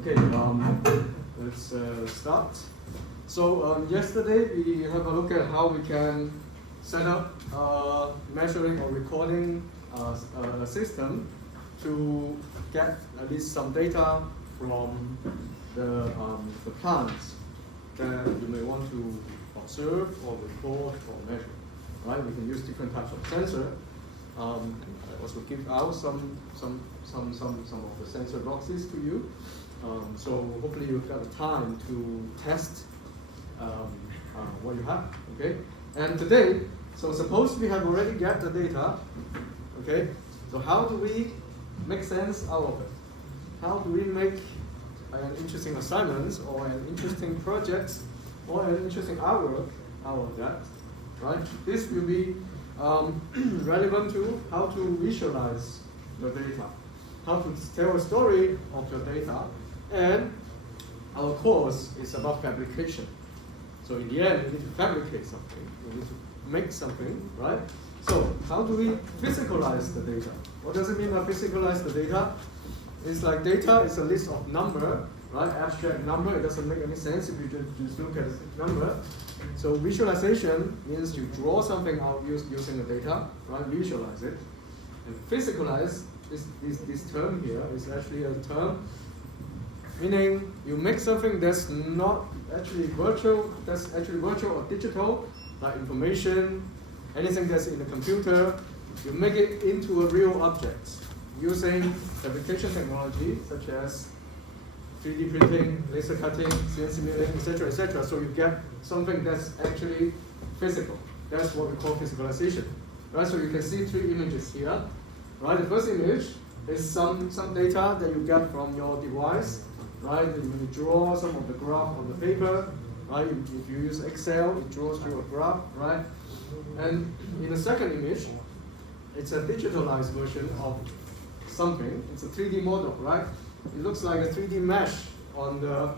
Okay, let's start. So yesterday we have a look at how we can set up measuring or recording a system to get at least some data from the plants that you may want to observe or record or measure. Right? We can use different types of sensor. I also give out some of the sensor boxes to you. So hopefully you've got the time to test what you have, okay? And today, so suppose we have already got the data, okay? So how do we make sense out of it? How do we make an interesting assignment or an interesting project or an interesting artwork out of that, right? This will be relevant to how to visualize the data, how to tell a story of your data, and our course is about fabrication. So in the end, we need to fabricate something, we need to make something, right? So how do we physicalize the data? What does it mean by physicalize the data? It's like data is a list of number, right? Abstract number, it doesn't make any sense if you just look at the number. So visualization means you draw something out using the data, right? Visualize it. And physicalize, this term here is actually a term meaning you make something that's not actually virtual, that's actually virtual or digital, like information, anything that's in the computer, you make it into a real object using fabrication technology such as 3D printing, laser cutting, CNC milling, etc., etc. So you get something that's actually physical. That's what we call physicalization. Right? So you can see three images here. Right? The first image is some data that you get from your device. Right? You draw some of the graph on the paper, right? If you use Excel, it draws you a graph, right? And in the second image, it's a digitalized version of something. It's a 3D model, right? It looks like a 3D mesh on the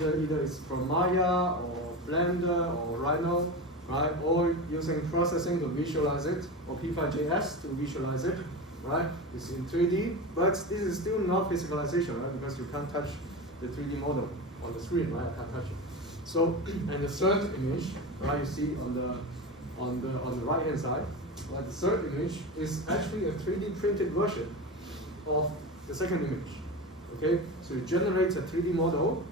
either it's from Maya or Blender or Rhino, right? Or using processing to visualize it, or P5.js to visualize it, right? It's in 3D, but this is still not physicalization, right? Because you can't touch the 3D model on the screen, right? I can't touch it. So, and the third image, right? You see on the right hand side, right? The third image is actually a 3D printed version of the second image. Okay, so it generates a 3D model,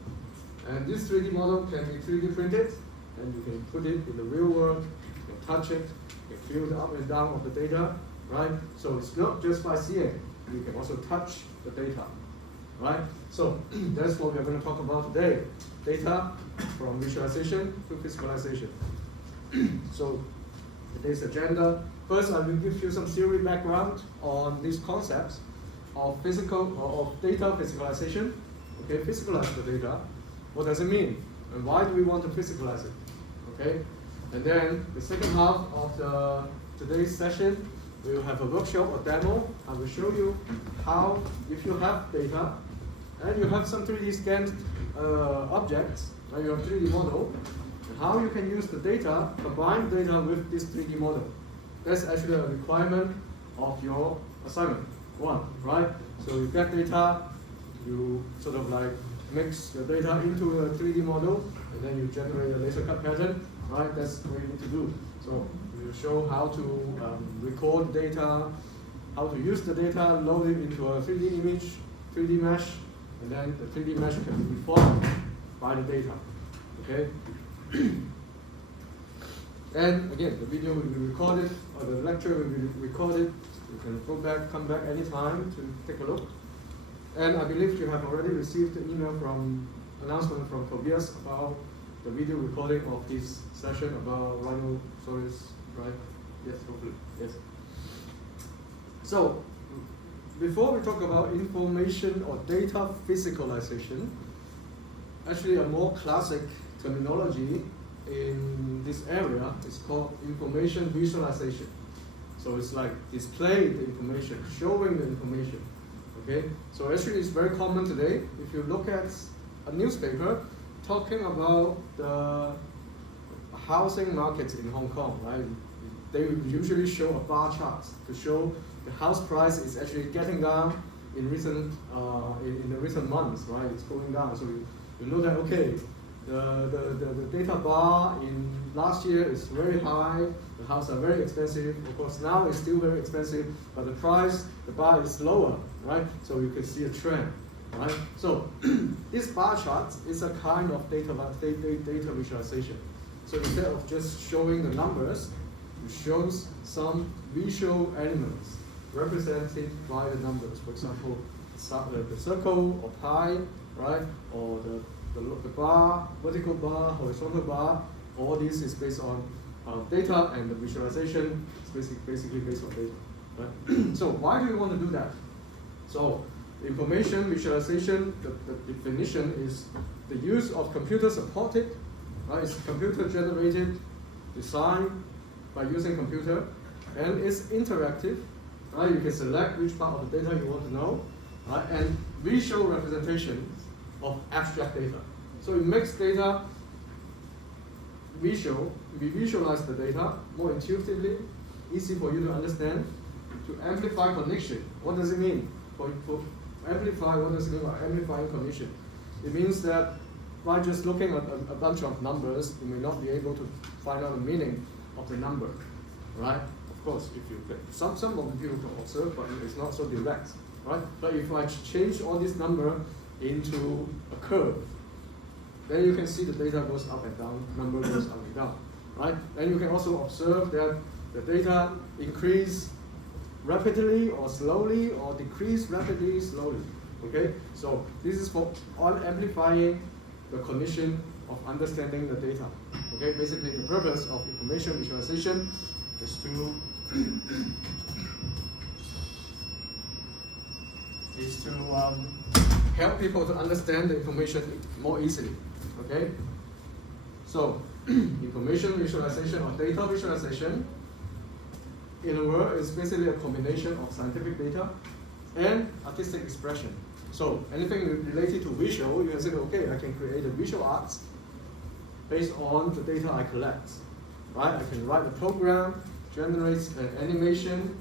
and this 3D model can be 3D printed, and you can put it in the real world, you can touch it, you can feel the up and down of the data, right? So it's not just by seeing, you can also touch the data, right? So that's what we're going to talk about today, data from visualization to physicalization. So today's agenda, first I will give you some theory background on these concepts of physical or of data physicalization. Okay, physicalize the data. What does it mean? And why do we want to physicalize it? Okay, and then the second half of today's session, we will have a workshop or demo. I will show you how, if you have data and you have some 3D scanned objects, and you have 3D model, and how you can use the data, combine data with this 3D model. That's actually a requirement of your assignment. One, right? So you get data, you sort of like mix your data into a 3D model, and then you generate a laser cut pattern, right? That's what you need to do. So we will show how to record data, how to use the data, load it into a 3D image, 3D mesh, and then the 3D mesh can be reformed by the data, okay? And again, the video will be recorded, or the lecture will be recorded. You can go back, come back anytime to take a look. And I believe you have already received an email announcement from Tobias about the video recording of this session about Rhinoceros, right? Yes, hopefully, yes. So, before we talk about information or data physicalization, actually a more classic terminology in this area is called information visualization. So it's like displaying the information, showing the information, okay? So actually it's very common today. If you look at a newspaper talking about the housing market in Hong Kong, right? They usually show a bar chart to show the house price is actually getting down in the recent months, right? It's going down. So you know that, okay, the data bar in last year is very high, the houses are very expensive. Of course, now it's still very expensive, but the price, the bar is lower, right? So you can see a trend, right? So this bar chart is a kind of data visualization. So instead of just showing the numbers, it shows some visual elements represented by the numbers. For example, the circle or pie, right? Or the bar, vertical bar, horizontal bar. All this is based on data, and the visualization is basically based on data, right? So why do you want to do that? So information visualization, the definition is the use of computer-supported, right? It's computer-generated design by using computer, and it's interactive, right? You can select which part of the data you want to know, right? And visual representation of abstract data. So it makes data visual. We visualize the data more intuitively, easy for you to understand. To amplify connection, what does it mean? For amplify, what does it mean by amplifying connection? It means that by just looking at a bunch of numbers, you may not be able to find out the meaning of the number, right? Of course, if you some of the people can observe, but it's not so direct, right? But if I change all this number into a curve, then you can see the data goes up and down, number goes up and down, right? And you can also observe that the data increase rapidly or slowly, or decrease rapidly, slowly, okay? So this is for amplifying the condition of understanding the data, okay? Basically, the purpose of information visualization is to help people to understand the information more easily. Okay? So, information visualization or data visualization, in a word, is basically a combination of scientific data and artistic expression. So, anything related to visual, you can say, okay, I can create a visual arts based on the data I collect. Right? I can write a program, generates an animation,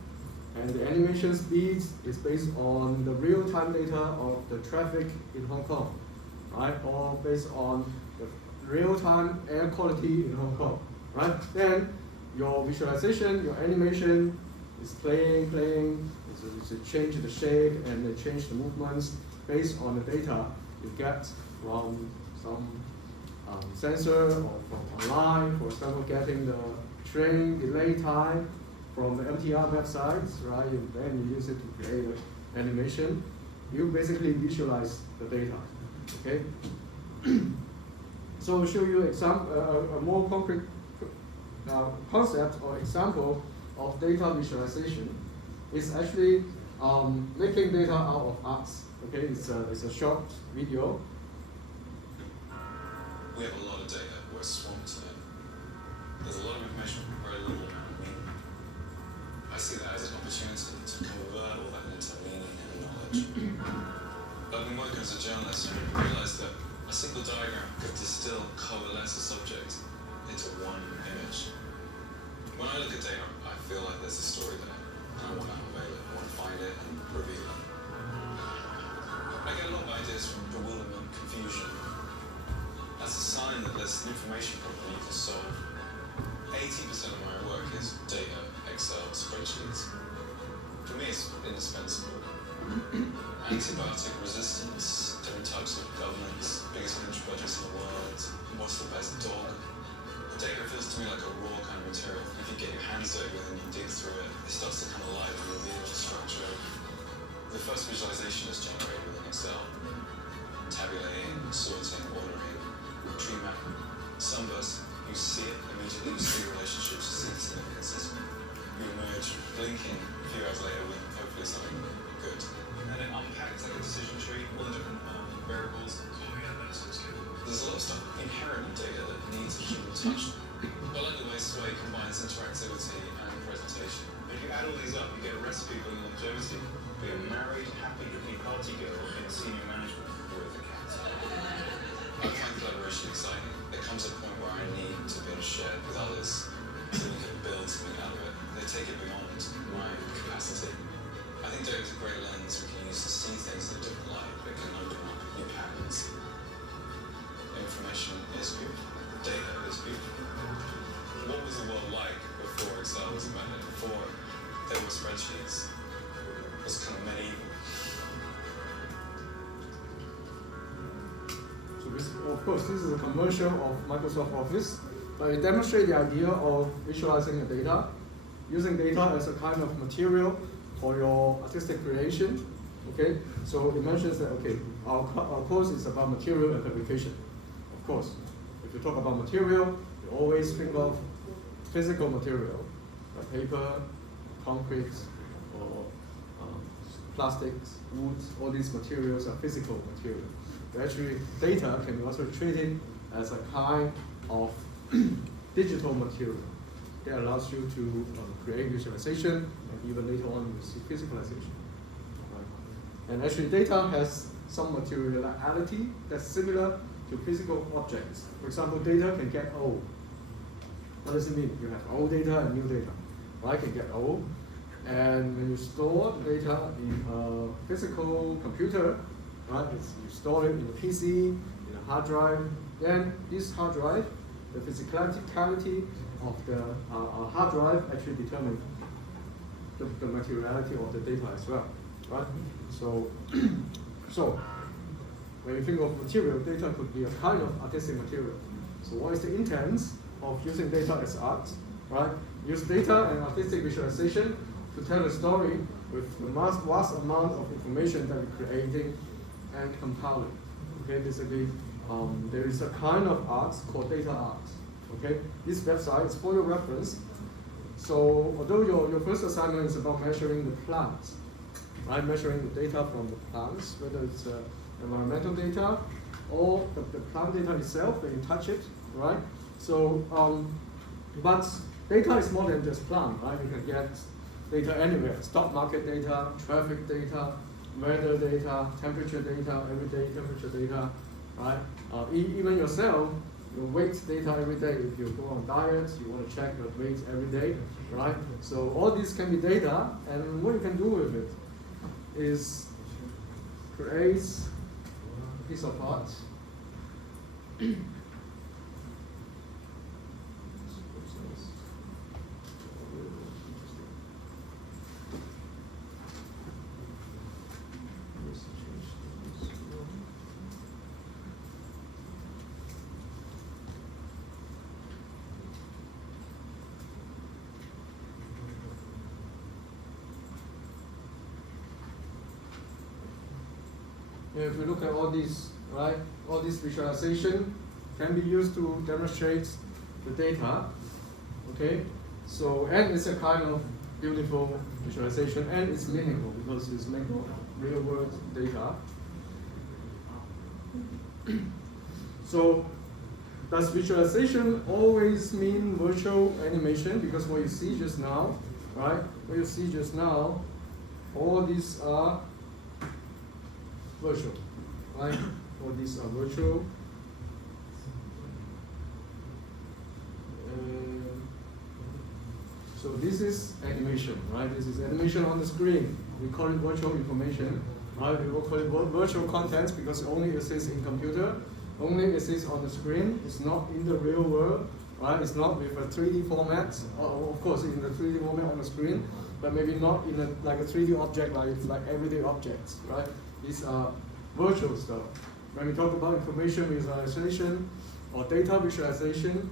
and the animation speed is based on the real-time data of the traffic in Hong Kong, right? Or based on the real-time air quality in Hong Kong, right? Then your visualization, your animation is playing, it's change the shape and they change the movements based on the data you get from some sensor or from online. For example, getting the train delay time from the MTR websites, right? And then you use it to create an animation. You basically visualize the data, okay? So I'll show you a more concrete concept or example of data visualization. It's actually making data out of arts. Okay, it's a short video. We have a lot of data. We're swamped in it. There's a lot of information for very little amount of meaning. I see that as an opportunity to convert all that into meaning and knowledge. I've been working as a journalist and realized that a single diagram could distill, coalesce a subject into one image. When I look at data, I feel like there's a story there, and I want to unveil it, I want to find it and reveal it. I get a lot of ideas from bewilderment, confusion. That's a sign that there's an information problem you can solve. 80% of my work is data, Excel, spreadsheets. For me, it's indispensable. Antibiotic resistance, different types of governance, biggest military budgets in the world, what's the best dog. Data feels to me like a raw kind of material. If you get your hands dirty with it and you dig through it, it starts to come alive and reveal the structure. The first visualization is generated within Excel. Tabulating, sorting, ordering, tree map. Sunburst, you see it immediately, you see the relationships, you see the significances. You emerge blinking a few hours later with hopefully something good. And it unpacks like a decision tree, all the different variables. There's a lot of stuff inherent in data that needs a human touch. I like the way Sway combines interactivity and presentation. If you add all these up, you get a recipe for longevity. Be a married, happy, hippie party girl in senior management with a cat. I find collaboration exciting. There comes a point where I need to be able to share with others so we can build something out of it. They take it beyond my capacity. I think data is a great lens we can use to see things in a different light. It can open up new patterns. Information is beautiful. Data is beautiful. What was the world like before Excel was invented? Before there were spreadsheets? It was kind of medieval. So this, of course, this is a commercial of Microsoft Office, but it demonstrates the idea of visualizing the data, using data as a kind of material for your artistic creation. Okay, so it mentions that our course is about material and fabrication. Of course, if you talk about material, you always think of physical material, like paper, concrete, or plastics, wood. All these materials are physical material. But actually, data can be also treated as a kind of digital material that allows you to create visualization, and even later on you see physicalization. Right? And actually, data has some materiality that's similar to physical objects. For example, data can get old. What does it mean? You have old data and new data. Right? Can get old. And when you store data in a physical computer, right? You store it in a PC, in a hard drive. Then this hard drive, the physicality of the hard drive actually determines the materiality of the data as well, right? So, when you think of material, data could be a kind of artistic material. So what is the intent of using data as art, right? Use data and artistic visualization to tell a story with the vast amount of information that we're creating and compiling. Okay, basically, there is a kind of art called data art. Okay, this website is for your reference. So although your first assignment is about measuring the plants, right? Measuring the data from the plants, whether it's environmental data, or the plant data itself when you touch it, right? So, but data is more than just plant, right? You can get data anywhere: stock market data, traffic data, weather data, temperature data, everyday temperature data, right? Even yourself, your weight data every day. If you go on diets, you want to check your weight every day, right? So all these can be data, and what you can do with it is create a piece of art. If you look at all these, right, all this visualization can be used to demonstrate the data, okay? So, and it's a kind of beautiful visualization, and it's meaningful because it's made of real world data. So, does visualization always mean virtual animation? Because what you see just now, right, what you see just now, all these are virtual, right? All these are virtual. So this is animation, right? This is animation on the screen. We call it virtual information, right? We will call it virtual content because it only exists in computer, only exists on the screen. It's not in the real world, right? It's not with a 3D format. Of course, in the 3D format on the screen, but maybe not in like a 3D object, like everyday objects, right? These are virtual stuff. When we talk about information visualization or data visualization,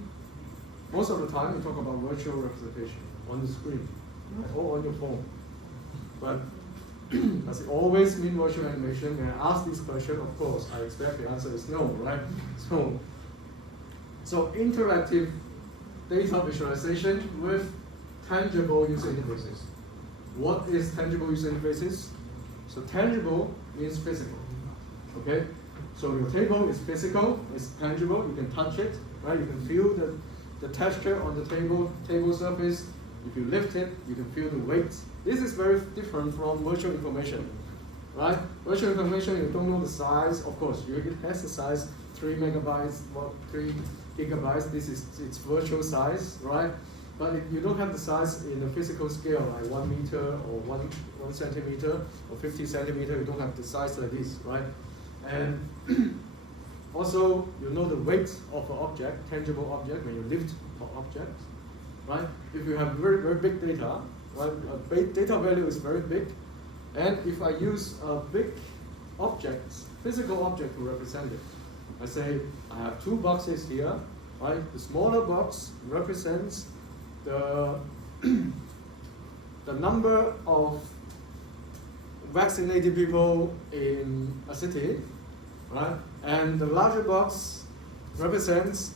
most of the time we talk about virtual representation on the screen, right, or on your phone. But does it always mean virtual animation? When I ask this question, of course, I expect the answer is no, right? So interactive data visualization with tangible user interfaces. What is tangible user interfaces? So tangible means physical, okay? So your table is physical, it's tangible, you can touch it, right? You can feel the texture on the table surface. If you lift it, you can feel the weight. This is very different from virtual information, right? Virtual information, you don't know the size. Of course, it has the size 3 megabytes, 3 gigabytes. It's virtual size, right? But if you don't have the size in a physical scale, like 1 meter or 1 centimeter or 50 centimeter, you don't have the size like this, right? And also, you know the weight of an object, tangible object, when you lift an object, right? If you have very, very big data, right? Data value is very big, and if I use a big object, physical object to represent it, I say I have 2 boxes here, right? The smaller box represents the number of vaccinated people in a city, right? And the larger box represents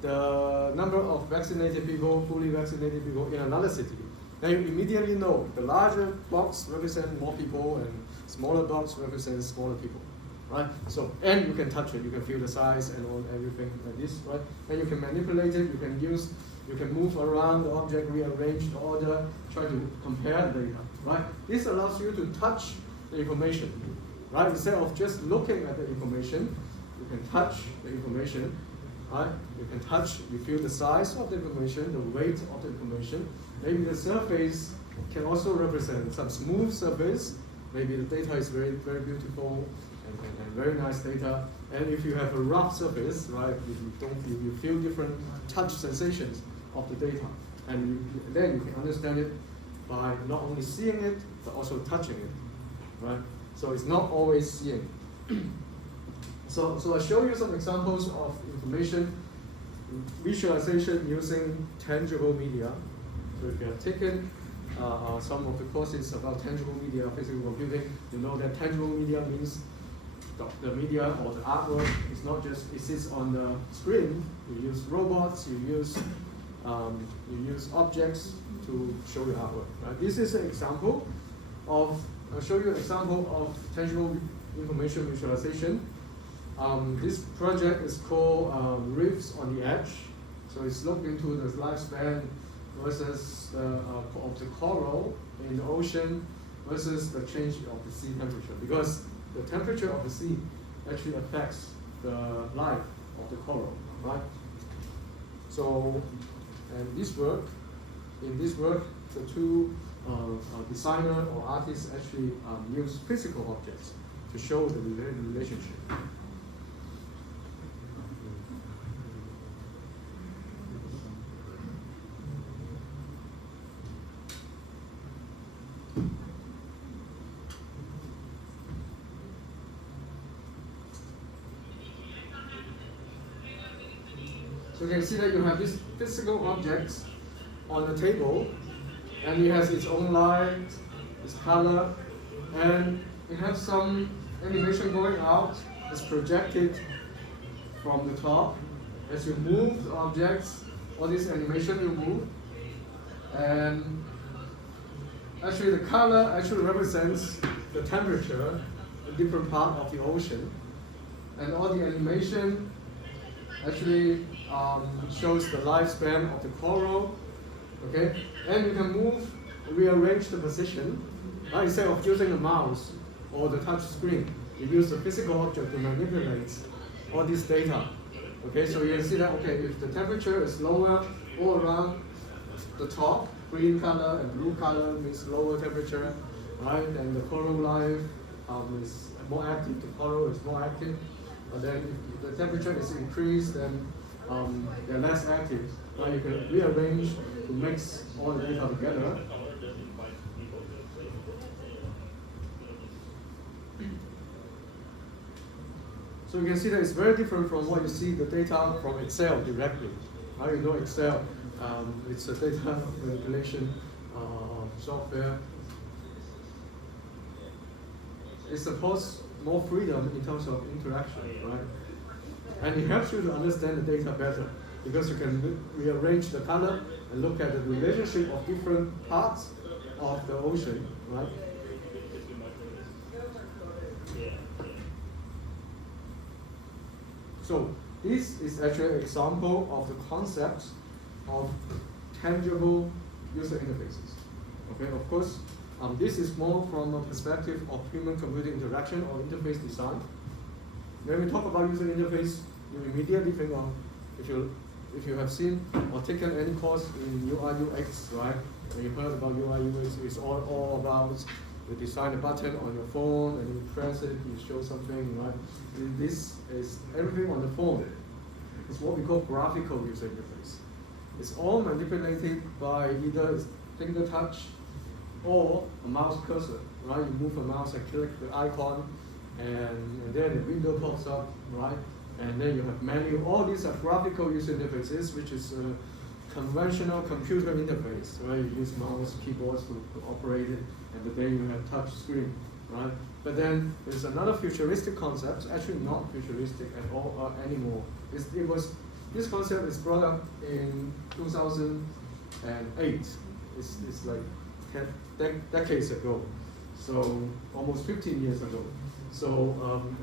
the number of vaccinated people, fully vaccinated people in another city. Then you immediately know the larger box represents more people and smaller box represents smaller people, right? So, and you can touch it, you can feel the size and all, everything like this, right? And you can manipulate it, you can move around the object, rearrange the order, try to compare the data, right? This allows you to touch the information, right? Instead of just looking at the information, you can touch the information, right? You can touch, you feel the size of the information, the weight of the information. Maybe the surface can also represent some smooth surface. Maybe the data is very, very beautiful and very nice data. And if you have a rough surface, right, you feel different touch sensations of the data. And then you can understand it by not only seeing it, but also touching it, right? So it's not always seeing. So I'll show you some examples of information visualization using tangible media. So if you have taken some of the courses about tangible media, physical computing, you know that tangible media means the media or the artwork is not just it sits on the screen. You use robots, you use objects to show your artwork. Right? This is an example of. I'll show you an example of tangible information visualization. This project is called Reefs on the Edge. So it's looked into the lifespan versus of the coral in the ocean versus the change of the sea temperature, because the temperature of the sea actually affects the life of the coral, right? So, and in this work, the two designer or artists actually use physical objects to show the relationship. So you can see that you have these physical objects on the table, and it has its own light, its color, and it has some animation going out. It's projected from the top. As you move the objects, all this animation will move, and actually the color actually represents the temperature in different part of the ocean, and all the animation actually shows the lifespan of the coral. Okay, and you can rearrange the position. Instead of using a mouse or the touch screen, you use a physical object to manipulate all this data. Okay, so you can see that, okay, if the temperature is lower all around the top, green color and blue color means lower temperature, right? And the coral life is more active, the coral is more active. But then if the temperature is increased, then they're less active. Right? You can rearrange to mix all the data together. So you can see that it's very different from what you see the data from Excel directly. Right? You know Excel, it's a data manipulation software. It supports more freedom in terms of interaction, right? And it helps you to understand the data better, because you can rearrange the color and look at the relationship of different parts of the ocean, right? So this is actually an example of the concept of tangible user interfaces. Okay, of course, this is more from a perspective of human-computer interaction or interface design. When we talk about user interface, you immediately think of, if you have seen or taken any course in UI UX, right? When you heard about UI UX, it's all about you design a button on your phone and you press it, you show something, right? This is everything on the phone. It's what we call graphical user interface. It's all manipulated by either finger touch or a mouse cursor, right? You move a mouse and click the icon, and then the window pops up, right? And then you have menu. All these are graphical user interfaces, which is a conventional computer interface, right? You use mouse, keyboards to operate it, and then you have touch screen, right? But then there's another futuristic concept, actually not futuristic at all anymore. This concept is brought up in 2008. It's like 10 decades ago, so almost 15 years ago. So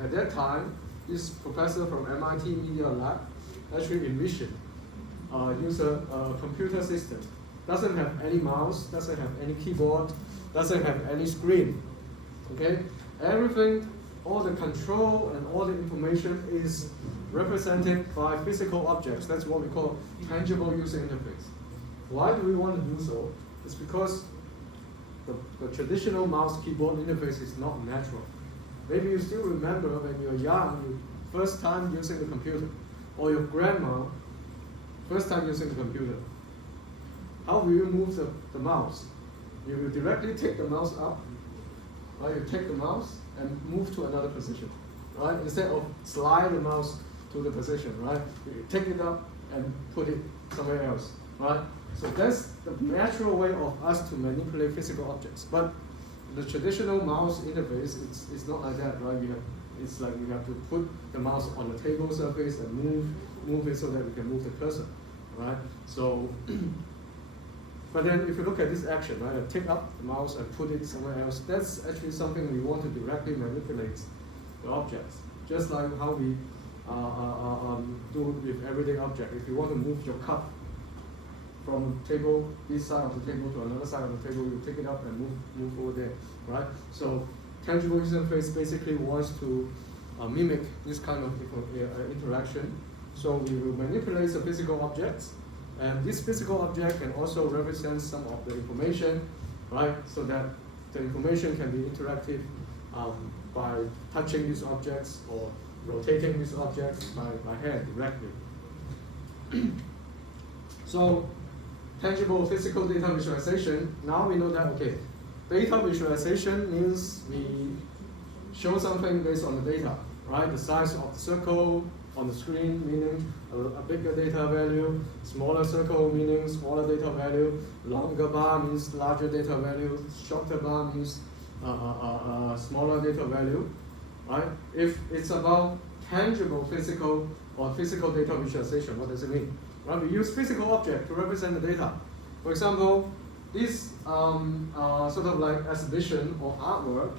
at that time, this professor from MIT Media Lab actually envisioned a computer system. Doesn't have any mouse, doesn't have any keyboard, doesn't have any screen. Okay, everything, all the control and all the information is represented by physical objects. That's what we call tangible user interface. Why do we want to do so? It's because the traditional mouse keyboard interface is not natural. Maybe you still remember when you were young, your first time using the computer, or your grandma, first time using the computer. How will you move the mouse? You will directly take the mouse up, right? You take the mouse and move to another position, right? Instead of slide the mouse to the position, right? You take it up and put it somewhere else, right? So that's the natural way of us to manipulate physical objects. But the traditional mouse interface, it's not like that, right? It's like we have to put the mouse on the table surface and move it so that we can move the cursor, right? So, but then if you look at this action, right? Take up the mouse and put it somewhere else. That's actually something we want to directly manipulate the objects. Just like how we do with everyday object. If you want to move your cup from table, this side of the table to another side of the table, you pick it up and move over there, right? So tangible interface basically wants to mimic this kind of interaction. So we will manipulate the physical objects, and this physical object can also represent some of the information, right? So that the information can be interactive by touching these objects or rotating these objects by hand directly. So tangible physical data visualization, now we know that, okay, data visualization means we show something based on the data, right? The size of the circle on the screen, meaning a bigger data value, smaller circle meaning smaller data value, longer bar means larger data value, shorter bar means smaller data value, right? If it's about tangible physical or physical data visualization, what does it mean? Well, we use physical object to represent the data. For example, this sort of like exhibition or artwork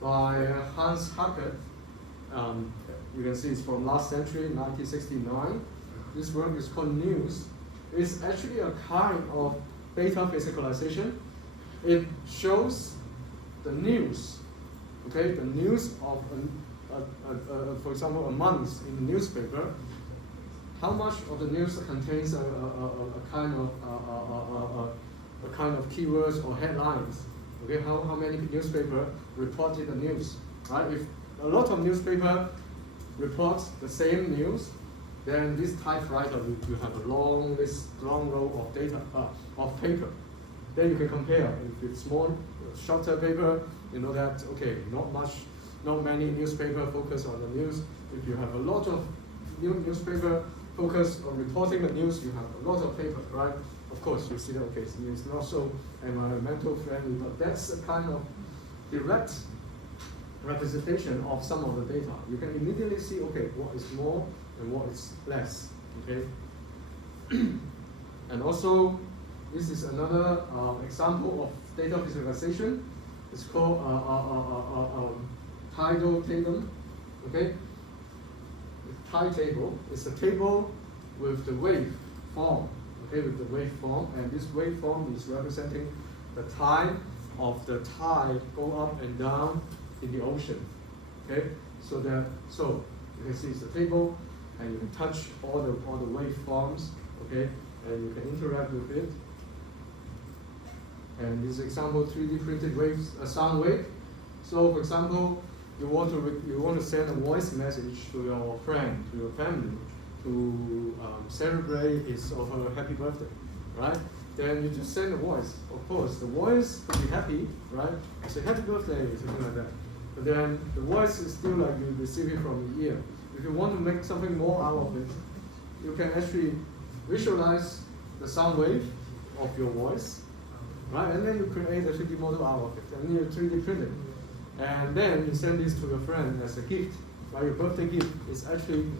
by Hans Hackett, you can see it's from last century, 1969. This work is called News. It's actually a kind of data physicalization. It shows the news, okay, the news of, for example, a month in the newspaper. How much of the news contains a kind of keywords or headlines? Okay, how many newspaper reported the news? Right? If a lot of newspaper reports the same news, then this typewriter will have a long row of data of paper. Then you can compare. If it's more shorter paper, you know that okay, not many newspaper focus on the news. If you have a lot of newspaper focus on reporting the news, you have a lot of paper, right? Of course, you see that, okay, it's not so environmental friendly, but that's a kind of direct representation of some of the data. You can immediately see, okay, what is more and what is less, okay? And also, this is another example of data visualization. It's called tidal table, okay? Tide table is a table with the wave form, okay, with the wave form, and this wave form is representing the time of the tide go up and down in the ocean, okay. So you can see it's a table, and you can touch all the wave forms, okay, and you can interact with it. And this example 3D printed waves, a sound wave. So for example, you want to send a voice message to your friend, to your family, to celebrate his or her happy birthday, right? Then you just send a voice. Of course, the voice will be happy, right? Say happy birthday, something like that. But then the voice is still like you receive it from the ear. If you want to make something more out of it, you can actually visualize the sound wave of your voice, right? And then you create a 3D model out of it, and you 3D print it. And then you send this to your friend as a gift, right? Your birthday gift is actually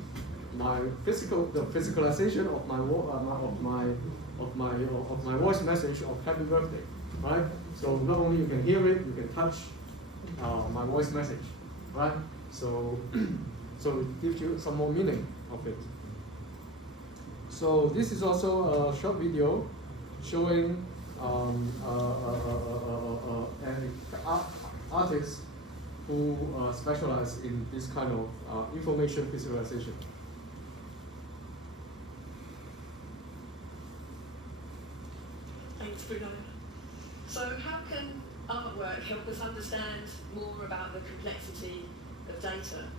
the physicalization of my voice message of happy birthday, right? So not only you can hear it, you can touch my voice message, right? So it gives you some more meaning of it. So this is also a short video showing an artist who specialize in this kind of information visualization. Thanks, Bruno. So how can artwork help us understand more about the complexity of data?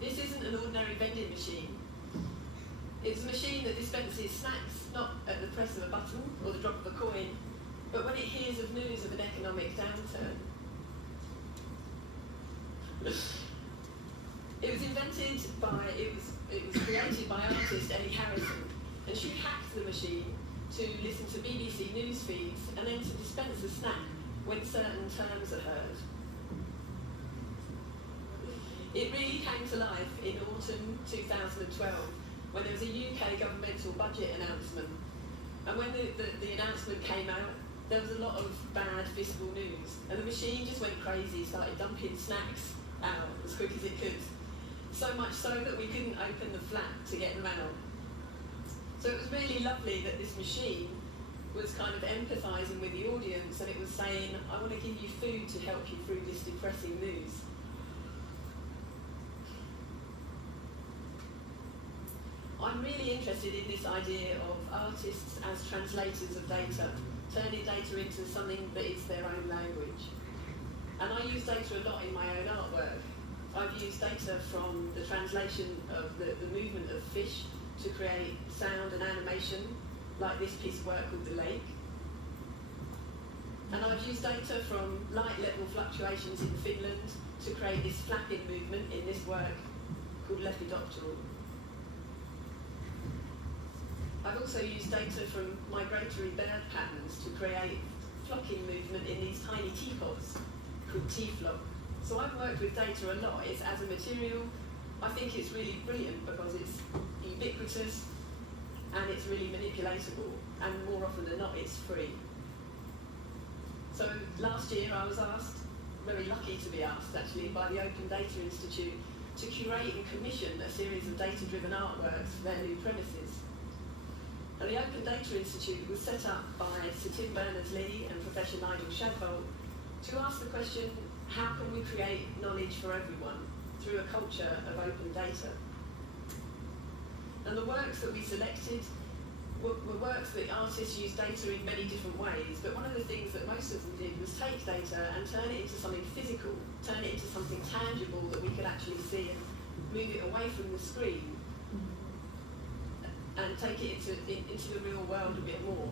This isn't an ordinary vending machine. It's a machine that dispenses snacks, not at the press of a button or the drop of a coin, but when it hears of news of an economic downturn. It was created by artist Ellie Harrison, and she hacked the machine to listen to BBC news feeds and then to dispense a snack when certain terms are heard. It really came to life in autumn 2012 when there was a UK governmental budget announcement. And when the announcement came out, there was a lot of bad visible news, and the machine just went crazy, started dumping snacks out as quick as it could. So much so that we couldn't open the flap to get them out. So it was really lovely that this machine was kind of empathising with the audience, and it was saying, I want to give you food to help you through this depressing news. I'm really interested in this idea of artists as translators of data, turning data into something that is their own language. And I use data a lot in my own artwork. I've used data from the translation of the movement of fish to create sound and animation, like this piece of work called The Lake. And I've used data from light level fluctuations in Finland to create this flapping movement in this work called Lepidopteral. I've also used data from migratory bird patterns to create flocking movement in these tiny teapots called tea-flock. So I've worked with data a lot. It's as a material, I think it's really brilliant because it's ubiquitous and it's really manipulatable, and more often than not it's free. So last year I was asked, very lucky to be asked actually, by the Open Data Institute to curate and commission a series of data-driven artworks for their new premises. And the Open Data Institute was set up by Sir Tim Berners-Lee and Professor Nigel Shadbolt to ask the question, how can we create knowledge for everyone through a culture of open data? And the works that we selected were works that artists use data in many different ways, but one of the things that most of them did was take data and turn it into something physical, turn it into something tangible that we could actually see and move it away from the screen and take it into the real world a bit more.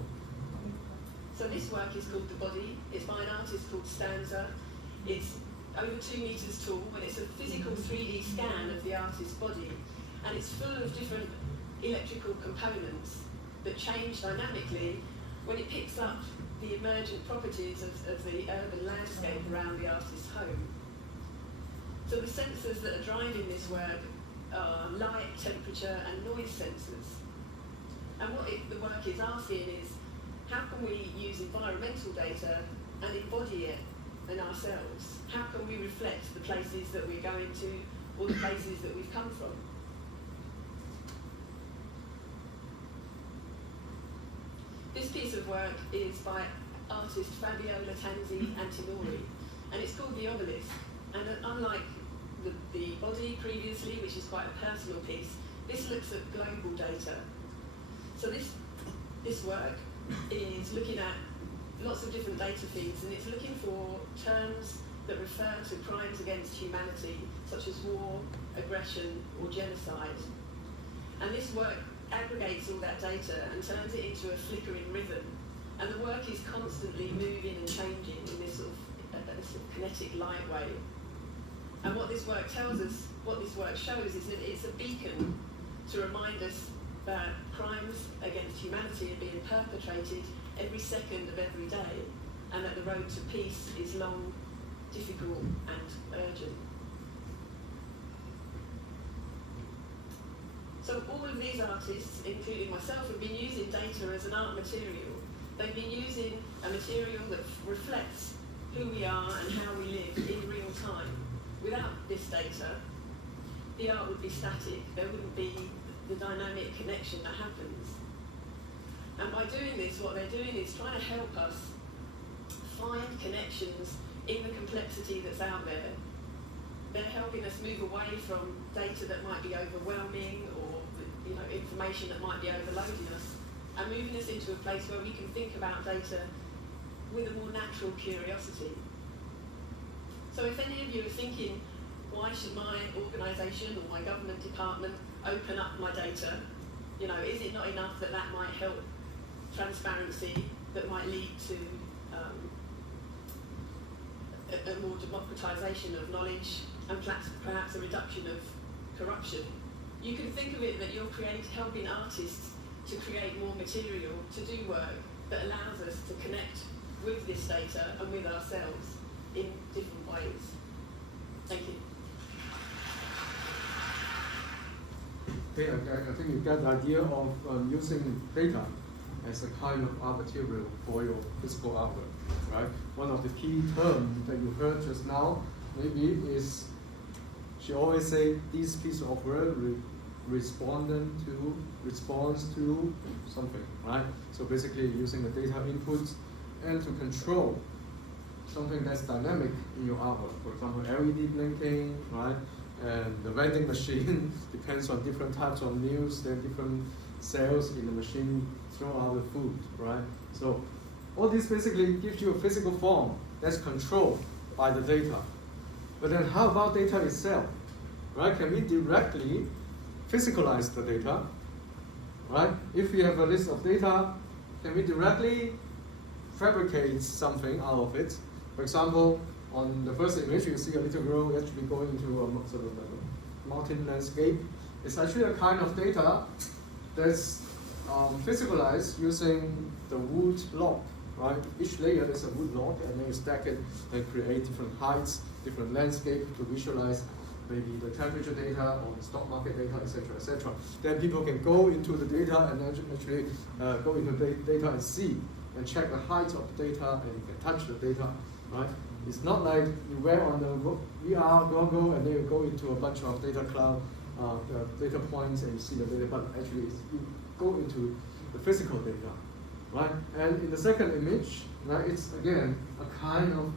So this work is called The Body. It's by an artist called Stanza. It's over 2 meters tall, and it's a physical 3D scan of the artist's body, and it's full of different electrical components that change dynamically when it picks up the emergent properties of the urban landscape around the artist's home. So the sensors that are driving this work are light, temperature, and noise sensors. And what the work is asking is, how can we use environmental data and embody it in ourselves? How can we reflect the places that we're going to or the places that we've come from? This piece of work is by artist Fabio Lattanzi Antinori, and it's called The Obelisk. And unlike the body previously, which is quite a personal piece, this looks at global data. So this work is looking at lots of different data feeds, and it's looking for terms that refer to crimes against humanity, such as war, aggression, or genocide. And this work aggregates all that data and turns it into a flickering rhythm. And the work is constantly moving and changing in this sort of kinetic light way. And what this work tells us, what this work shows, is that it's a beacon to remind us that crimes against humanity are being perpetrated every second of every day, and that the road to peace is long, difficult, and urgent. So all of these artists, including myself, have been using data as an art material. They've been using a material that reflects who we are and how we live in real time. Without this data, the art would be static. There wouldn't be the dynamic connection that happens. And by doing this, what they're doing is trying to help us find connections in the complexity that's out there. They're helping us move away from data that might be overwhelming, or information that might be overloading us, and moving us into a place where we can think about data with a more natural curiosity. So if any of you are thinking, why should my organisation or my government department open up my data? Is it not enough that might help transparency, that might lead to a more democratisation of knowledge, and perhaps a reduction of corruption? You can think of it that you're helping artists to create more material, to do work that allows us to connect with this data and with ourselves in different ways. Thank you. Okay, I think you get the idea of using data as a kind of art material for your physical artwork, right? One of the key terms that you heard just now maybe is, she always say this piece of work responds to something, right? So basically using the data input and to control something that's dynamic in your artwork. For example, LED blinking, right? And the vending machine depends on different types of meals, there are different cells in the machine throw out the food, right? So all this basically gives you a physical form that's controlled by the data. But then how about data itself, right? Can we directly physicalize the data, right? If we have a list of data, can we directly fabricate something out of it? For example, on the first image, you see a little girl actually going into a sort of a mountain landscape. It's actually a kind of data that's physicalized using the wood log, right? Each layer is a wood log, and then you stack it and create different heights, different landscape to visualize maybe the temperature data or the stock market data, etc., etc. Then people can go into the data and actually go into the data and see and check the height of the data, and you can touch the data, right? It's not like you wear on the VR goggle and then you go into a bunch of data cloud, data points, and you see the data, but actually you go into the physical data, right? And in the second image, right, it's again a kind of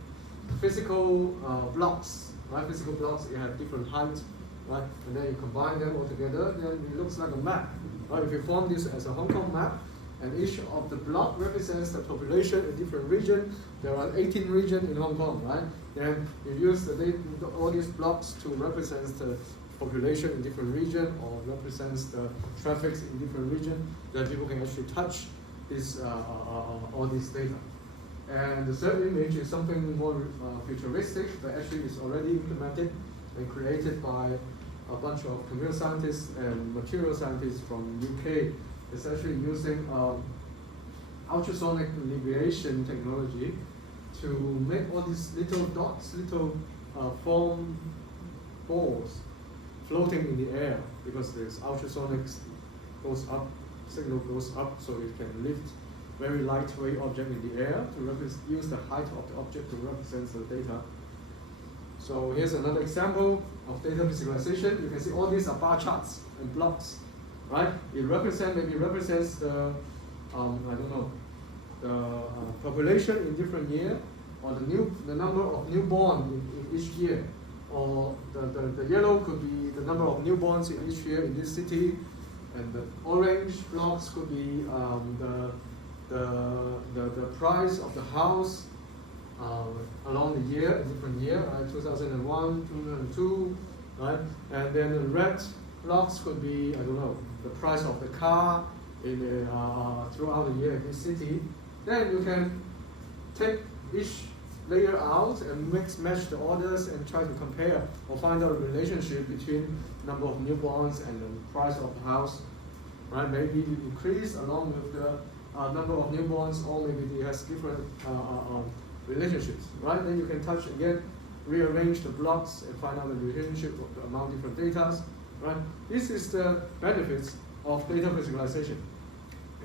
physical blocks, right? Physical blocks, you have different heights, right? And then you combine them all together, then it looks like a map, right? If you form this as a Hong Kong map, and each of the block represents the population in different regions. There are 18 regions in Hong Kong, right? Then you use all these blocks to represent the population in different regions or represents the traffic in different regions. Then people can actually touch this, all this data. And the third image is something more futuristic, but actually is already implemented and created by a bunch of computer scientists and material scientists from UK. It's actually using ultrasonic radiation technology to make all these little dots, little foam balls floating in the air, because there's ultrasonic goes up, signal goes up, so it can lift very lightweight object in the air to use the height of the object to represent the data. So here's another example of data visualization. You can see all these are bar charts and blocks. Right? It represents the, I don't know, the population in different year, or the number of newborn in each year, or the yellow could be the number of newborns in each year in this city, and the orange blocks could be the price of the house along the year, a different year, right? 2001, 2002, right? And then the red blocks could be, I don't know, the price of the car in throughout the year in this city. Then you can take each layer out and match the orders and try to compare or find out a relationship between number of newborns and the price of the house. Right? Maybe it increase along with the number of newborns, or maybe it has different relationships. Right? Then you can touch again, rearrange the blocks and find out the relationship among different data. Right? This is the benefits of data visualization.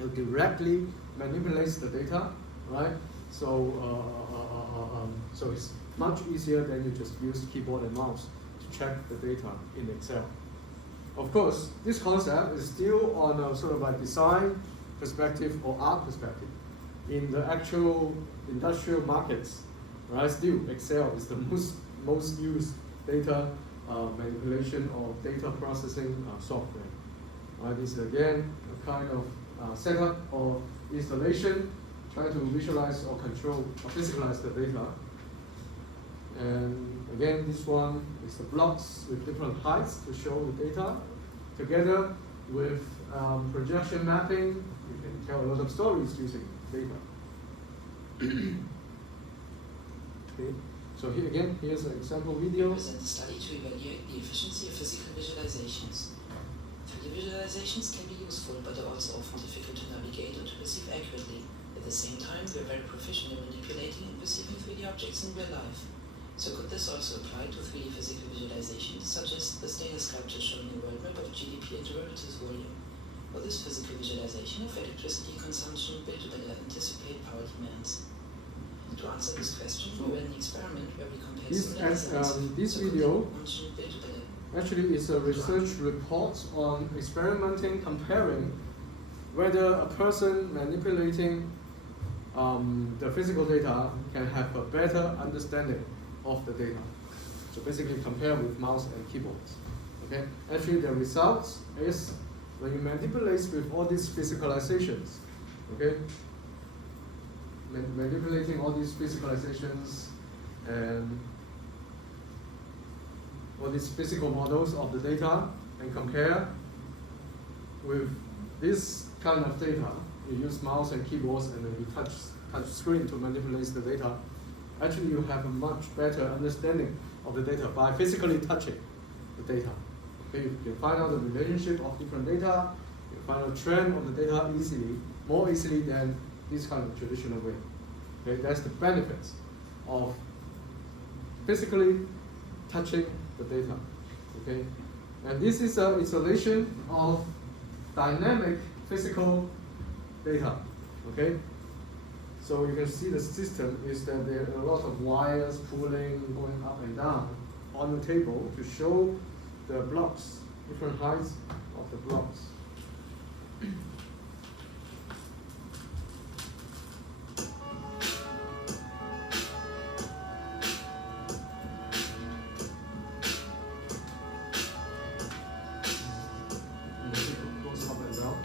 It directly manipulates the data, right? So, so it's much easier than you just use keyboard and mouse to check the data in Excel. Of course, this concept is still on a sort of a design perspective or art perspective. In the actual industrial markets, right? Still, Excel is the most used data manipulation or data processing software. This is again a kind of setup or installation, trying to visualize or control or physicalize the data. And again, this one is the blocks with different heights to show the data. Together with projection mapping, you can tell a lot of stories using data. Okay. So here again, here's an example video. Present a study to evaluate the efficiency of physical visualizations. 3D visualizations can be useful, but are also often difficult to navigate or to perceive accurately. At the same time, we are very proficient in manipulating and perceiving 3D objects in real life. So could this also apply to 3D physical visualizations, such as this data sculpture showing a world map of GDP and derivatives volume? or this physical visualization of electricity consumption built by the anticipated power demands. To answer this question, we ran an experiment where we compared similar designs this of video function built by the actually is a research report on experimenting, comparing whether a person manipulating the physical data can have a better understanding of the data. So basically compare with mouse and keyboards. Okay? Actually the results is when you manipulate with all these physicalizations, okay? Manipulating all these physicalizations and all these physical models of the data and compare with this kind of data. You use mouse and keyboards and then you touch screen to manipulate the data. Actually, you have a much better understanding of the data by physically touching the data. Okay, you can find out the relationship of different data. You can find out trend of the data easily, more easily than this kind of traditional way. Okay, that's the benefits of physically touching the data. Okay, and this is an installation of dynamic physical data. Okay, so you can see the system is that there are a lot of wires pulling, going up and down on the table to show the blocks, different heights of the blocks. Goes up and down.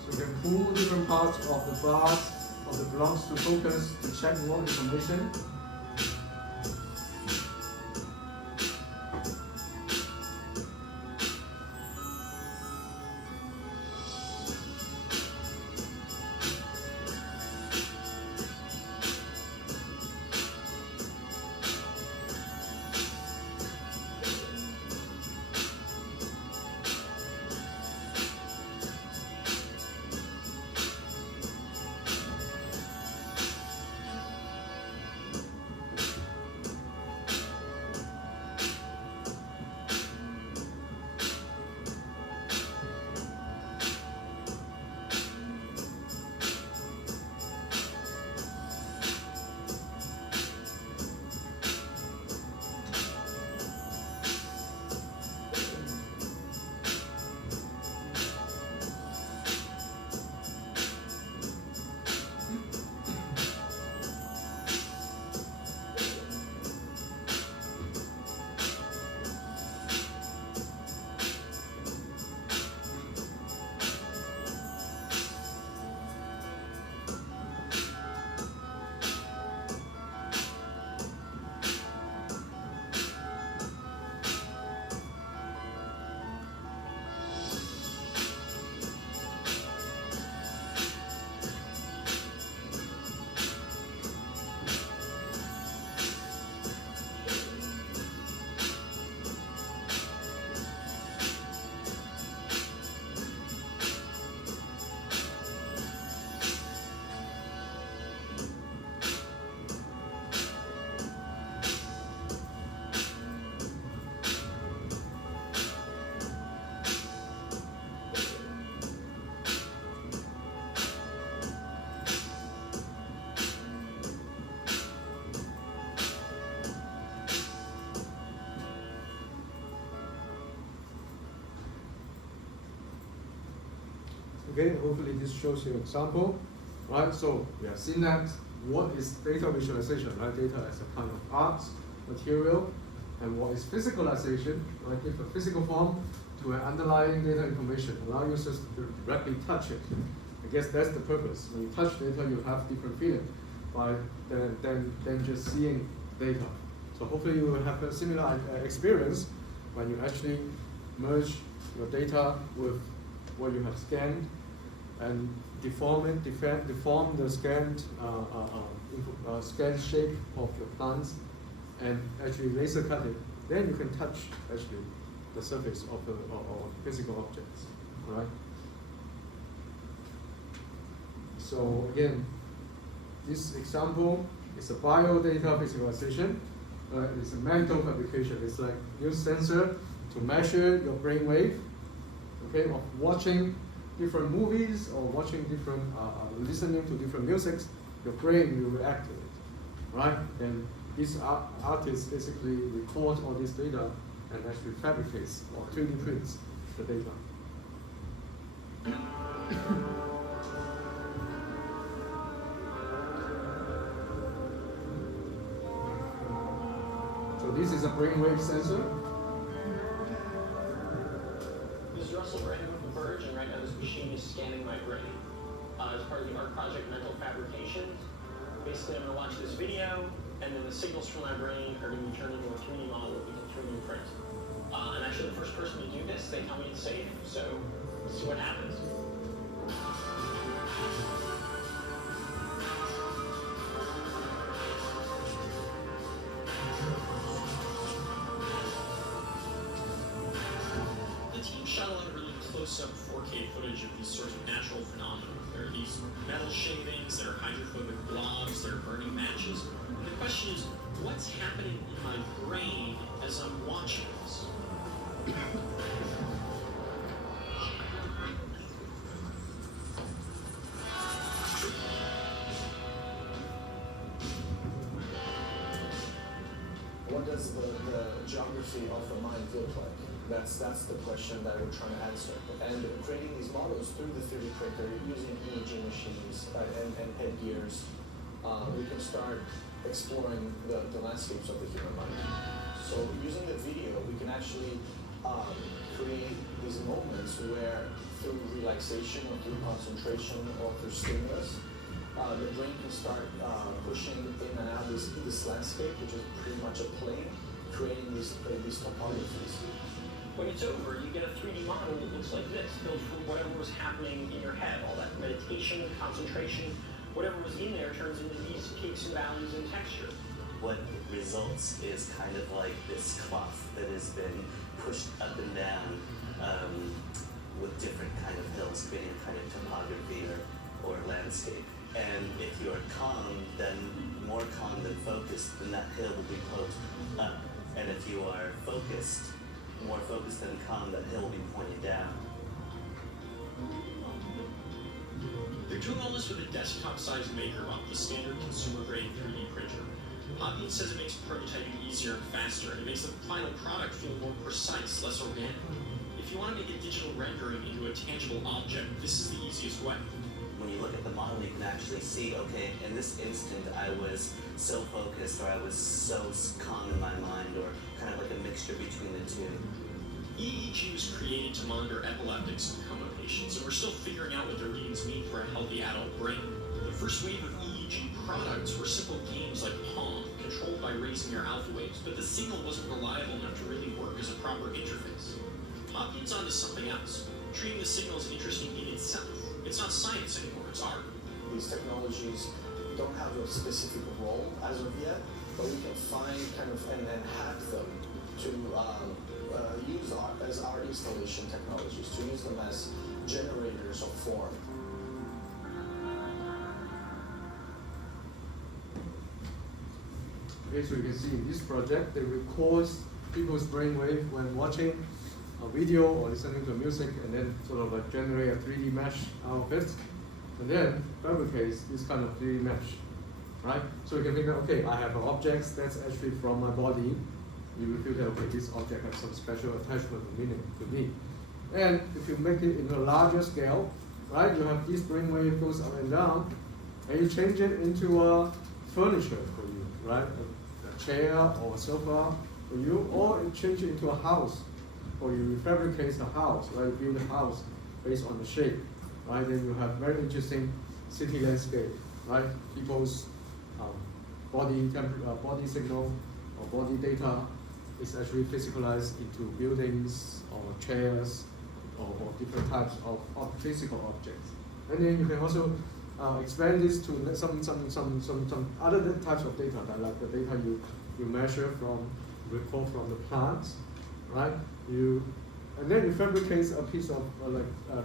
So you can pull different parts of the bars of the blocks to focus to check more information. Okay, hopefully this shows you an example, right? So we have seen that what is data visualization, right? Data as a kind of art, material, and what is physicalization, right? Give a physical form to an underlying data information, allow users to directly touch it. I guess that's the purpose. When you touch data, you have different feeling than just seeing data. So hopefully you will have a similar experience when you actually merge your data with what you have scanned and deform the scanned shape of your plants, and actually laser cut it. Then you can touch actually the surface of the physical objects, right? So again, this example is a biodata visualization. It's a mental fabrication. It's like use sensor to measure your brain wave, okay, of watching different movies or watching different, listening to different musics. Your brain will react to it, right? And this artist basically records all this data and actually fabricates or 3D prints the data. So this is a brainwave sensor. This is Russell Brandon with The Verge, and right now this machine is scanning my brain. As part of the art project Mental Fabrications. Basically, I'm going to watch this video, and then the signals from my brain are going to be turned into a 3D model that we can 3D print. I'm actually the first person to do this. They tell me it's safe, so let's see what happens. The team shot a lot of really close-up 4K footage of these sorts of natural phenomena. There are these metal shavings, there are hydrophobic blobs, there are burning matches. And the question is, what's happening in my brain as I'm watching this? What does the geography of the mind look like? That's the question that we're trying to answer. And creating these models through the 3D printer using EEG machines and headgears, we can start exploring the landscapes of the human mind. So using the video, we can actually create these moments where through relaxation or through concentration or through stimulus, the brain can start pushing in and out this landscape, which is pretty much a plane, creating these topographies. When it's over, you get a 3D model that looks like this, built from whatever was happening in your head. All that meditation, concentration, whatever was in there turns into these peaks and valleys and texture. What results is kind of like this cloth that has been pushed up and down with different kind of hills, creating a kind of topography or landscape. And if you're calm, then more calm than focused, then that hill will be poked up. And if you are focused, more focused than calm, that hill will be pointed down. They're doing all this with a desktop-sized maker off the standard consumer-grade 3D printer. Hopkins says it makes prototyping easier and faster, and it makes the final product feel more precise, less organic. If you want to make a digital rendering into a tangible object, this is the easiest way. When you look at the model, you can actually see, okay, in this instant I was so focused, or I was so calm in my mind, or kind of like a mixture between the two. EEG was created to monitor epileptics and coma patients, and we're still figuring out what the readings mean for a healthy adult brain. The first wave of EEG products were simple games like Pong, controlled by raising your alpha waves, but the signal wasn't reliable enough to really work as a proper interface. Hopkins onto something else, treating the signal as interesting in itself. It's not science anymore, it's art. These technologies don't have a specific role as of yet, but we can find kind of and hack them to use as art installation technologies, to use them as generators of form. Okay, so you can see in this project, they record people's brainwave when watching a video or listening to music, and then sort of like generate a 3D mesh out of it, and then fabricates this kind of 3D mesh, right? So you can think, okay, I have objects that's actually from my body. You will feel that, okay, this object has some special attachment or meaning to me. And if you make it in a larger scale, right, you have this brainwave goes up and down, and you change it into a furniture for you, right? A chair or a sofa for you, or you change it into a house, or you fabricate a house, right? You build a house based on the shape, right? Then you have very interesting city landscape, right? People's body signal or body data is actually physicalized into buildings or chairs or different types of physical objects. And then you can also expand this to some other types of data, like the data you measure record from the plants, right? And then you fabricate a piece of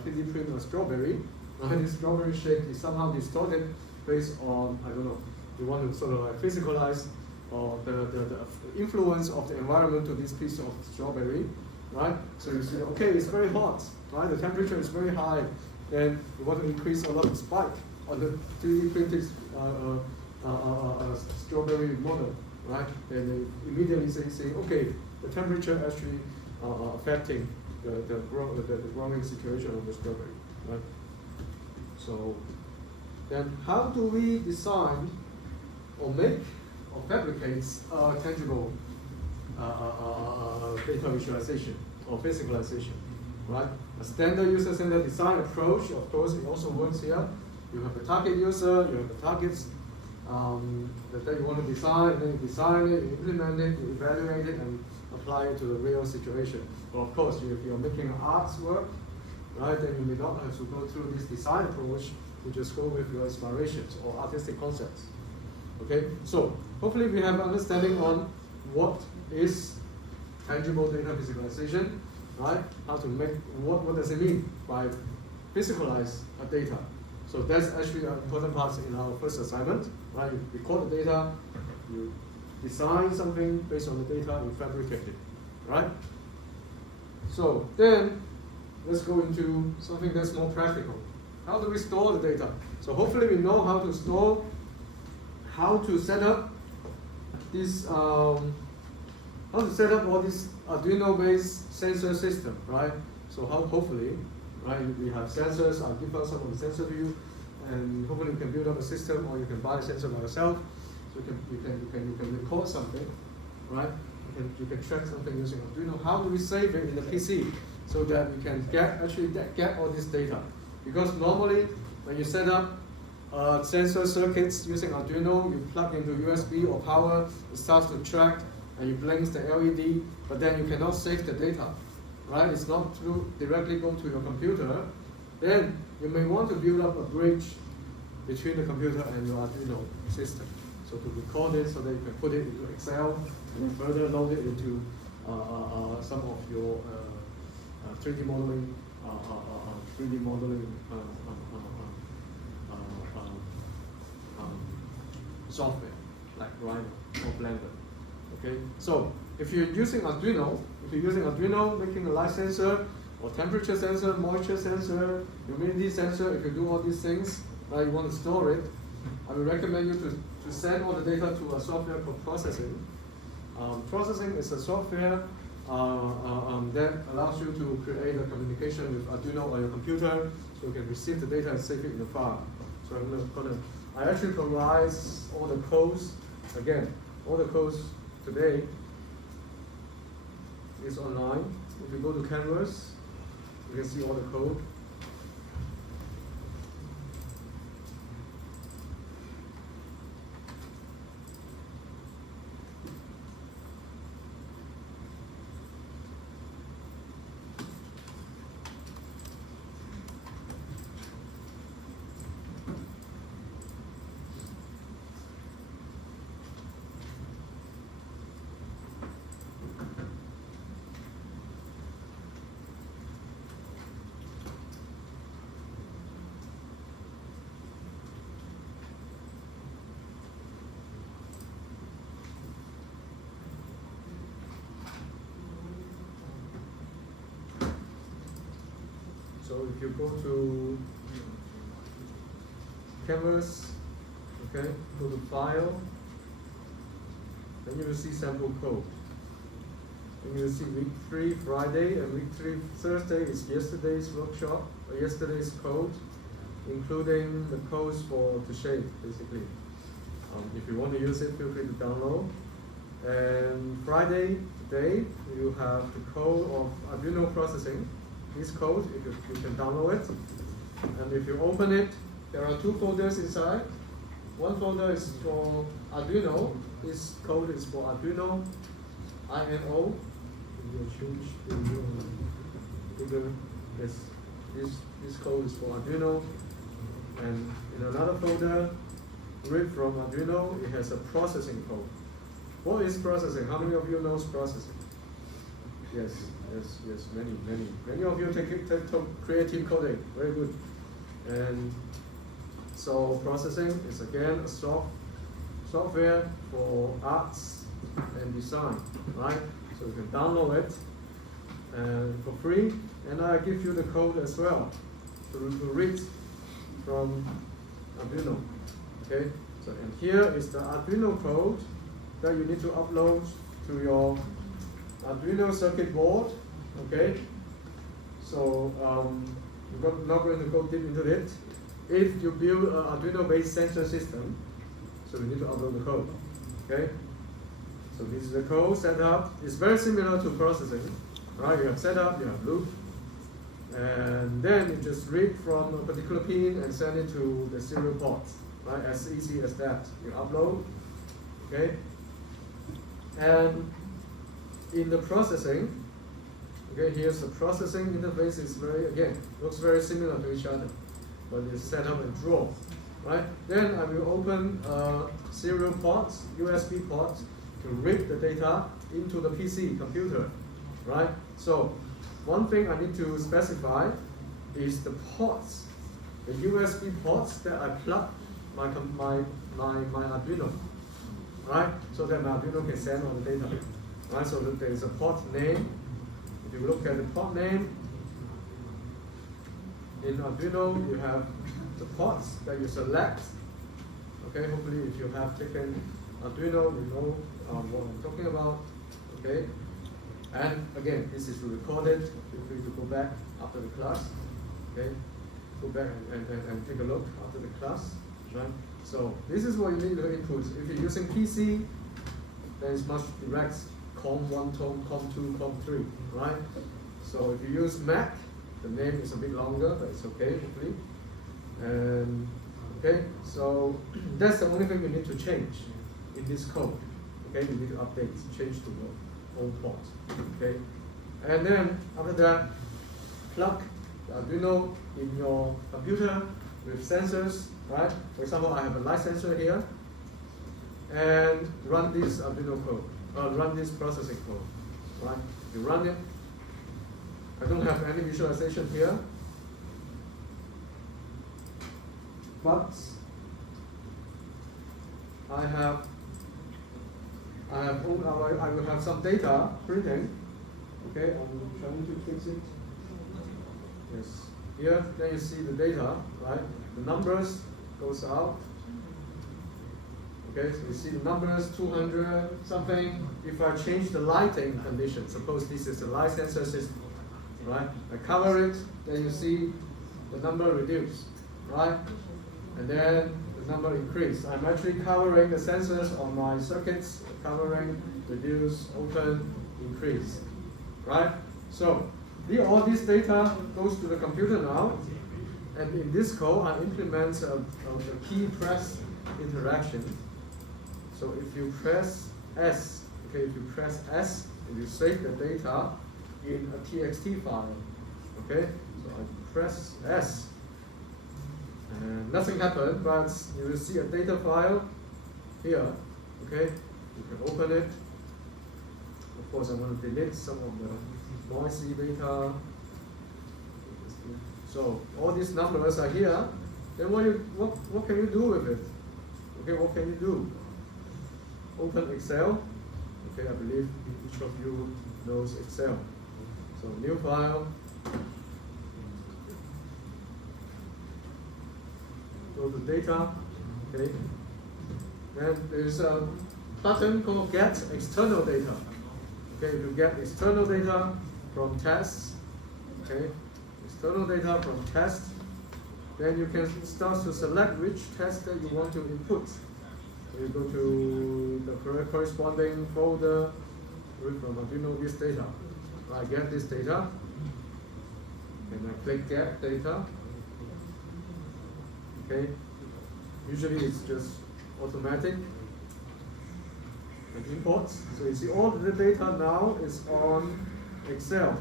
3D print a strawberry, right? This strawberry shape is somehow distorted based on, I don't know, you want to sort of like physicalize the influence of the environment to this piece of strawberry, right? So you see, okay, it's very hot, right? The temperature is very high. Then you want to increase a lot of spike on the 3D printed strawberry model, right? Then they immediately say, okay, the temperature actually affecting the growing situation of the strawberry, right? So then how do we design or make or fabricate tangible data visualization or physicalization, right? A standard user-centered design approach, of course, it also works here. You have the target user, you have the targets that you want to design, then you design it, you implement it, you evaluate it, and apply it to the real situation. But of course, if you're making an arts work, right, then you may not have to go through this design approach. You just go with your inspirations or artistic concepts. Okay, so hopefully we have understanding on what is tangible data visualization, right? How to make, what does it mean by physicalize a data? So that's actually an important part in our first assignment, right? You record the data, you design something based on the data, you fabricate it, right? So then let's go into something that's more practical. How do we store the data? So hopefully we know how to store, how to set up this, how to set up all this Arduino-based sensor system, right? So hopefully, right, we have sensors. I'll give out some of the sensor to you, and hopefully you can build up a system, or you can buy a sensor by yourself. So you can record something, right? You can track something using Arduino. How do we save it in the PC so that we can get all this data? Because normally when you set up sensor circuits using Arduino, you plug into USB or power, it starts to track and you blink the LED, but then you cannot save the data, right? It's not directly go to your computer. Then you may want to build up a bridge between the computer and your Arduino system. So to record it so that you can put it into Excel and then further load it into some of your 3D modeling software like Rhino or Blender. Okay, so if you're using Arduino, making a light sensor or temperature sensor, moisture sensor, humidity sensor, if you do all these things, right, you want to store it, I would recommend you to send all the data to a software called processing. Processing is a software that allows you to create a communication with Arduino or your computer, so you can receive the data and save it in the file. So I actually provide all the codes. Again, all the codes today is online. If you go to Canvas, you can see all the code. So if you go to Canvas, okay, go to File, then you will see sample code. And you will see week 3 Friday and week 3 Thursday is yesterday's workshop, or yesterday's code, including the codes to shape, basically. If you want to use it, feel free to download. And Friday, today, you have the code of Arduino processing. This code, you can download it. And if you open it, there are 2 folders inside. One folder is for Arduino. This code is for Arduino INO. This code is for Arduino. And in another folder, read from Arduino, it has a processing code. What is processing? How many of you knows processing? Yes, many of you take creative coding. Very good. And so processing is again a software for arts and design, right? So you can download it and for free, and I give you the code as well to read from Arduino. Okay, so and here is the Arduino code that you need to upload to your Arduino circuit board. Okay, so I'm not going to go deep into it. If you build an Arduino-based sensor system, so you need to upload the code. Okay, so this is the code set up. It's very similar to processing, right? You have setup, you have loop, and then you just read from a particular pin and send it to the serial port, right? As easy as that. You upload, okay, and in the processing, okay, here's the processing interface. Is looks very similar to each other, but it's set up and draw, right? Then I will open serial ports, USB ports, to read the data into the PC computer, right? So one thing I need to specify is the ports, the USB ports that I plug my Arduino, right? So that my Arduino can send all the data, right? So that there is a port name. If you look at the port name in Arduino, you have the ports that you select. Okay, hopefully if you have taken Arduino, you know what I'm talking about. Okay, and again, this is recorded. Feel free to go back after the class. Okay, go back and take a look after the class. Right. So this is what you need to input. If you're using PC, then it's much direct. COM1, COM2, COM3, right? So if you use Mac, the name is a bit longer, but it's okay, hopefully. And okay, so that's the only thing you need to change in this code. Okay, you need to update, change to the old port. Okay, and then after that, plug the Arduino in your computer with sensors, right? For example, I have a light sensor here, and run this Arduino code. Run this processing code, right? You run it. I don't have any visualization here, but I will have some data printing. Okay, I'm trying to fix it. Yes, here then you see the data, right? The numbers goes out. Okay, so you see the numbers, 200 something. If I change the lighting condition, suppose this is a light sensor system, right? I cover it, then you see the number reduce, right? And then the number increase. I'm actually covering the sensors on my circuits, covering, reduce, open, increase, right? So all this data goes to the computer now, and in this code I implement a key press interaction. So if you press S, okay, if you press S, and you save the data in a TXT file, okay? So I press S, and nothing happened, but you will see a data file here, okay? You can open it. Of course, I want to delete some of the noisy data. So all these numbers are here. Then what can you do with it? Okay, what can you do? Open Excel. Okay, I believe each of you knows Excel. So new file. Go to data. Okay. Then there's a button called Get External Data. Okay, you get external data from tests. Okay, external data from tests. Then you can start to select which test that you want to input. So you go to the corresponding folder, read from Arduino this data. I get this data, and I click Get Data. Okay, usually it's just automatic and imports. So you see all the data now is on Excel.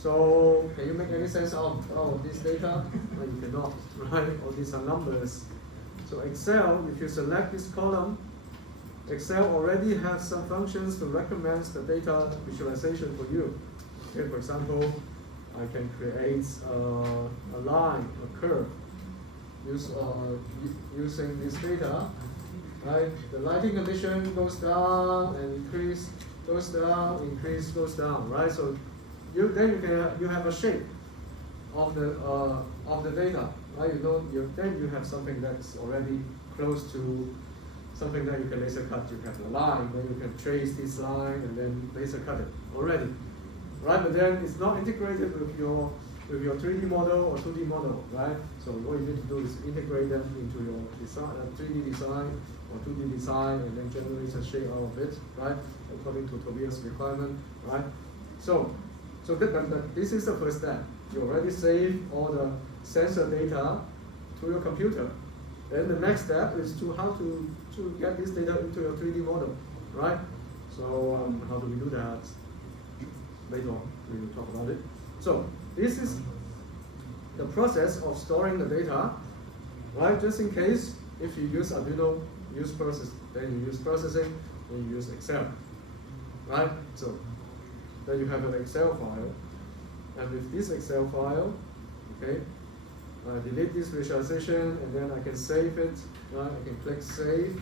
So can you make any sense out of this data? Well, you cannot, right? All these are numbers. So Excel, if you select this column, Excel already has some functions to recommend the data visualization for you. Okay, for example, I can create a line, a curve, using this data. Right, the lighting condition goes down and increase, goes down, increase, goes down. Right, so you have a shape of the data. Right, then you have something that's already close to something that you can laser cut. You have a line, then you can trace this line and then laser cut it already. Right, but then it's not integrated with your 3D model or 2D model, right? So what you need to do is integrate them into your design, 3D design or 2D design, and then generate a shape out of it, right? According to Tobias' requirement, right? So this is the first step. You already save all the sensor data to your computer. Then the next step is to how to get this data into your 3D model, right? So how do we do that? Later on, we will talk about it. So this is the process of storing the data, right? Just in case if you use Arduino, then you use processing, then you use Excel, right? So then you have an Excel file, and with this Excel file, okay, I delete this visualization, and then I can save it, right? I can click save,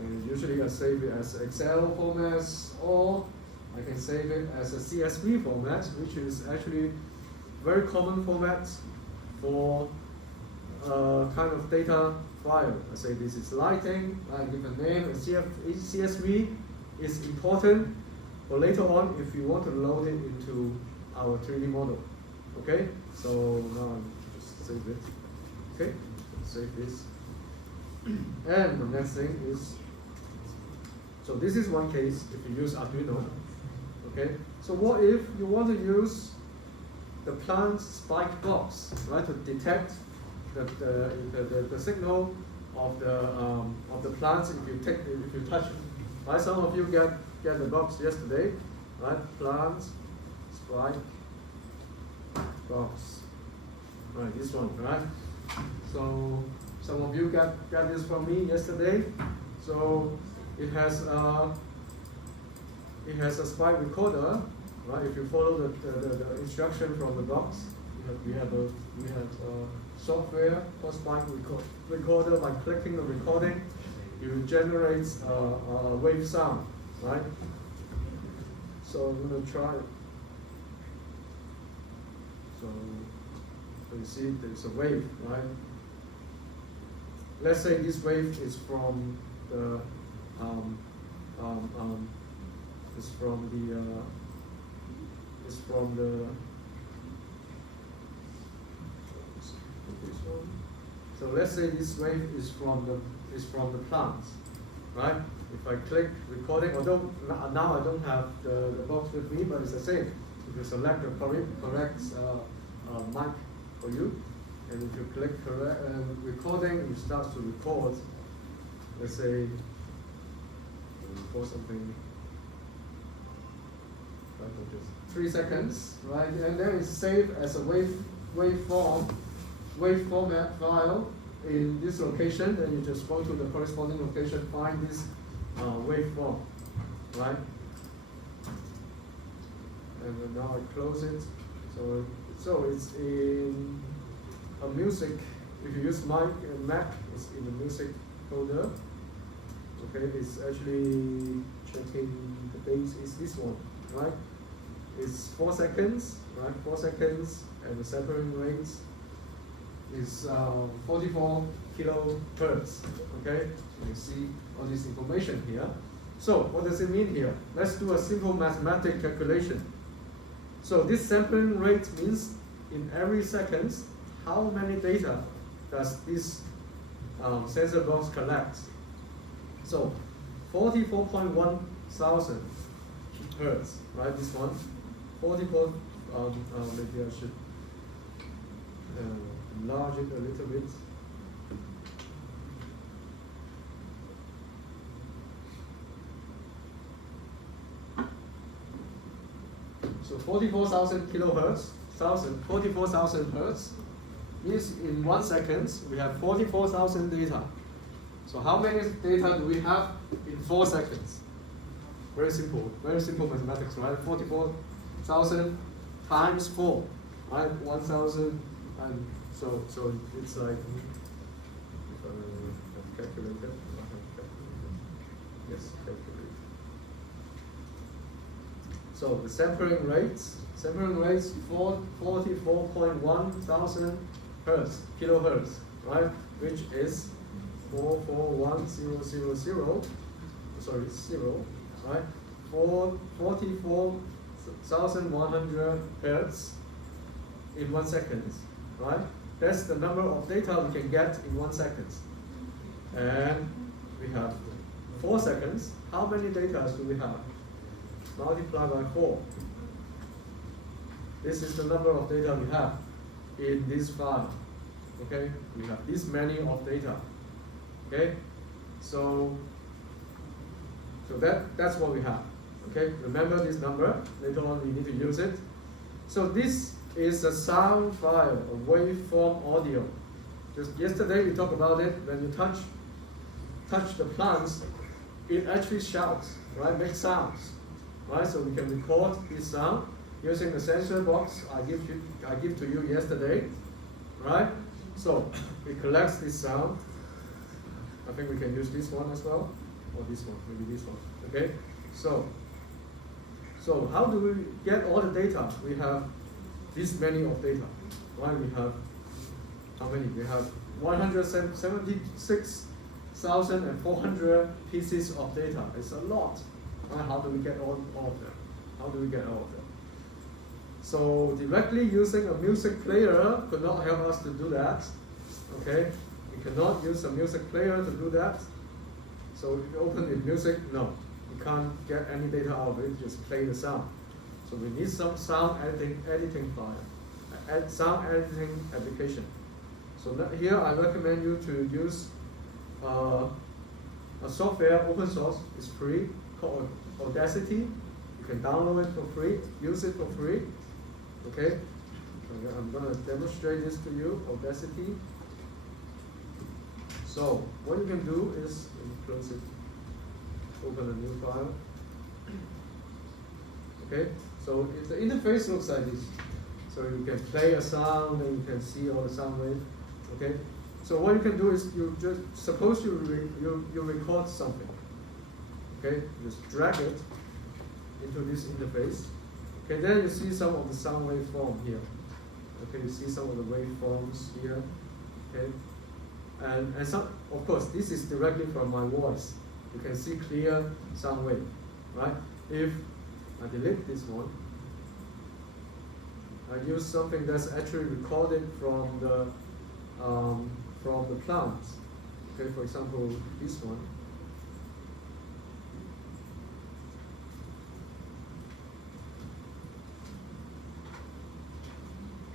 and usually I save it as Excel formats, or I can save it as a CSV format, which is actually very common format for kind of data file. I say this is lighting, I give a name, and CSV is important for later on if you want to load it into our 3D model. Okay, so now I'm just save it. Okay, save this. And the next thing is, so this is one case if you use Arduino. Okay, so what if you want to use the plant spike box, right, to detect the signal of the plants if you touch it, right? Some of you get the box yesterday, right? Plant spike box, right? This one, right? So some of you got this from me yesterday. So it has a spike recorder, right? If you follow the instruction from the box, we have software called spike recorder. By clicking the recording, you generate a wave sound, right? So I'm gonna try it. So you see there's a wave, right? Let's say this wave is from the so let's say this wave is from the plants, right? If I click recording, although now I don't have the box with me, but it's the same. If you select the correct mic for you, and if you click correct recording, it starts to record. Let's say record something. 3 seconds, right? And then it's saved as a wave format file in this location. Then you just go to the corresponding location, find this waveform, right? And then now I close it. So it's in a music. If you use Mac, it's in the music folder. Okay, it's actually checking the base is this one, right? It's 4 seconds, right? 4 seconds, and the sampling rate is 44 kilohertz. Okay, so you see all this information here. So what does it mean here? Let's do a simple mathematical calculation. So this sampling rate means in every second, how many data does this sensor box collect? So 44.1 thousand hertz, right? This one, 44. Maybe I should enlarge it a little bit. So 44,000 kilohertz, 44,000 hertz means in 1 second we have 44,000 data. So how many data do we have in 4 seconds? Very simple mathematics, right? 44,000 times 4, right? 1,000, and so it's like, calculated. Yes, calculate. So the sampling rates 44.1 thousand hertz, kilohertz, right? Which is 441,000, sorry, 0, right? 44,100 hertz in 1 second, right? That's the number of data we can get in 1 second. And we have 4 seconds. How many data do we have? Multiply by 4. This is the number of data we have in this file. Okay, we have this many of data. Okay, so that's what we have. Okay, remember this number. Later on, we need to use it. So this is a sound file, a waveform audio. Just yesterday we talked about it. When you touch the plants, it actually shouts, right? Makes sounds, right? So we can record this sound using the sensor box I give to you yesterday, right? So we collect this sound. I think we can use this one as well, or this one, maybe this one. Okay. So how do we get all the data? We have this many of data. Right? We have how many? We have 176,400 pieces of data. It's a lot. Right? How do we get all of them? How do we get all of them? So directly using a music player could not help us to do that. Okay, we cannot use a music player to do that. So if you open the music, no, you can't get any data out of it. Just play the sound. So we need some sound editing file, sound editing application. So here I recommend you to use a software, open source, it's free, called Audacity. You can download it for free, use it for free. Okay, so I'm going to demonstrate this to you, Audacity. So what you can do is close it, open a new file. Okay, so the interface looks like this. So you can play a sound and you can see all the sound waves. Okay, so what you can do is you just suppose you record something. Okay, just drag it into this interface. Okay, then you see some of the sound waveform here. Okay, you see some of the waveforms here. Okay, and some, of course, this is directly from my voice. You can see clear sound wave, right? If I delete this one, I use something that's actually recorded from the plants. Okay, for example, this one.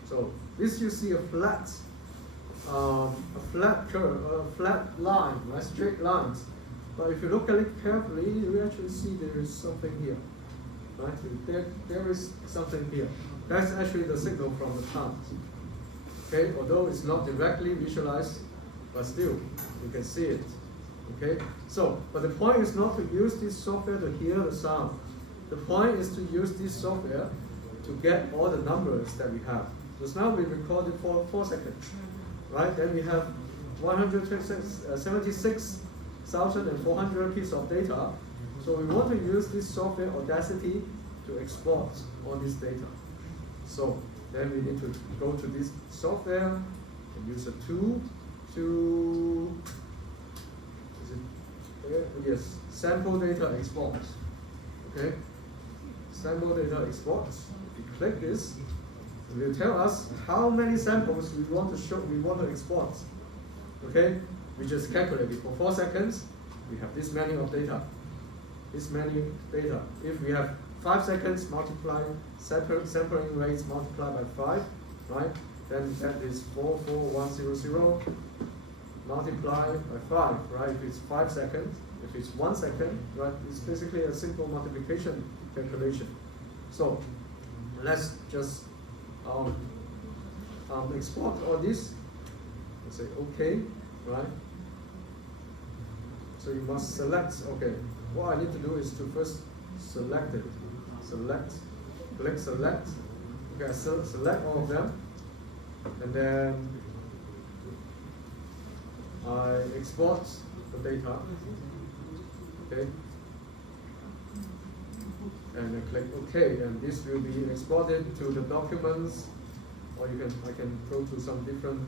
So this you see a flat curve, a flat line, right? Straight lines. But if you look at it carefully, you actually see there is something here, right? There is something here. That's actually the signal from the plant. Okay, although it's not directly visualized, but still you can see it. Okay, so but the point is not to use this software to hear the sound. The point is to use this software to get all the numbers that we have. So now we recorded for 4 seconds, right? Then we have 176,400 pieces of data. So we want to use this software Audacity to export all this data. So then we need to go to this software and use a tool to, is it there? Yes, sample data export. Okay, sample data export. If you click this, it will tell us how many samples we want to export. Okay, we just calculate it for 4 seconds. We have this many of data. This many data. If we have 5 seconds, multiply sampling rates multiply by 5, right? Then that is 44100 multiply by 5, right? If it's 5 seconds, if it's 1 second, right? It's basically a simple multiplication calculation. So let's just export all this and say OK, right? So you must select, okay. What I need to do is to first select it. Select, click select. Okay, select all of them. And then I export the data. Okay. And I click OK, and this will be exported to the documents, or I can go to some different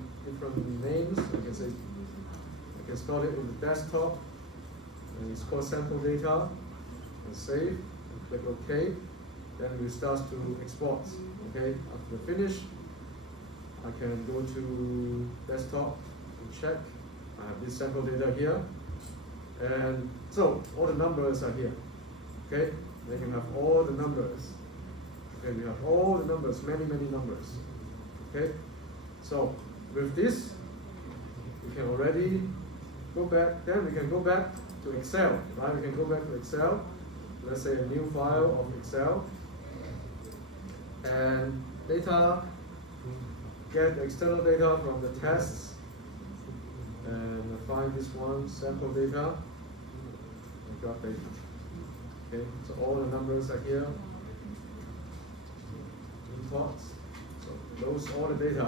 names. I can say I can store it in the desktop, and it's called sample data. And save, and click OK. Then we start to export. Okay, after finish, I can go to desktop and check. I have this sample data here, and so all the numbers are here. Okay. Then you have all the numbers. Okay, we have all the numbers, many numbers. Okay, so with this, we can already go back. Then we can go back to Excel, right? We can go back to Excel. Let's say a new file of Excel, and data. Get external data from the tests, and I find this one sample data. I got data. Okay, so all the numbers are here. Imports. So those all the data.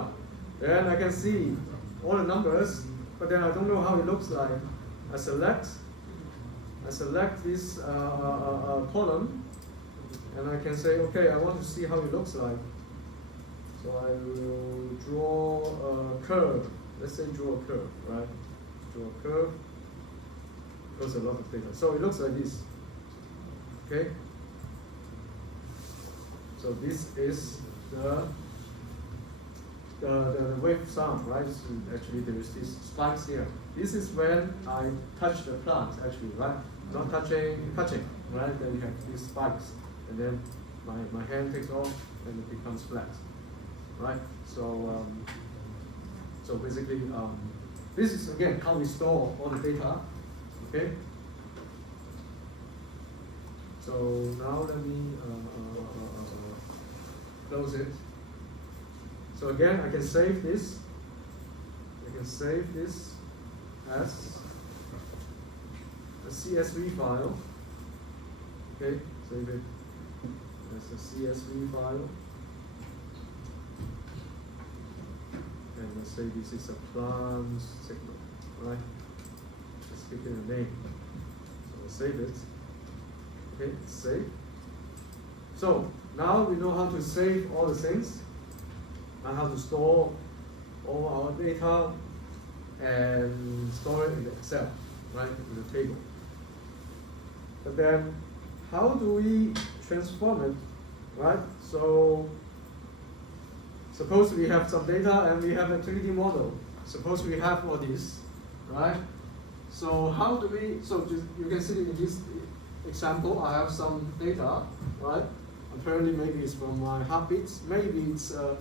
Then I can see all the numbers, but then I don't know how it looks like. I select this column, and I can say, okay, I want to see how it looks like. So I will draw a curve. Let's say draw a curve, right? Draw a curve. There's a lot of data. So it looks like this. Okay, so this is the wave sound, right? So actually, there is this spikes here. This is when I touch the plant, actually, right? Not touching, right? Then you have these spikes, and then my hand takes off, and it becomes flat, right? So so basically, this is again how we store all the data. Okay. So now let me close it. So again, I can save this. I can save this as a CSV file. Okay, save it as a CSV file. And let's say this is a plant signal, right? Let's give it a name. So we'll save it. Okay, save. So now we know how to save all the things and how to store all our data and store it in Excel, right, in the table. But then how do we transform it, right? So suppose we have some data and we have a 3D model. Suppose we have all this, right? So how do we, so just, you can see in this example, I have some data, right? Apparently maybe it's from my heartbeats, maybe it's a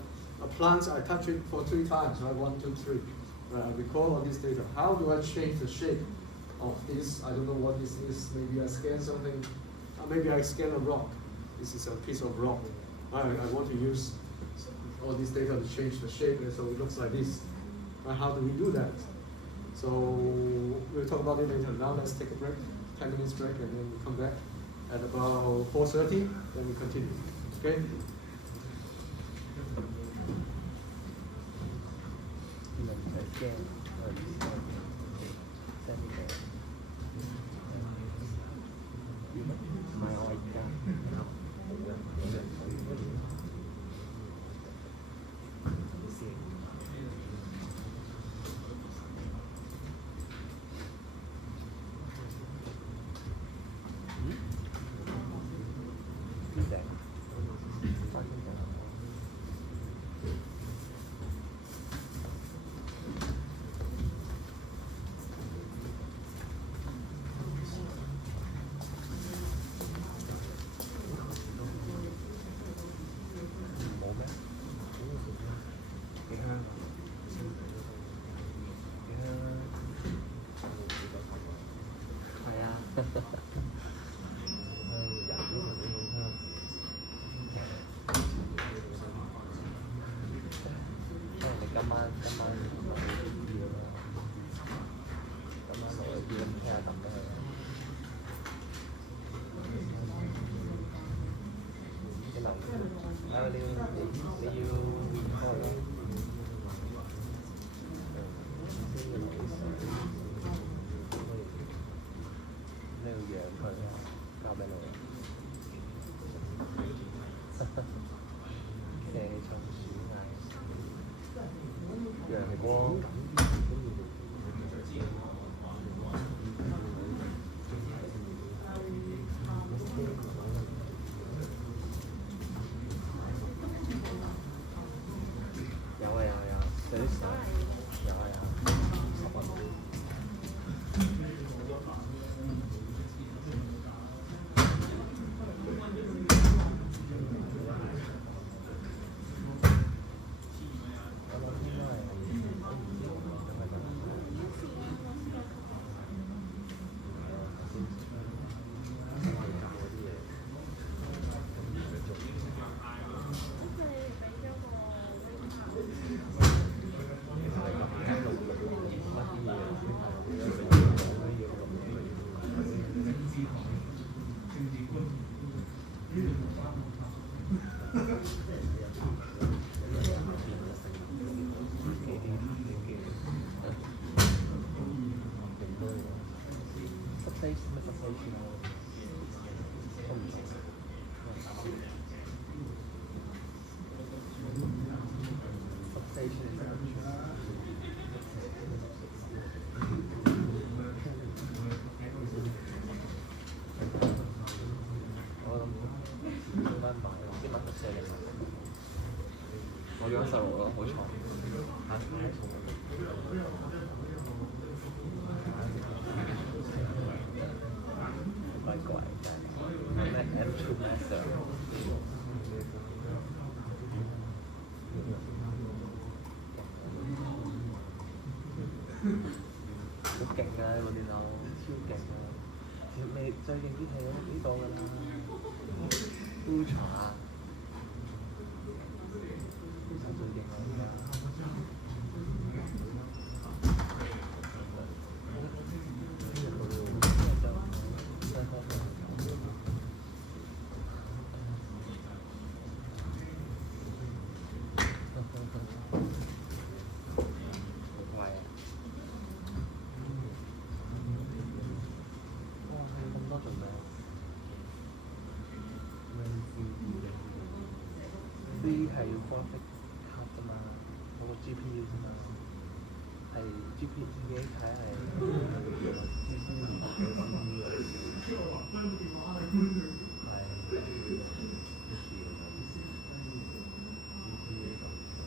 plant, I touch it for 3 times, right? 1, 2, 3. Right? I record all this data. How do I change the shape of this? I don't know what this is. Maybe I scan something, maybe I scan a rock. This is a piece of rock. I want to use all this data to change the shape, so it looks like this. Right? How do we do that? So we'll talk about it later. Now let's take a break, 10 minutes break, and then we come back at about 4:30, then we continue. Okay? 要聽下咁多嘢。你留啊，你要開咯。你要養佢啊，交俾你。騎松鼠蟻，陽光。有啲水，有10蚊。我養細路咯，好重。怪怪嘅，咩 M2 Master？好勁啊！部電腦超勁啊！你最勁啲係呢度㗎啦 ，Ultra。係要 graphic 卡㗎嘛，嗰個 GPU 啫嘛，係 GPU 自己睇係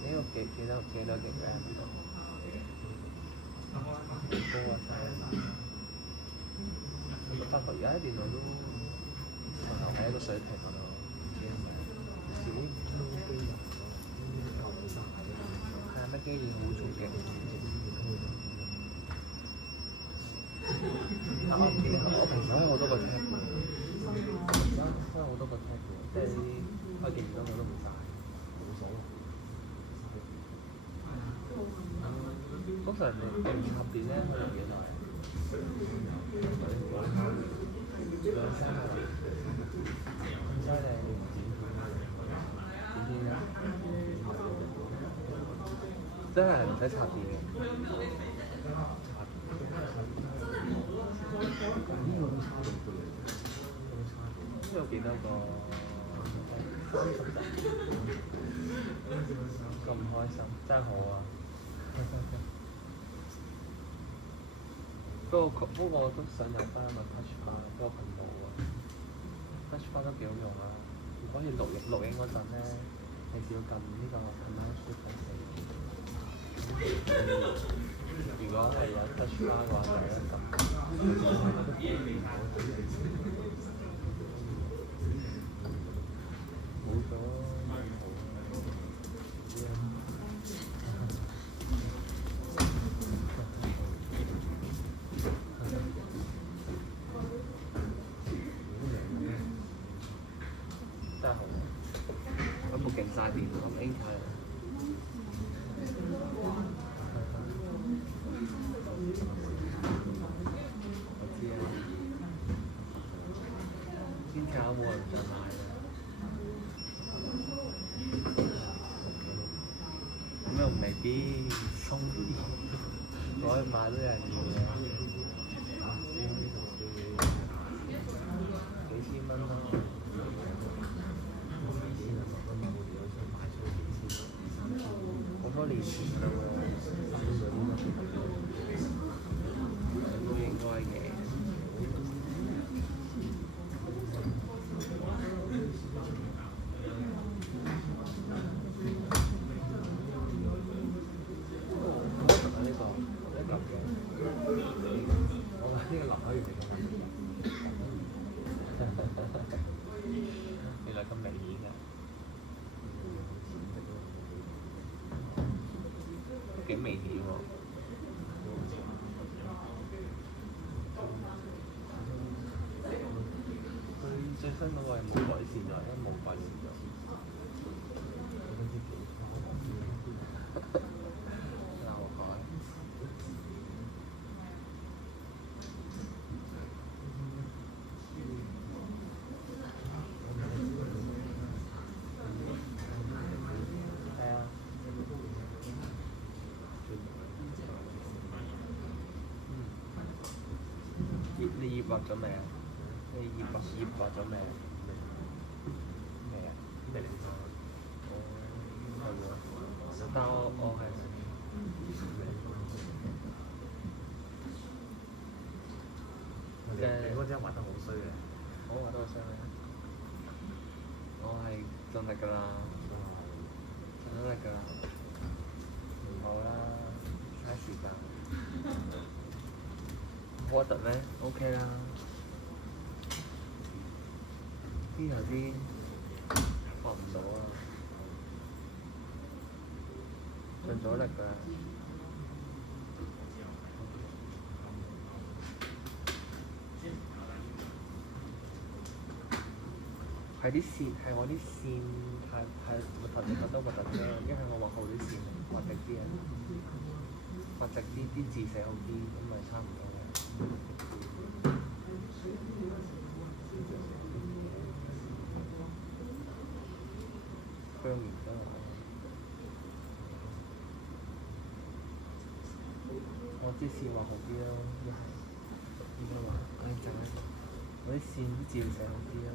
呢個幾多勁嘅？高啊曬！我發覺而家啲電腦都喺一個水平嗰度，自己都機人，係乜機嘢好重勁。我平時開好多個 tab 嘅，開好多個 tab 嘅，即係呢啲開幾多我都唔曬，冇所謂。通常你插電咧可能幾耐？2-3個。咁犀利，你唔剪啊？真係唔使插電嘅。有幾多個？30集。咁開心，真好啊！不過我都想入翻個 Touch Bar 嗰個頻道啊 ，Touch Bar 都幾好用啊！如果要錄影嗰陣咧，你只要撳呢個 Command Shift 4。如果係有 Touch Bar 嘅話，就一撳。冇咗。真係好，嗰部勁晒電腦，Intel。啲鬆啲，攞去買都有人要嘅。幾千蚊咯，好多年前啦喎，都應該嘅。原來咁明顯嘅，都幾明顯喎。佢最新嗰個係冇改善咗，因為冇改善咗。鬧改。你葉畫咗未啊？你葉畫咗未啊？未啊？未嚟咗。係喎。但我係你嗰張畫得好衰嘅。我畫得好衰嘅。我係盡力㗎啦，盡力㗎啦。唔好啦，嘥時間。核突咩 ？OK 啦，邊有啲學唔到啊，盡咗力㗎。係啲線，係我啲線太核突，你覺得核突啫？因為我畫好啲線，畫直啲啊，畫直啲，啲字寫好啲，咁咪差唔多。姜而家我啲線畫好啲咯，應該話，我啲線啲字寫好啲咯。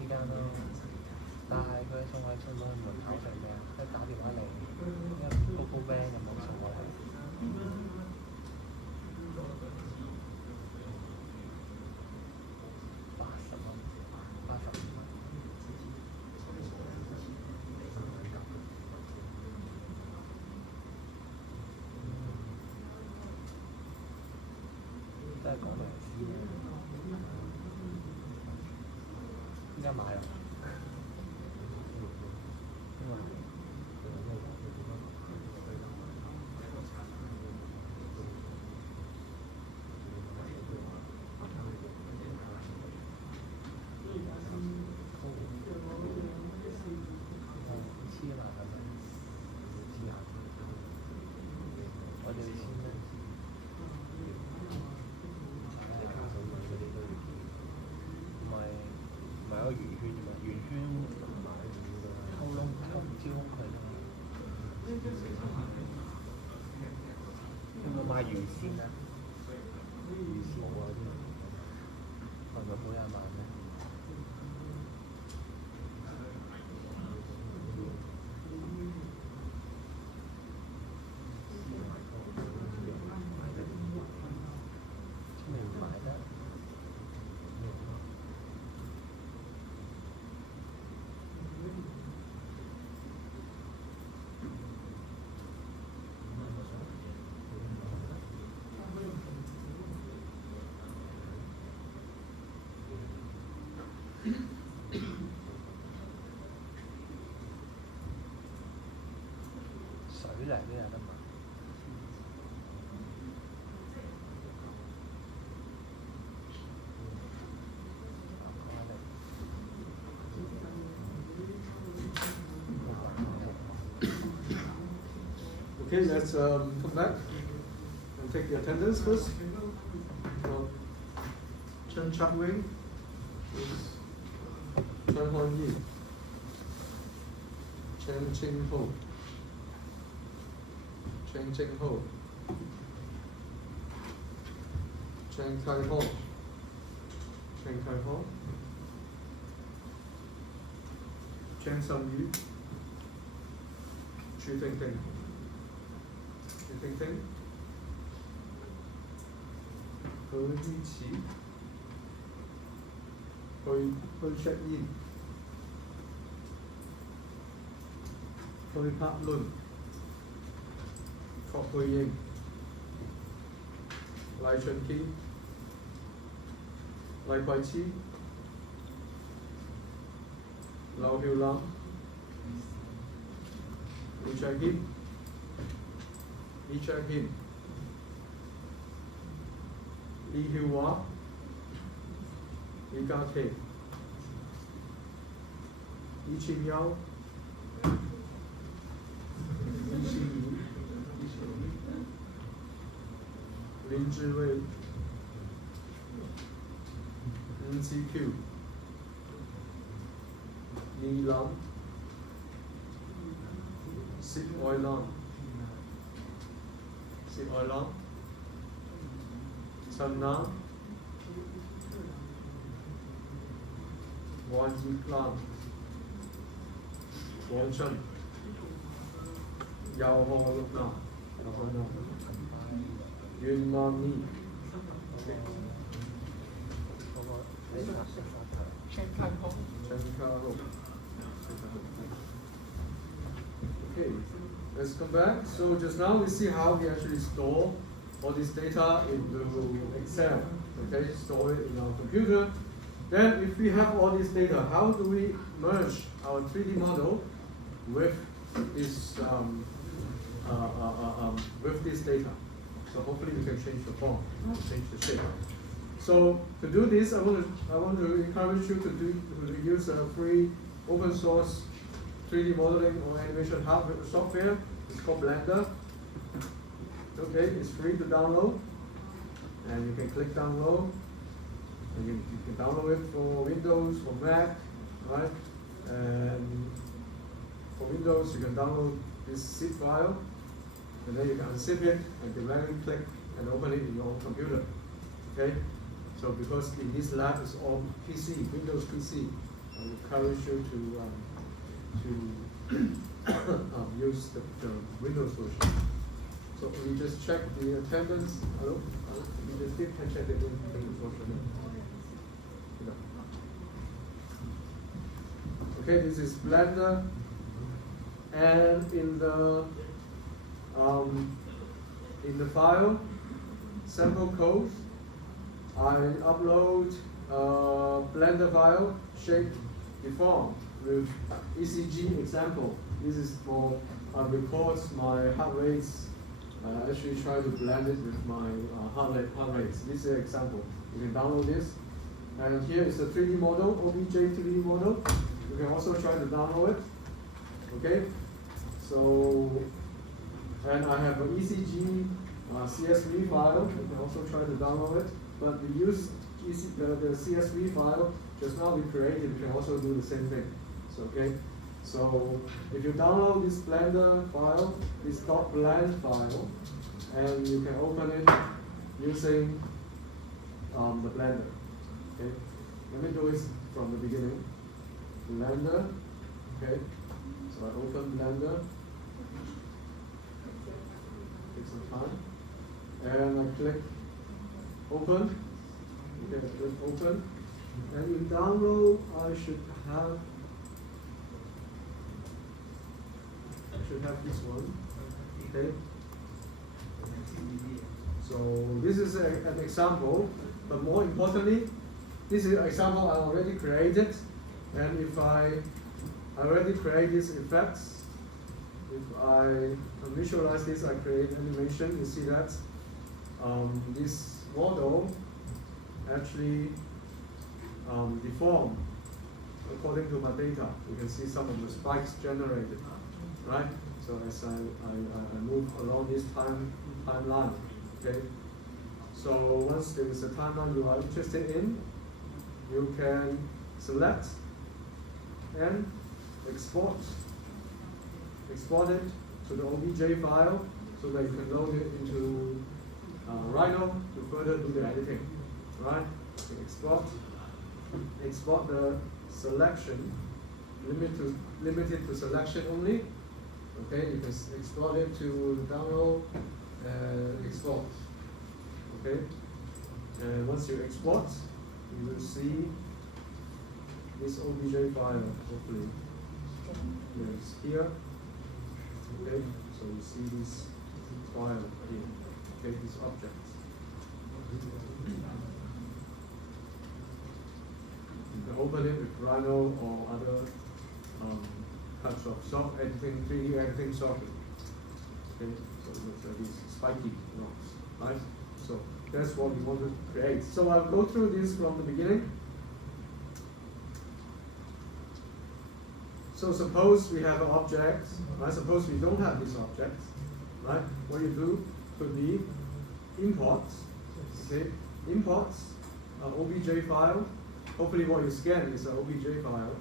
依家咯，但係佢送喺出到去門口上嘅，即係打電話嚟，因為GoGo Van 就冇送過嚟。80蚊，85蚊。都係講明先啦。依家買啊！因為黐埋係咪？我哋先啦。唔係個圓圈啫嘛，圓圈溝窿挑窿佢啫嘛。有冇買魚線啊？魚線冇啊，係咪好廿萬咧？出嚟唔買得。水嚟都有得買。Okay, let's come back and take the attendance first. Chen Chak-wing is Chen Hon-yi, Chen Ching-ho, Chen Ching-ho, Chen Kai-ho, Chen Kai-ho, Chen Sun-yu, Chu Ting-ting, Chu Ting-ting, He Yu-qi, Hui Shek-yin, Hui Pak-lun, Kok Hui-ying, Lai Chun-ki, Lai Kwai-chi, Lau Hiu-lam, Lee Chang-hin, Lee Chang-hin, Lee Hua, Lee Ka-kei, Lee Ching-yao, Lee Xin-yi, Lin Zhiwei, Lin Ziqiu, Li Lang, Sit Oi-lang, Sit Oi-lang, Chen Na, Wang Yik-lang, Wang Chen, Yao Hong-na, Yun Man-ni. Chen Kai-ho. Okay, let's come back. So just now we see how we actually store all this data into Excel. Okay, store it in our computer. Then if we have all this data, how do we merge our 3D model with this data? So hopefully we can change the form, change the shape. So to do this, I want to encourage you to use a free open source 3D modeling or animation hardware software. It's called Blender. Okay, it's free to download, and you can click download. And you can download it for Windows, for Mac, right? And for Windows, you can download this zip file, and then you can unzip it and you manually click and open it in your own computer. Okay? So because in this lab is all PC, Windows PC, I would encourage you to use the Windows version. So we just check the attendance. Hello? We just did check the Windows version. Okay, this is Blender, and in the file sample code, I upload a Blender file shape deformed with ECG example. This is for records my heart rates. I actually try to blend it with my heart rates. This is an example. You can download this. And here is the 3D model, OBJ 3D model. You can also try to download it. Okay? So, and I have an ECG CSV file. You can also try to download it. But we use the CSV file just now we created. You can also do the same thing. So, okay? So, if you download this Blender file, this .blend file, and you can open it using the Blender. Okay? Let me do it from the beginning. Blender, okay? So I open Blender, take some time, and I click open. Okay, click open, and in download I should have this one. Okay. So this is an example, but more importantly, this is an example I already created. And if I already create these effects, if I visualize this, I create animation, you see that this model actually deform according to my data. You can see some of the spikes generated, right? So as I move along this timeline, okay. So once there is a timeline you are interested in, you can select and export it to the OBJ file so that you can load it into Rhino to further do the editing, right? Export the selection, limited to selection only. Okay, you can export it to download, export. Okay, and once you export, you will see this OBJ file. Hopefully, yes, here. Okay, so you see this file here. Okay, this object. You can open it with Rhino or other types of soft editing, 3D editing software. Okay, so it looks like these spiky rocks, right? So that's what we want to create. So I'll go through this from the beginning. So suppose we have an object, right? Suppose we don't have this object, right? What you do could be imports, okay? Imports an OBJ file. Hopefully what you scan is an OBJ file.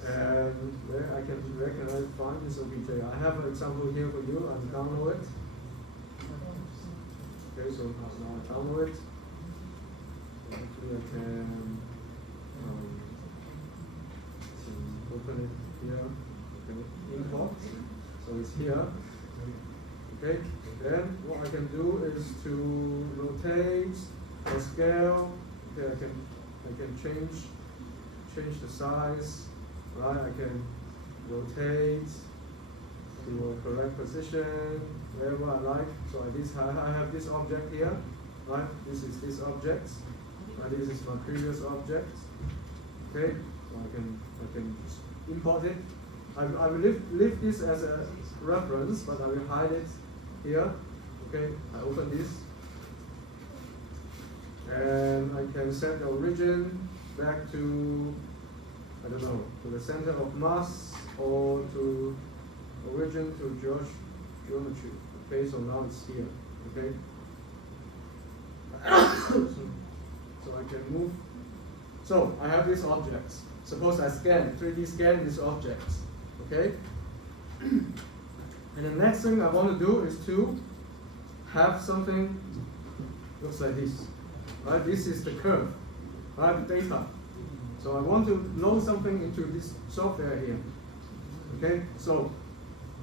And where can I find this OBJ? I have an example here for you. I'll download it. Okay, so now I download it. Actually I can open it here. Okay, import. So it's here. Okay, then what I can do is to rotate or scale. Okay, I can change the size. Right, I can rotate to a correct position, wherever I like. So I have this object here, right? This is this object, right? This is my previous object. Okay, so I can just import it. I will leave this as a reference, but I will hide it here. Okay, I open this, and I can set the origin back to, I don't know, to the center of mass or to origin to geometry. Okay, so now it's here. Okay. So I can move. So I have this object. Suppose I 3D scan this object. Okay. And the next thing I want to do is to have something looks like this. Right? This is the curve. Right? The data. So I want to load something into this software here. Okay, so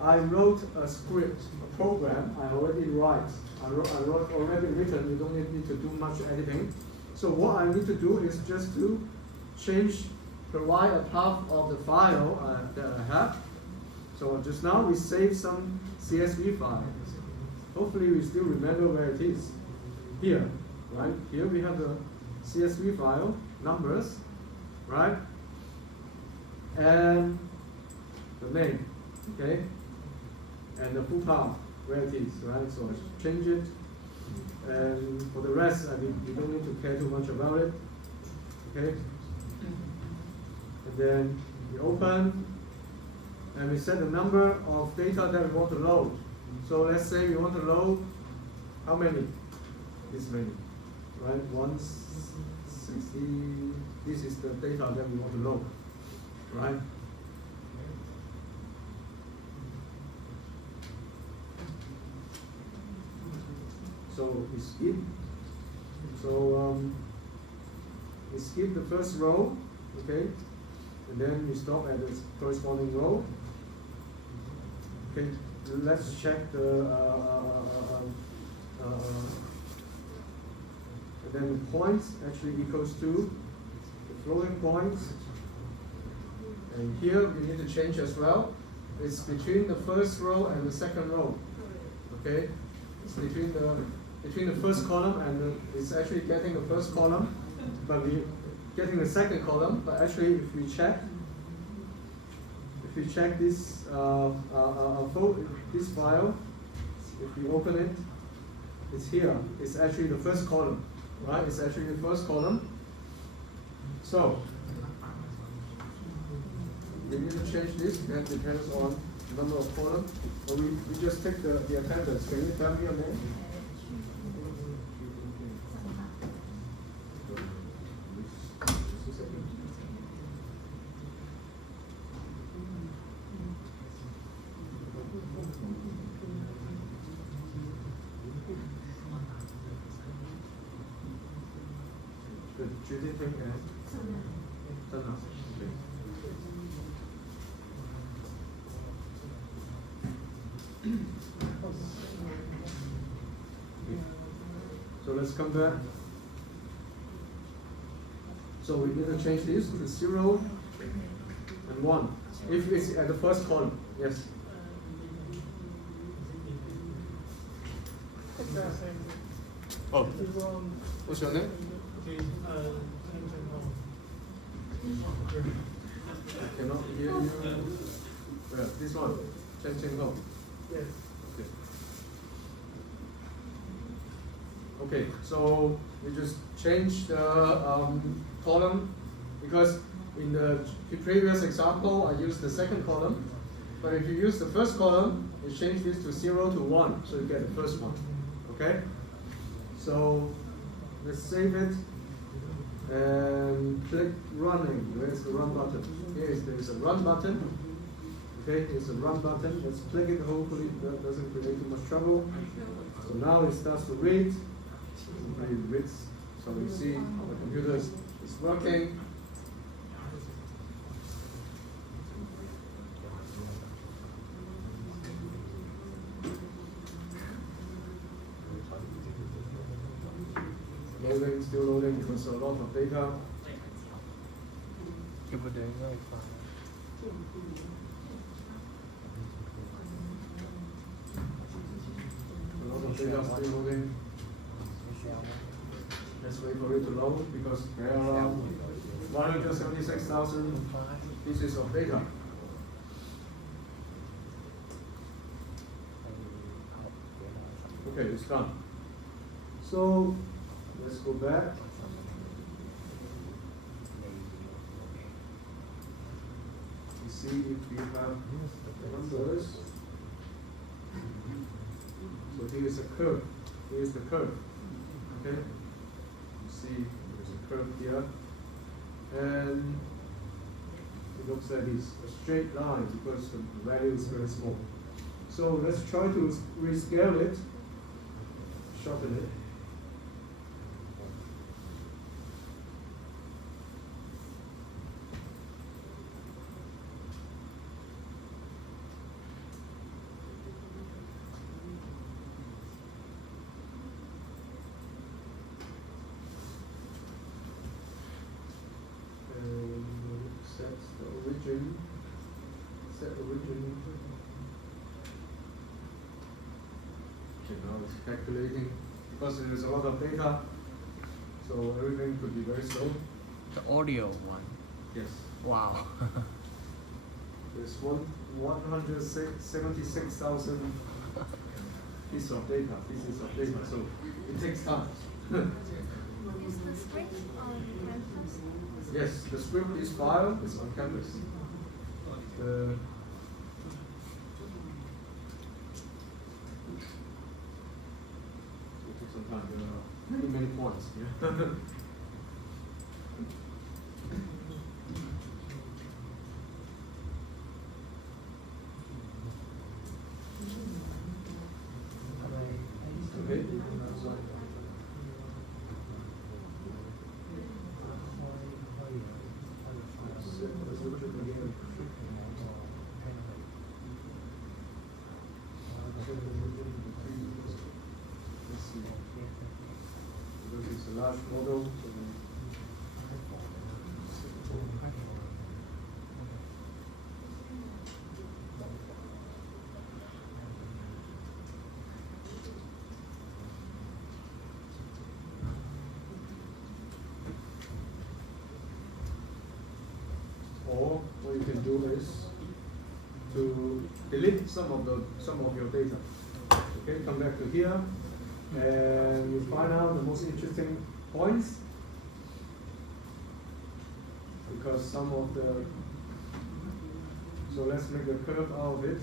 I wrote a script, a program. I already already written. You don't need to do much editing. So what I need to do is just to provide a path of the file that I have. So just now we saved some CSV file. Hopefully we still remember where it is. Here, right? Here we have the CSV file numbers. Right? And the name, okay? And the full path, where it is, right? So I change it. And for the rest, you don't need to care too much about it. Okay? And then we open, and we set the number of data that we want to load. So let's say we want to load how many? This many, right? 160. This is the data that we want to load, right? So we skip. So we skip the first row, okay, and then we stop at the corresponding row. Okay, let's check the and then the points actually equals to floating points, and here we need to change as well. It's between the first row and the second row. Okay, it's between the first column and it's actually getting the first column, but we're getting the second column. But actually, if we check this this file, if we open it, it's here. It's actually the first column, right? It's actually the first column. So we need to change this. That depends on number of columns. But we just take the attendance. Can you tell me your name? Good. Judy Ping and Dana. Okay. So let's come back. So we interchange this to 0 and 1. If it's at the first column, yes. Oh, what's your name? I cannot hear you. This one, Chen Cheng Ho. Yes. Okay, so we just change the column because in the previous example I used the second column, but if you use the first column, you change this to 0 to 1, so you get the first one. Okay? So let's save it and click running. Where's the run button? There's a run button. Okay, here's a run button. Let's click it. Hopefully that doesn't create too much trouble. So now it starts to read. It reads. So we see the computer is working. Loading, still loading because a lot of data. Keep it doing very fast. A lot of data still loading. Let's wait for it to load because there are 176,000 pieces of data. Okay, it's done. So let's go back. You see if we have numbers. So here is a curve. Here is the curve. Okay. You see there's a curve here, and it looks like it's a straight line because the value is very small. So let's try to rescale it, shorten it. Set origin. Okay, now it's calculating because there is a lot of data, so everything could be very slow. The audio one. Yes. Wow. There's 176,000 pieces of data, so it takes time. Is the script on campus? Yes, the script is filed, it's on campus. It took some time, many points. Yeah. Okay. Let's see. Because it's a large model. Or what you can do is to delete some of your data. Okay, come back to here, and you find out the most interesting points, because some of So let's make a curve out of it.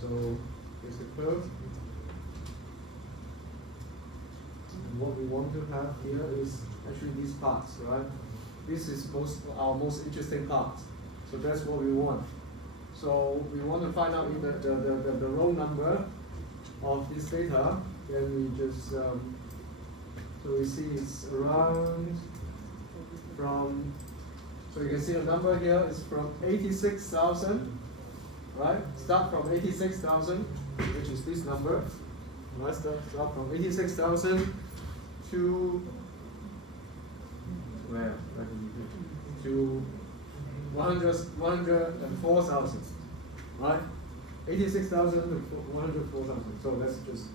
So here's the curve. And what we want to have here is actually these parts, right? This is our most interesting part. So that's what we want. So we want to find out if the row number of this data. Then we just so we see it's around from. So you can see the number here is from 86,000, right? Start from 86,000, which is this number. Right? Start from 86,000 to where? To 104,000, right? 86,000 to 104,000. So let's just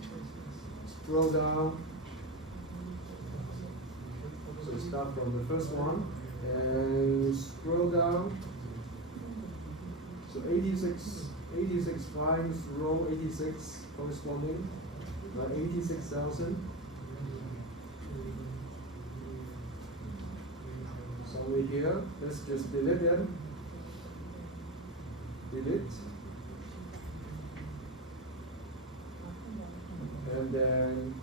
scroll down. So start from the first one and scroll down. So 86 finds row 86 corresponding, right? 86,000. Somewhere here, let's just delete them. Delete. And then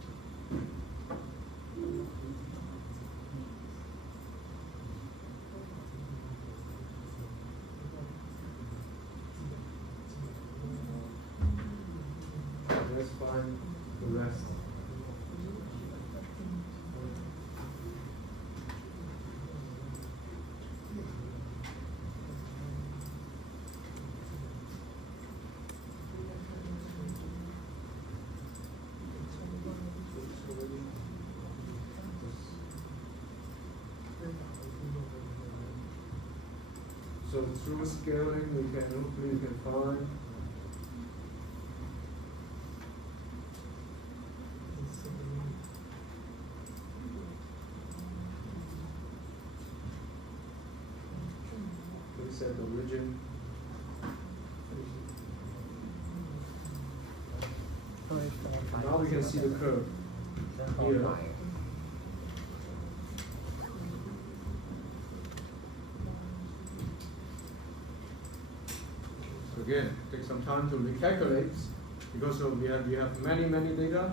let's find the rest. So through scaling, hopefully we can find. We set the origin. Now we can see the curve here. Again, take some time to recalculate because we have many data.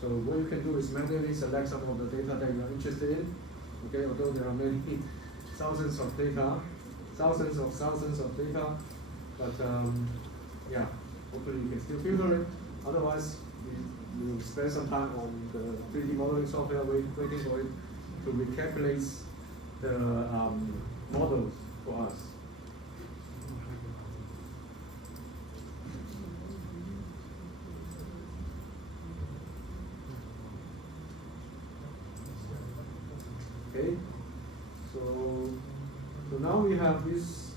So what you can do is manually select some of the data that you are interested in. Okay, although there are many thousands of data, thousands of data, but yeah, hopefully you can still filter it. Otherwise, you spend some time on the 3D modeling software waiting for it to recalculate the models for us. Okay, so now we have this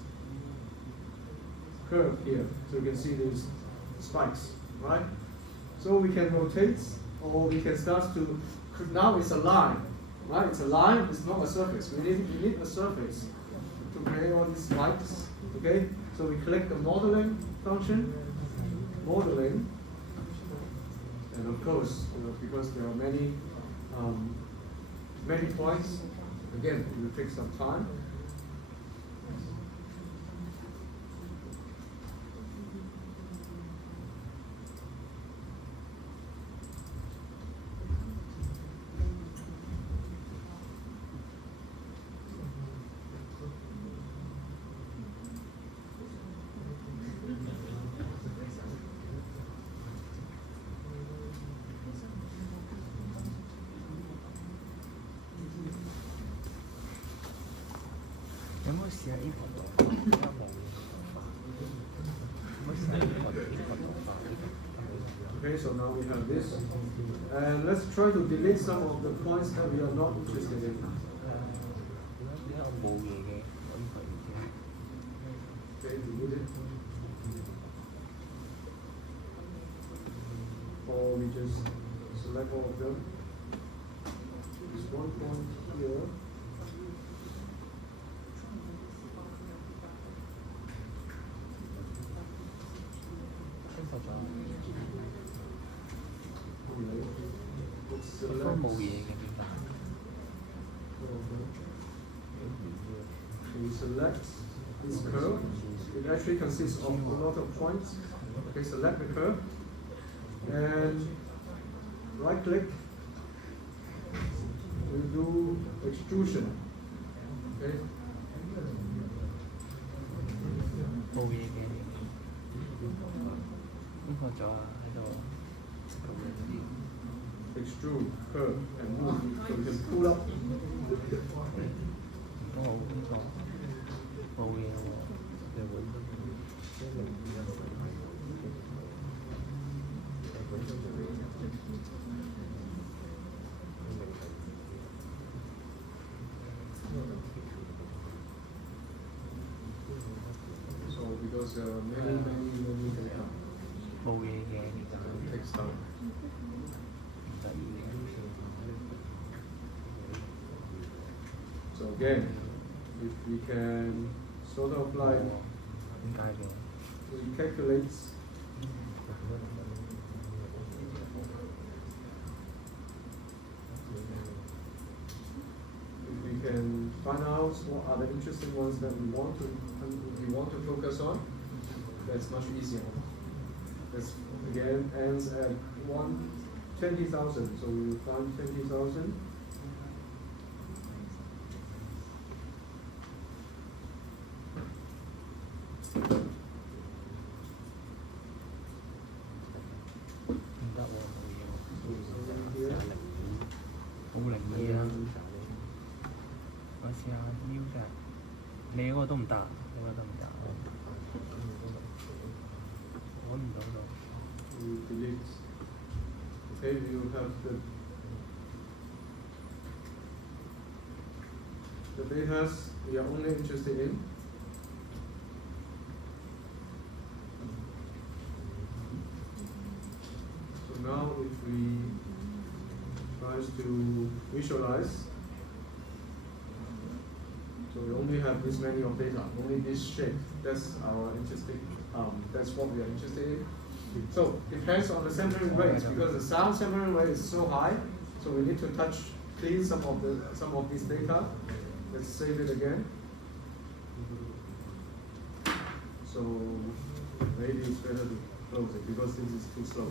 curve here, so you can see these spikes, right? So we can rotate, or we can start to. Now it's a line, right? It's a line. It's not a surface. We need a surface to create all these spikes. Okay. So we click the modeling function, modeling, and of course, because there are many points. Again, it will take some time. Okay, so now we have this, and let's try to delete some of the points that we are not interested in. Okay, delete it. Or we just select all of them. one point here. Let's 應該 select. 冇嘢嘅點解？ We select this curve. It actually consists of a lot of points. Okay, select the curve and right click. We do extrusion. Okay. 冇嘢嘅。邊個咗啊？喺度做緊啲。 Extrude, curve, and move. So we can pull up. 冇嘢喎，你會 So because many data 冇嘢嘅， takes time. 唔得意嘅。 So again, if we can sort of like 點解嘅？ we calculate if we can find out what are the interesting ones that we want to focus on, that's much easier. This again ends at 20,000, so we will find 20,000.你嗰個都唔得，你嗰個都唔得，揾唔到咗。 We delete. Okay, we will have the data we are only interested in. So now if we try to visualize, so we only have this many of data, only this shape. That's our interesting. That's what we are interested in. So depends on the sampling rate because the sound sampling rate is so high. So we need to clean some of this data. Let's save it again. So maybe it's better to close it because this is too slow.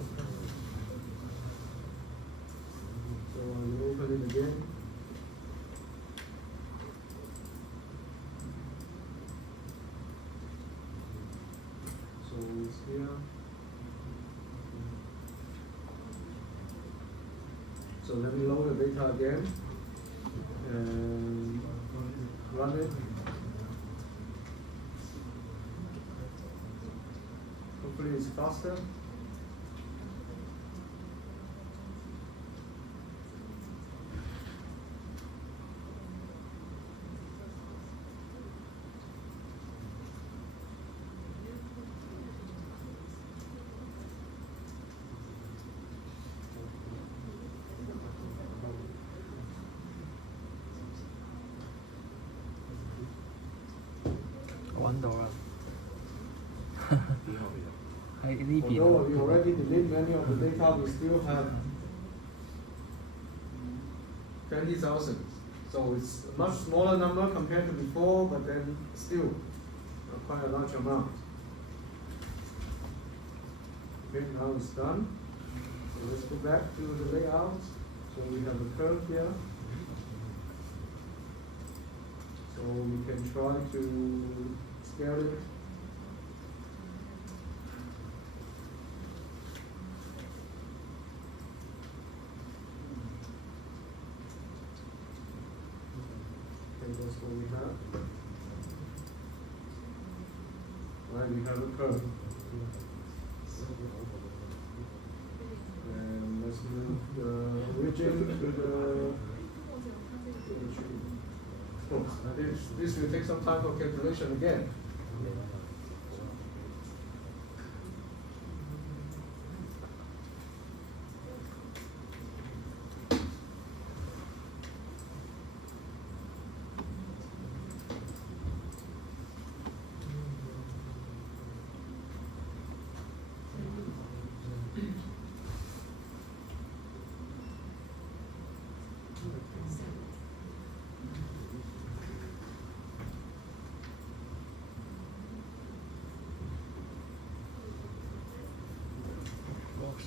So I will open it again. So it's here. So let me load the data again and run it. Hopefully it's faster. Although we already delete many of the data, we still have 20,000. So it's a much smaller number compared to before, but then still quite a large amount. Okay, now it's done. So let's go back to the layout. So we have a curve here. So we can try to scale it. Okay, that's what we have. Right, we have a curve. And let's move the region to the tree. Oh, this will take some time for calculation again.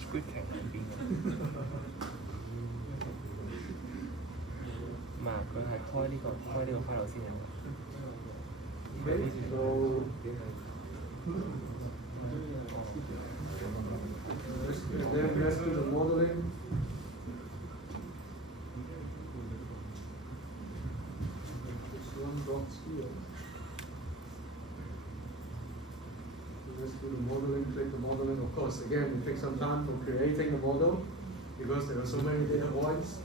พูดแข่งหนังปิ้งอะ嘛，佢係開呢個花樓先有。 Okay, so let's do the modeling. This one box here. Let's do the modeling, click the modeling. Of course, again, it takes some time for creating the model because there are so many data points.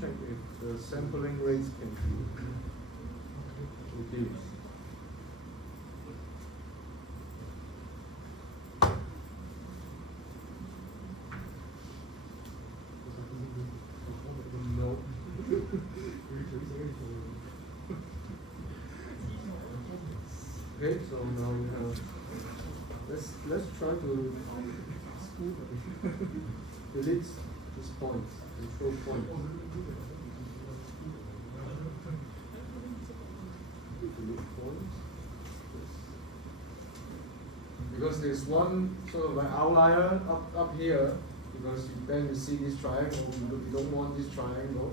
Check if the sampling rates can be reduced. No. Okay, so now we have. Let's try to delete this point, control point. Delete point. Because there's one sort of like outlier up here, because then you see this triangle, you don't want this triangle.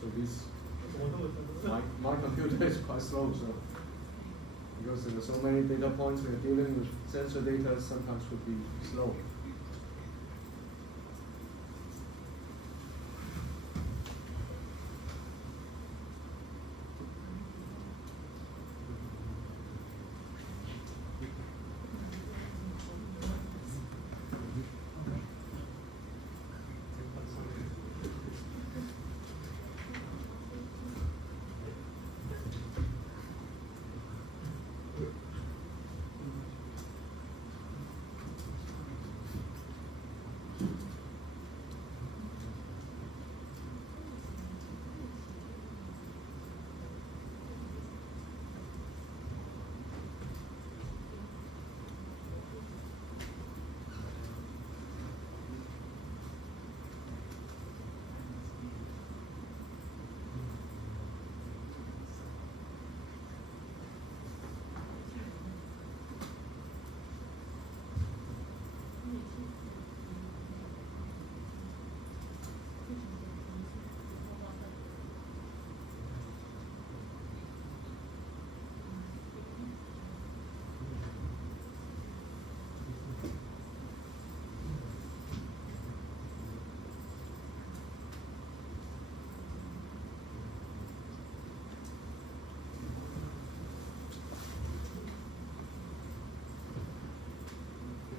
So this, my computer is quite slow, so because there are so many data points we're dealing with, sensor data sometimes could be slow.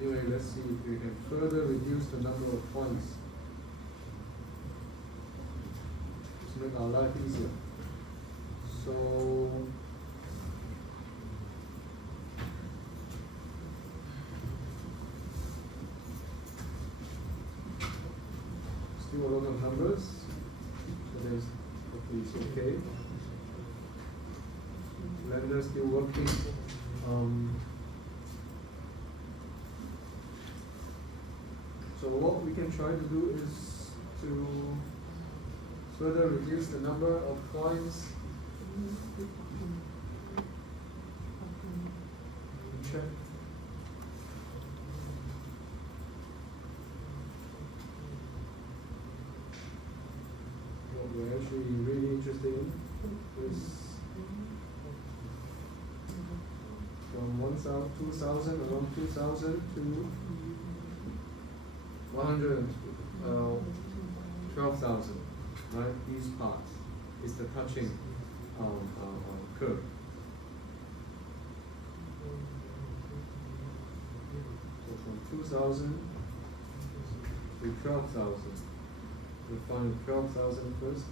Anyway, let's see if we can further reduce the number of points. Just make our life easier. So still a lot of numbers. So there's hopefully it's okay. Blender still working. So what we can try to do is to further reduce the number of points. Check. What we're actually really interested in is from 2000, around 2000 to 12,000, right? These parts is the touching curve. So from 2000 to 12,000, we find 12,000 first.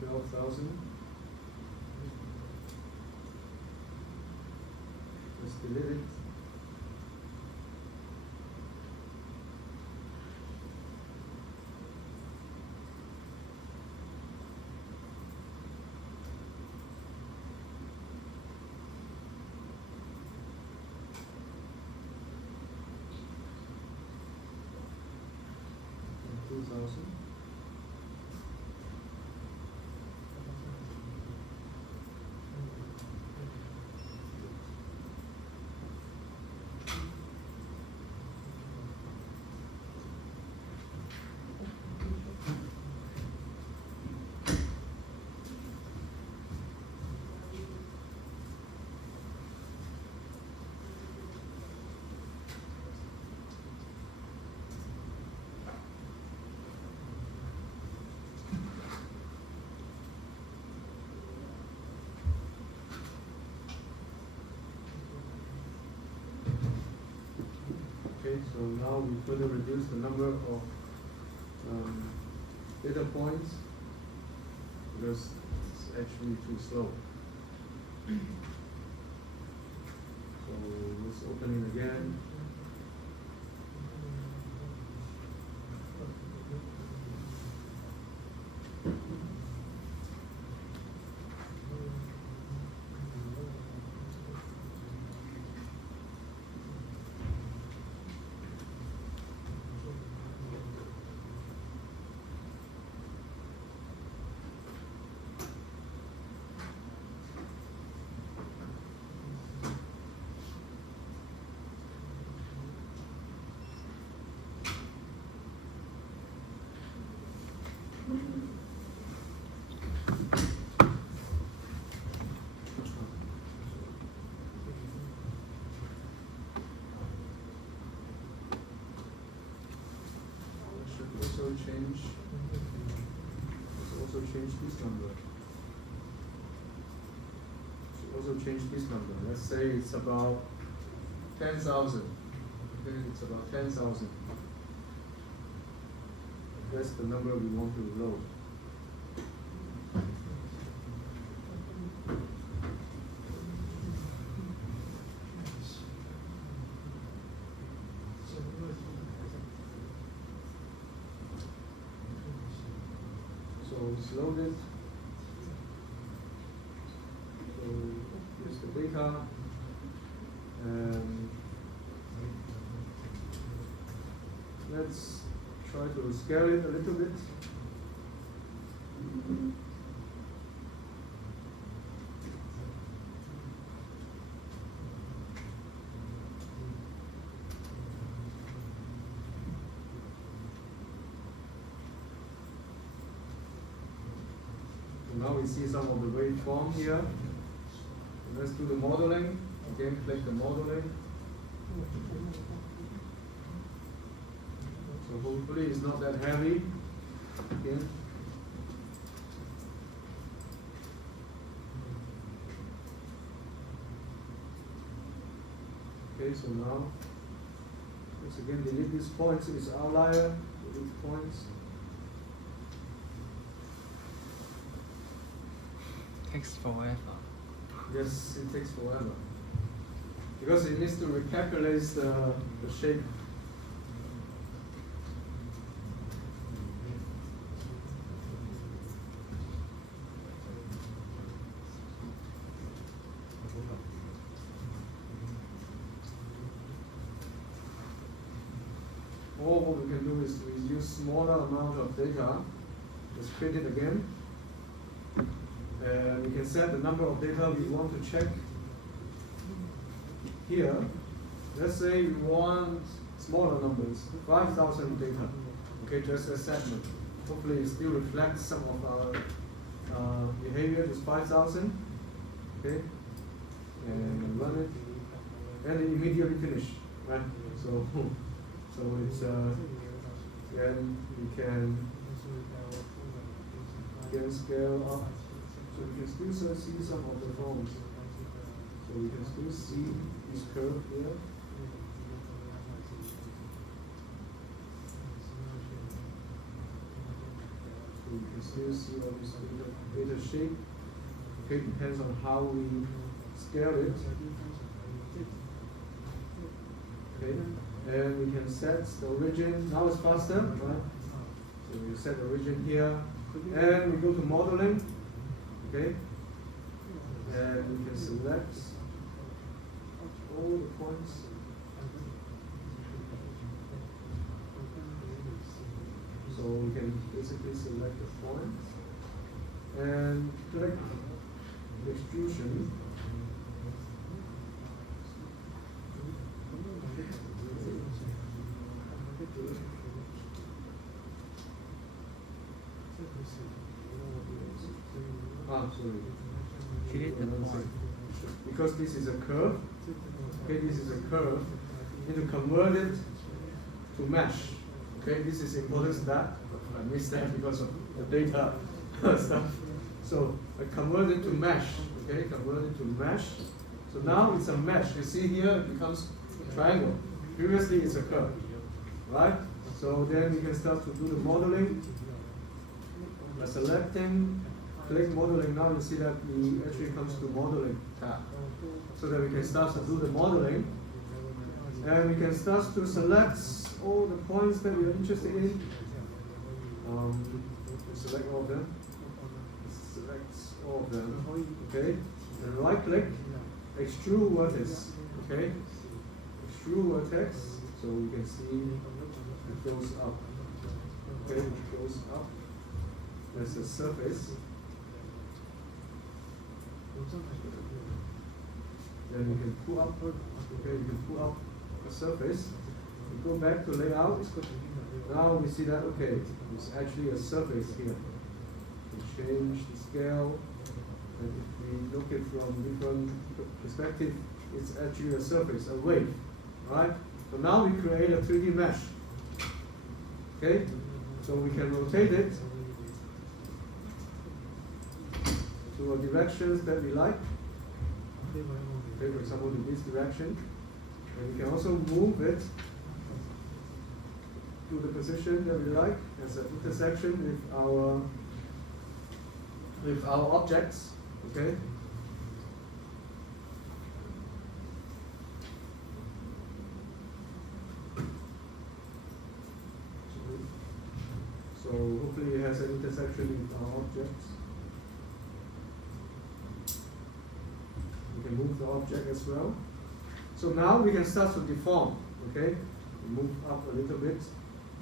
12,000. Let's delete it. And 2,000. Okay, so now we further reduce the number of data points because it's actually too slow. So let's open it again. Change this number. Should also change this number. Let's say it's about 10,000. Okay, it's about 10,000. That's the number we want to load. So it's loaded. So here's the data. And let's try to scale it a little bit. Now we see some of the waveform here. Let's do the modeling. Again, click the modeling. So hopefully it's not that heavy. Again. Okay, so now let's again delete these points. It's outlier. Delete points. Takes forever. Yes, it takes forever. Because it needs to recalculate the shape. Or what we can do is we use smaller amount of data. Just print it again. We can set the number of data we want to check here. Let's say we want smaller numbers, 5,000 data. Okay, just a segment. Hopefully it still reflects some of our behavior, just 5,000. Okay, and run it, and it immediately finish. Right? So it's then we can scale up. So we can still see some of the forms. So we can still see this curve here. So we can still see all this data the shape. Okay, depends on how we scale it. Okay, and we can set the origin. Now it's faster, right? So we set the origin here, and we go to modeling. Okay, and we can select all the points. So we can basically select the point and click extrusion. Sorry. Create the point. Because this is a curve. Okay, this is a curve. You need to convert it to mesh. Okay, this is important step. I missed that because of the data stuff. So I convert it to mesh. Okay, convert it to mesh. So now it's a mesh. You see here it becomes triangle. Previously it's a curve, right? So then we can start to do the modeling by selecting, click modeling. Now you see that we actually comes to modeling tab, so that we can start to do the modeling, and we can start to select all the points that we are interested in. Select all of them. Select all of them. Okay. And right click, extrude vertex. Okay. Extrude vertex, so we can see it goes up. Okay, it goes up. There's a surface. Then we can pull up. Okay, we can pull up a surface. We go back to layout. Now we see that okay, it's actually a surface here. We change the scale, and if we look at it from different perspective, it's actually a surface, a wave. Right? So now we create a 3D mesh. Okay? So we can rotate it to a directions that we like. Okay, for example, to this direction. And we can also move it to the position that we like as an intersection with our objects. Okay? So hopefully it has an intersection with our objects. We can move the object as well. So now we can start to deform. Okay? We move up a little bit.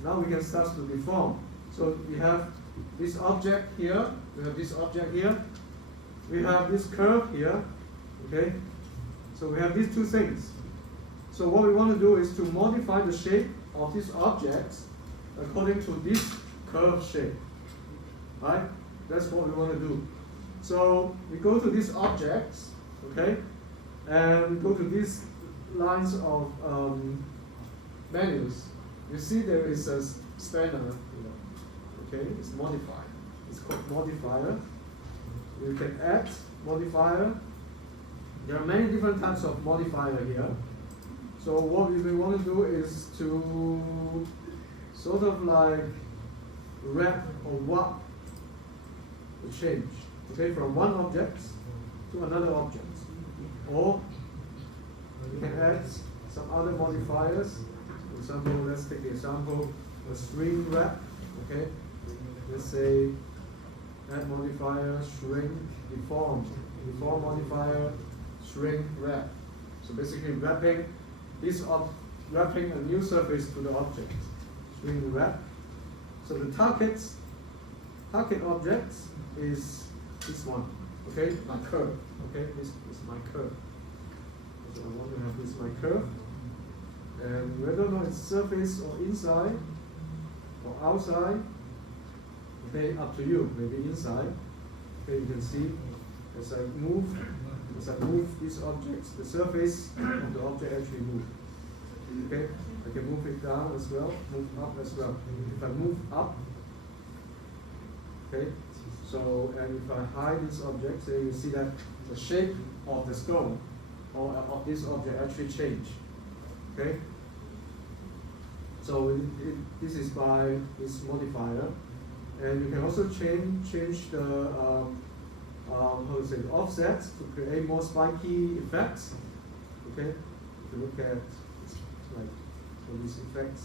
Now we can start to deform. So we have this object here. We have this object here. We have this curve here. Okay? So we have these two things. So what we want to do is to modify the shape of these objects according to this curve shape. Right? That's what we want to do. So we go to these objects, okay, and go to these lines of menus. You see there is a spanner here. Okay, it's modified. It's called modifier. You can add modifier. There are many different types of modifier here. So what we want to do is to sort of like wrap or warp the change, okay, from one object to another object. Or we can add some other modifiers. For example, let's take the example of string wrap. Okay, let's say add modifier shrink deform, deform modifier shrink wrap. So basically wrapping wrapping a new surface to the object. Shrink wrap. So the target object is this one. Okay, my curve. Okay, this is my curve. So I want to have this my curve. And whether or not it's surface or inside or outside, okay, up to you. Maybe inside. Okay, you can see as I move these objects, the surface of the object actually moves. Okay, I can move it down as well, move up as well. If I move up, okay, so and if I hide this object, so you see that the shape of the stone or of this object actually change. Okay, so this is by this modifier, and you can also change the how to say, offsets to create more spiky effects. Okay, if you look at like all these effects,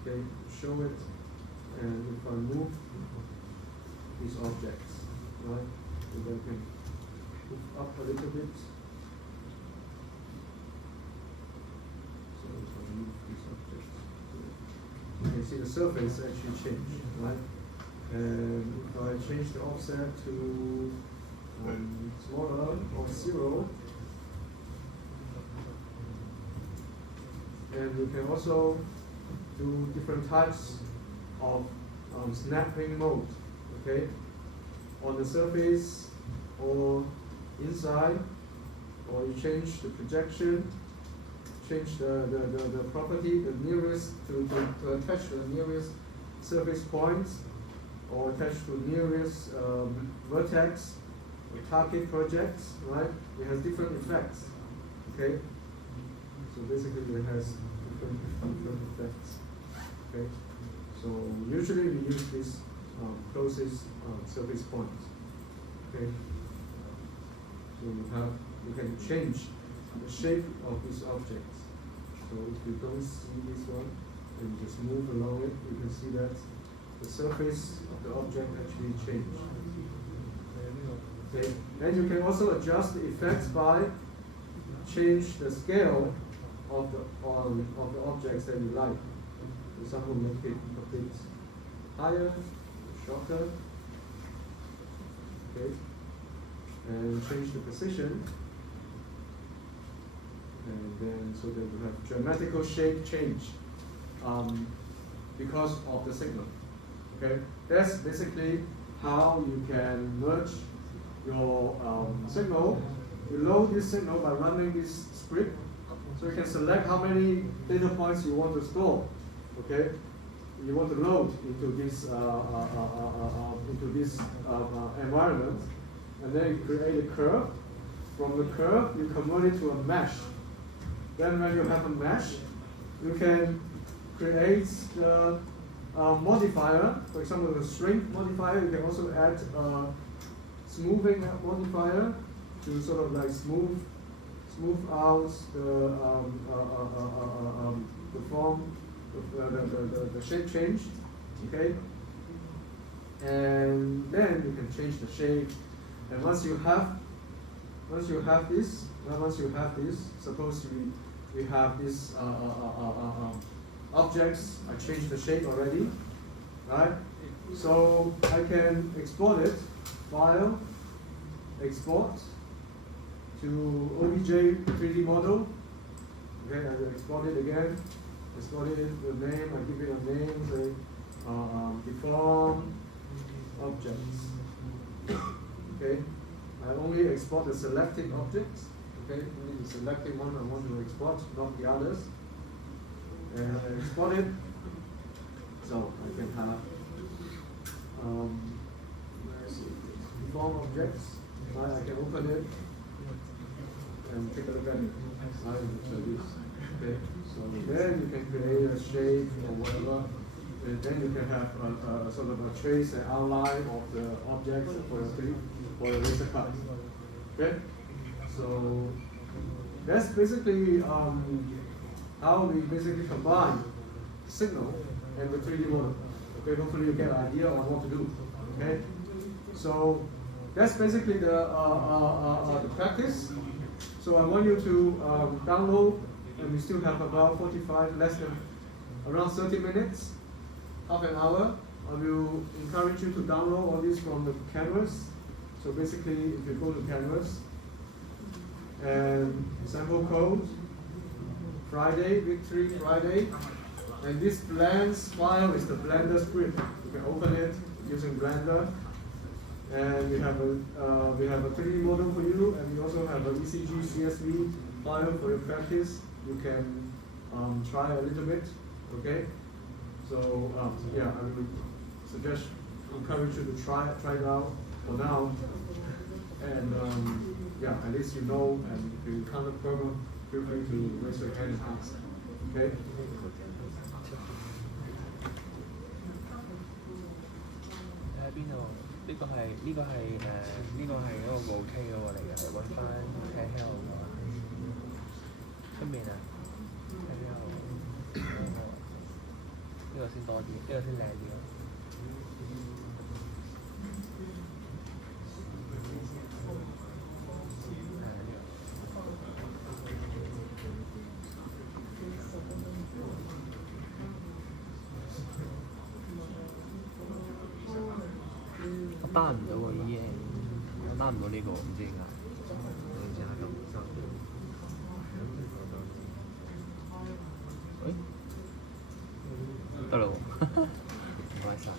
okay, show it, and if I move these objects, right, so they can move up a little bit. So if I move these objects, you can see the surface actually change, right? And if I change the offset to smaller or 0, and we can also do different types of snapping mode, okay? On the surface or inside, or you change the projection, change the property, the nearest, to attach the nearest surface points, or attach to nearest vertex or target projects, right? It has different effects, okay? So basically it has different effects, okay? So usually we use this closest surface points, okay? So you can change the shape of these objects. So if you don't see this one, and you just move along it, you can see that the surface of the object actually changed. Okay, then you can also adjust the effects by change the scale of the objects that you like. For example, make it a bit higher, shorter. Okay, and change the position. And then so that you have dramatical shape change because of the signal. Okay, that's basically how you can merge your signal. You load this signal by running this script, so you can select how many data points you want to store. Okay, you want to load into this environment, and then you create a curve. From the curve, you convert it to a mesh. Then when you have a mesh, you can create the modifier. For example, the shrink modifier. You can also add a smoothing modifier to sort of like smooth out the form, the shape change. Okay, and then you can change the shape. And once you have this, suppose we have these objects. I changed the shape already, right? So I can export it, file, export to OBJ 3D model. Okay, I will export it again. Export it the name. I give it a name. Say deform objects. Okay. I only export the selected objects. Okay, only the selected one I want to export, not the others. And I export it, so I can have deform objects. Right, I can open it and take a look at it. Right, so this. Okay, so then you can create a shape or whatever. And then you can have a sort of a trace and outline of the objects for the laser cut. Okay, so that's basically how we basically combine signal and the 3D model. Okay, hopefully you get an idea on what to do. Okay, so that's basically the practice. So I want you to download, and we still have about 45, less than around 30 minutes, half an hour. I will encourage you to download all this from the Canvas. So basically, if you go to Canvas and sample code, Friday, Victory Friday, and this blends file is the Blender script. You can open it using Blender, and we have a 3D model for you, and we also have an ECG CSV file for your practice. You can try a little bit, okay? So yeah, I would suggest, encourage you to try it out for now, and yeah, at least you know, and if you encounter problem, feel free to raise your hand and ask. Okay? 喺邊度？呢個係呢個係嗰個 rotate 嗰個嚟嘅，係揾翻 handheld 嗰個。出面啊 handheld 呢個先多啲，呢個先靚啲咯。我 down 唔到個 EA， 我 down 唔到呢個，唔知點解。你試下咁收。得啦喎，唔該晒。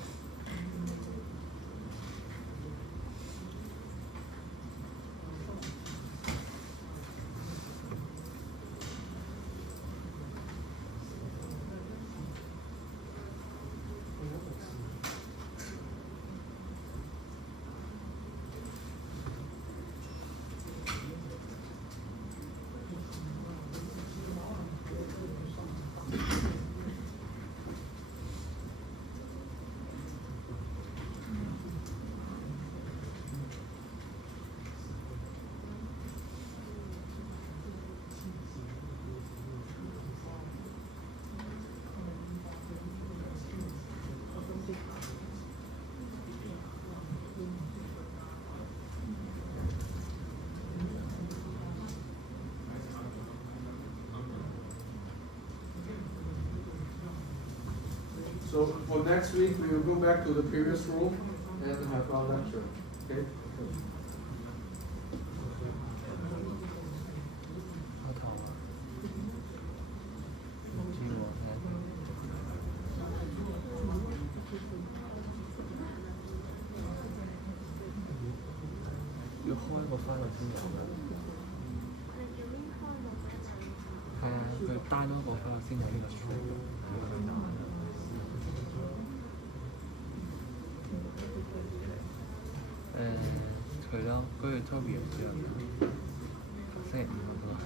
So for next week, we will go back to the previous room and have our lecture. Okay? 好痛啊！唔知喎，睇下先。要開個翻嚟先有㗎。係啊，佢 download 個翻嚟先有呢個 stream。佢咯，跟住 Toby 又知啦。星期五我都係。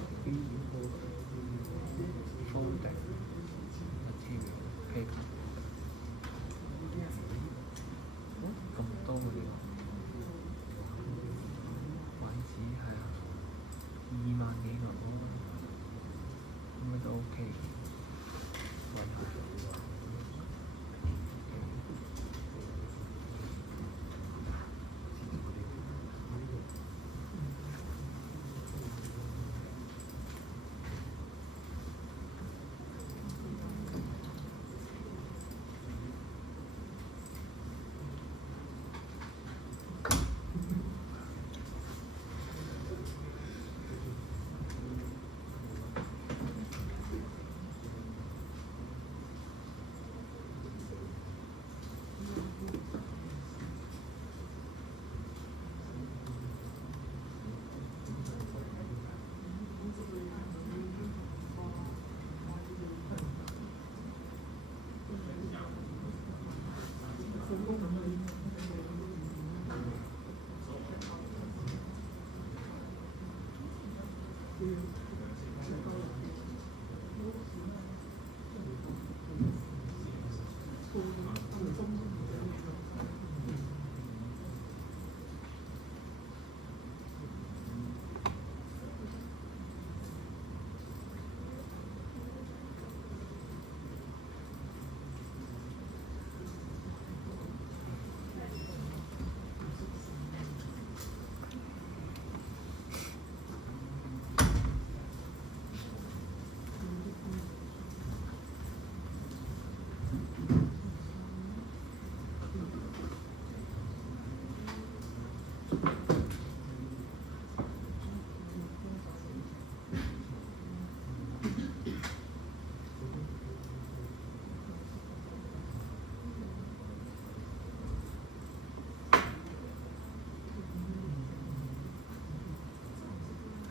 Folding material paper。咁多嘅呢個。位置係啊，2萬幾個喎，咁咪都 OK 嘅。揾下。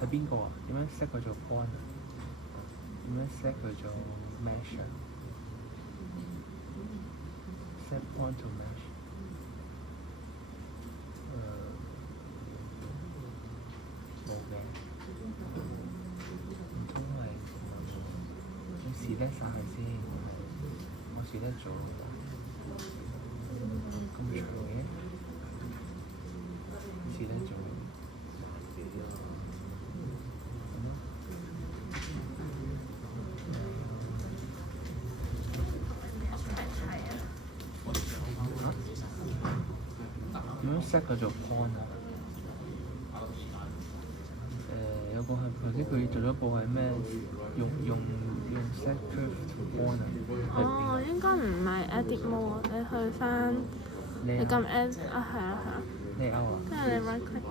係邊個啊？點樣 set 佢做 point 啊？點樣 set 佢做 mesh 啊？set point to mesh。冇嘅。唔通係我試得晒佢先，我試得做咁長嘅。set 嗰做 point 啊。有個係頭先佢做咗個係咩？用 set curve to point 啊。哦，應該唔係 edit mode，你去翻你撳 edit 啊，係啊係啊， layout 啊。跟住你 right click。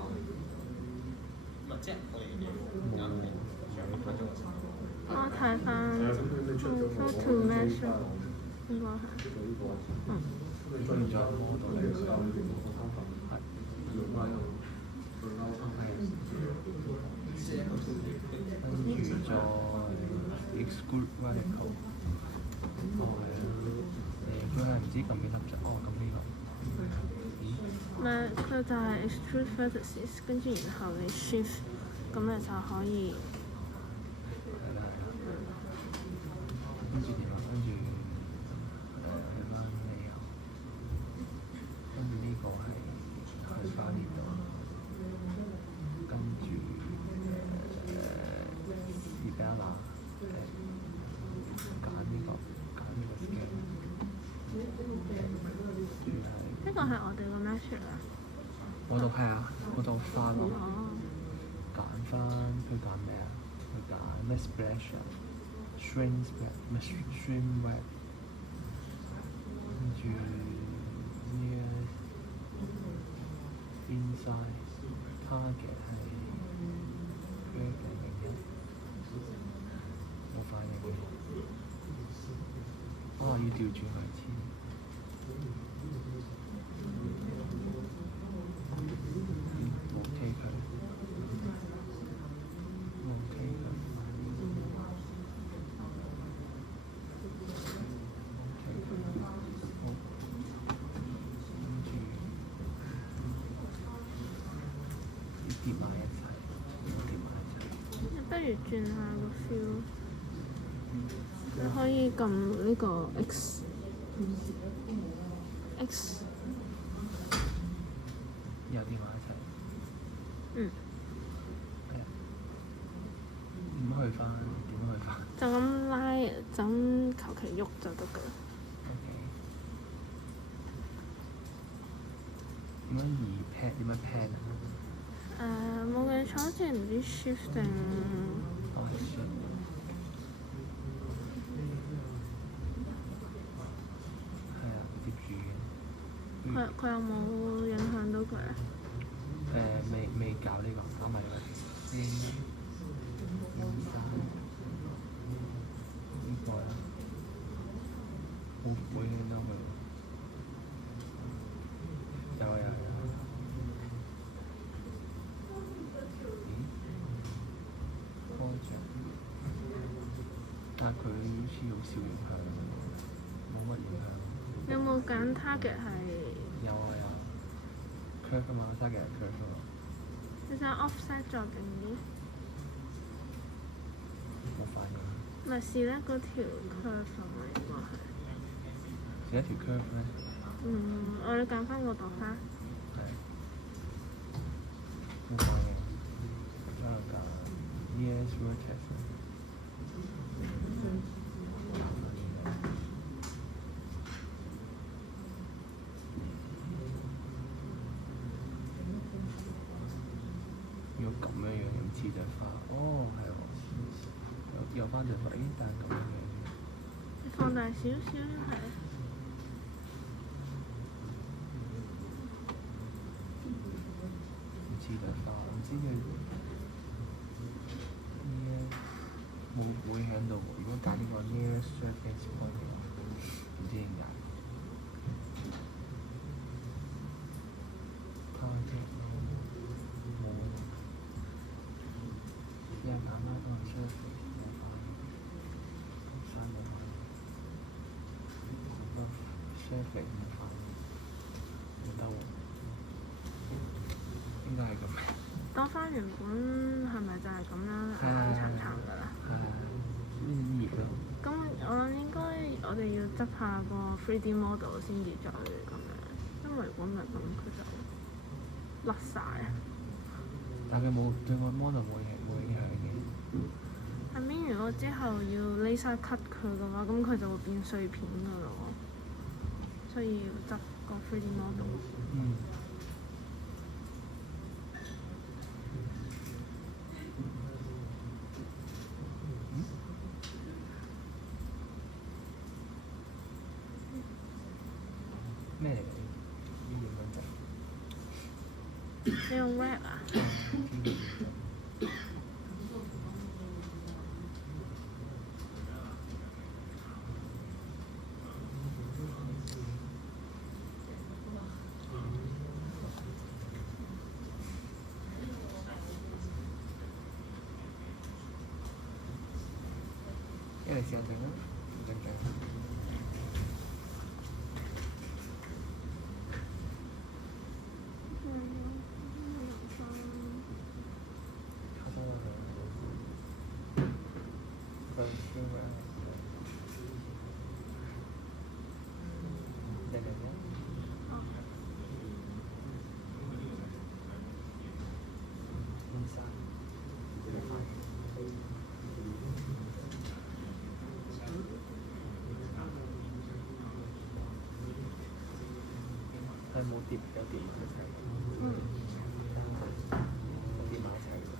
我睇翻 info to measure 應該係。跟住再 model 嚟係。跟住再 exclude radical。佢係唔知撳幾粒啫？哦，撳呢個。唔係，佢就係 extrude vertices，跟住然後你 shift，咁你就可以。係啦。跟住點啊？跟住去翻呢個，跟住呢個係去翻呢度，跟住Sibella 揀呢個 scan， 呢個係我哋個 measure 啊。嗰度係啊，嗰度翻咯，哦。揀翻佢揀咩啊？佢揀咩 splash 啊 ？shrink splash 唔係 shrink wet， 跟住呢 inside target 係冇反應嘅。哦，要調轉佢先。冇踢佢，冇踢佢，好，跟住疊埋一齊，疊埋一齊。你不如轉下個 feel，你可以撳呢個 X， 又疊埋一齊。嗯。係啊。點去翻？點去翻？就咁拉，就咁求其喐就得㗎啦。OK。點樣移 pad？點樣 pad 啊？冇記錯，好似唔知 shift 定。哦，係 shift。係啊，接住嘅。佢有冇影響到佢啊？未搞呢個，搞埋呢個。呢個啊，會影到佢。有啊有啊有啊。咦 ？project， 但係佢好似好少影響，冇乜影響。有冇揀 target 係？有啊有啊。curve 㗎嘛 target 係 curve 㗎嘛。你想 offset 再勁啲？冇反應。咪試咧嗰條 curve 係咪應該係？試一條 curve 咩？我哋揀翻個度花。係。冇反應。可能揀 ES vertex。如果咁樣用次就花，哦係喎，有翻就花，但係咁樣你放大少少係。唔知就花，唔知佢冇影響到喎。如果揀呢個 near surface point 嘅話，唔知點解。target 冇。試下揀翻個 surface 冇反應，刪冇反應，個 surface 冇反應，冇得喎。應該係咁。當翻原本係咪就係咁樣層層㗎啦？係啊，呢啲熱咯。咁我諗應該我哋要執下個 3D model 先至再咁樣，因為如果唔係咁佢就甩晒啊！但佢冇對個 model 冇影響嘅。後面如果之後要 laser cut 佢嘅話，咁佢就會變碎片㗎咯喎，所以要執個 3D model。你用 rap 啊？因為時間整啦，唔整整。開心啦佢，佢超咩？你嚟咩？天生。係冇碟，有碟一齊。有碟埋一齊嘅。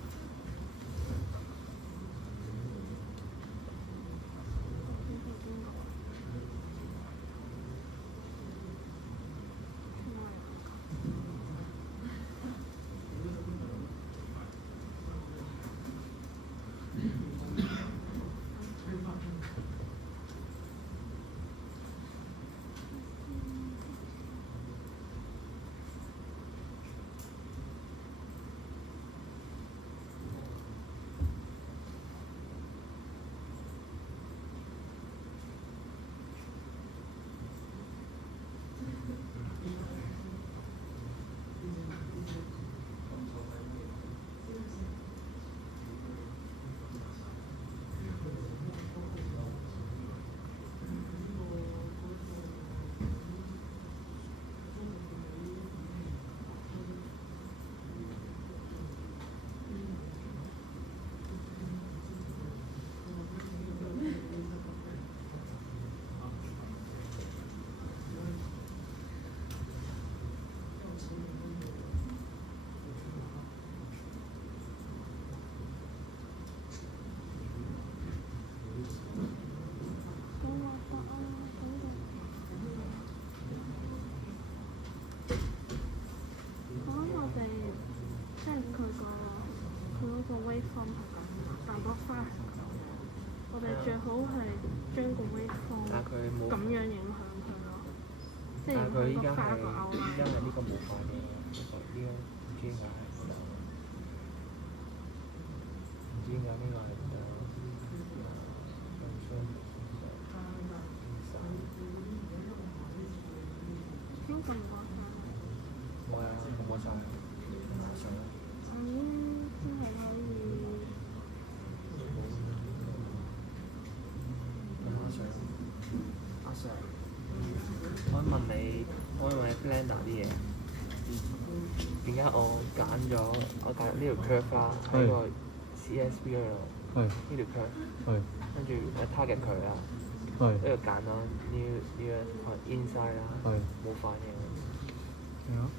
我哋最好係將個 waveform 但係佢冇。咁樣影響佢咯，即係但係佢依家係影響個花個 outline。依家係呢個冇反應，呢個唔知點解係咁樣，唔知點解呢個係咁樣。邊個唔過晒？冇啊，冇過晒，馬上。真係可以。阿 Sir，我問你 Blender 啲嘢，點解我揀呢條 curve 啦，喺個 CSV 嗰度，呢條 curve，跟住target 佢啦，跟住揀咗呢個 inside 啦，冇反應。係啊。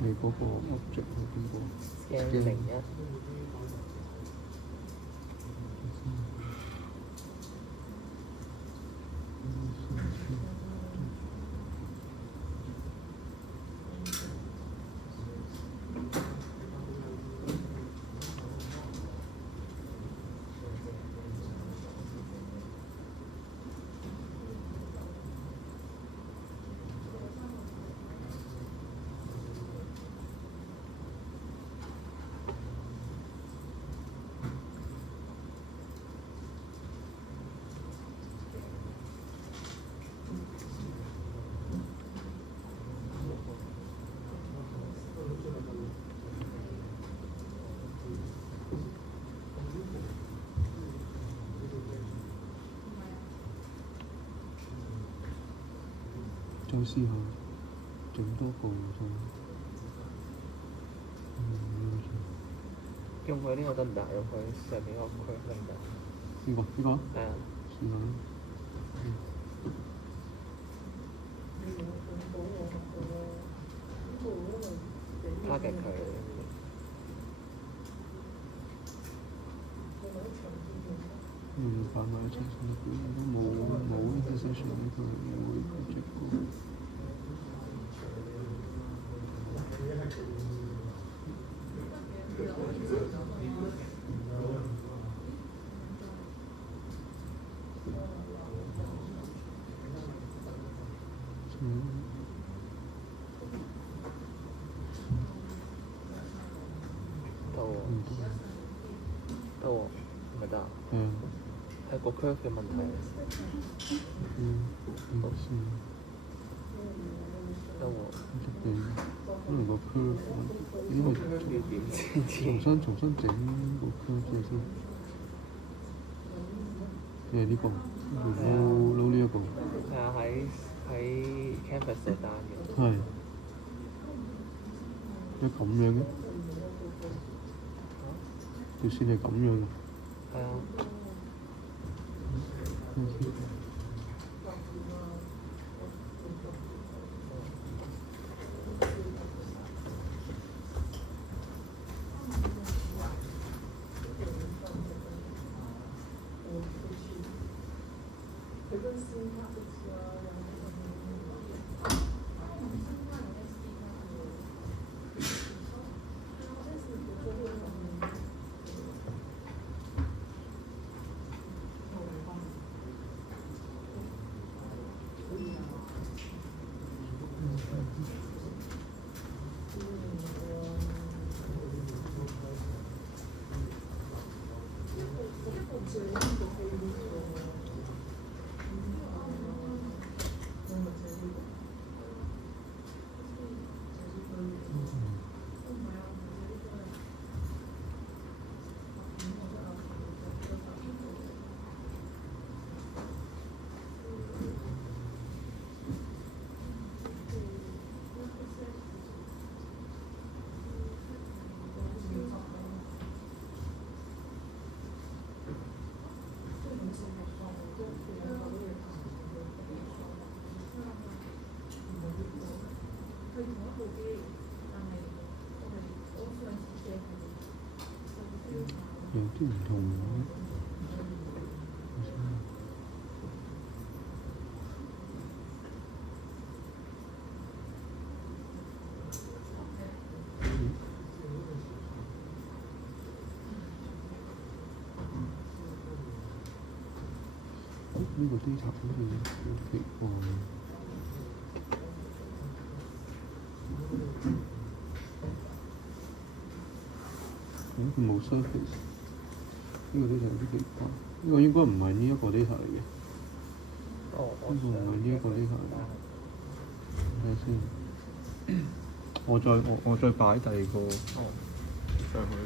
你嗰個 object 係邊個？Scan 01。再試下整多個再。用佢呢個得唔得？用佢上面嗰個區得唔得？呢個？係啊。試下。target 佢。擺埋一齊先得，都冇 intersection 呢個會 project 過。得喎，咪得啊？係個 curve 嘅問題。得喎。可能個 curve， 因為要點先知？重新整個 curve 先。你係呢個，撈呢一個。係啊，喺 canvas 度單嘅。係。一咁樣嘅？條線係咁樣嘅。係啊。有啲唔同喎。呢個 data 好似好奇怪。佢冇 surface， 呢個 data 有啲奇怪，呢個應該唔係呢一個 data 嚟嘅。呢個唔係呢一個 data 嚟嘅。睇下先，我再擺第二個上去。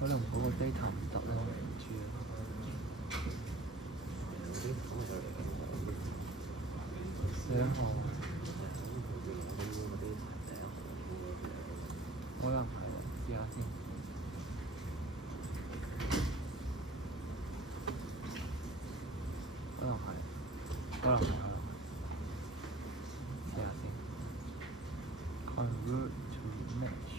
可能嗰個 data 唔得啦，我唔知啊。4號，可能係啊，試下先。可能係。試下先。Convert to match。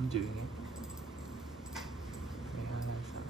唔住嘅，你睇下先。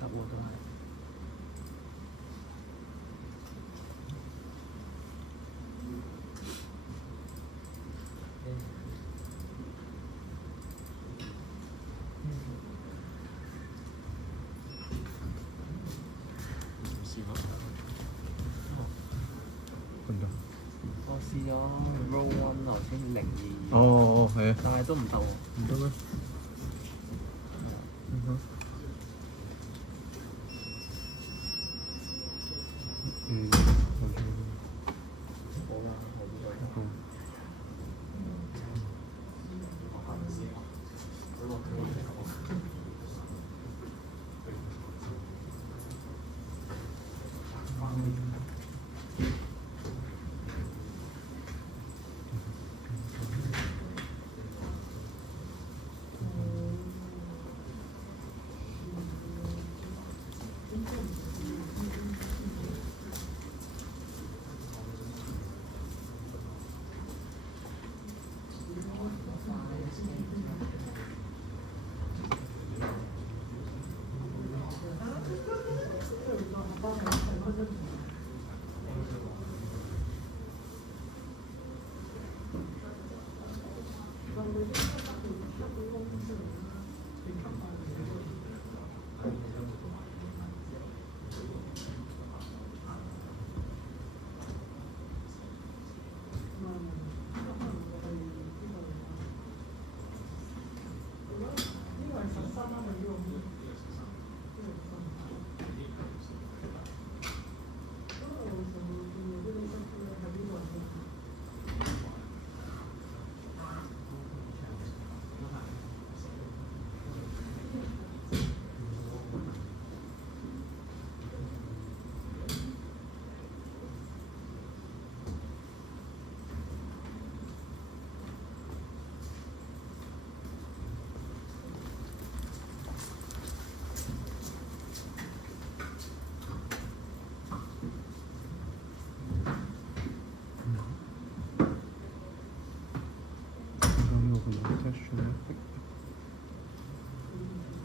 得喎都係。試下。瞓咗。我試咗 roll one 頭先02，哦，係啊。但係都唔得喎。唔得咩？嗯哼。好啦，好啲位。好。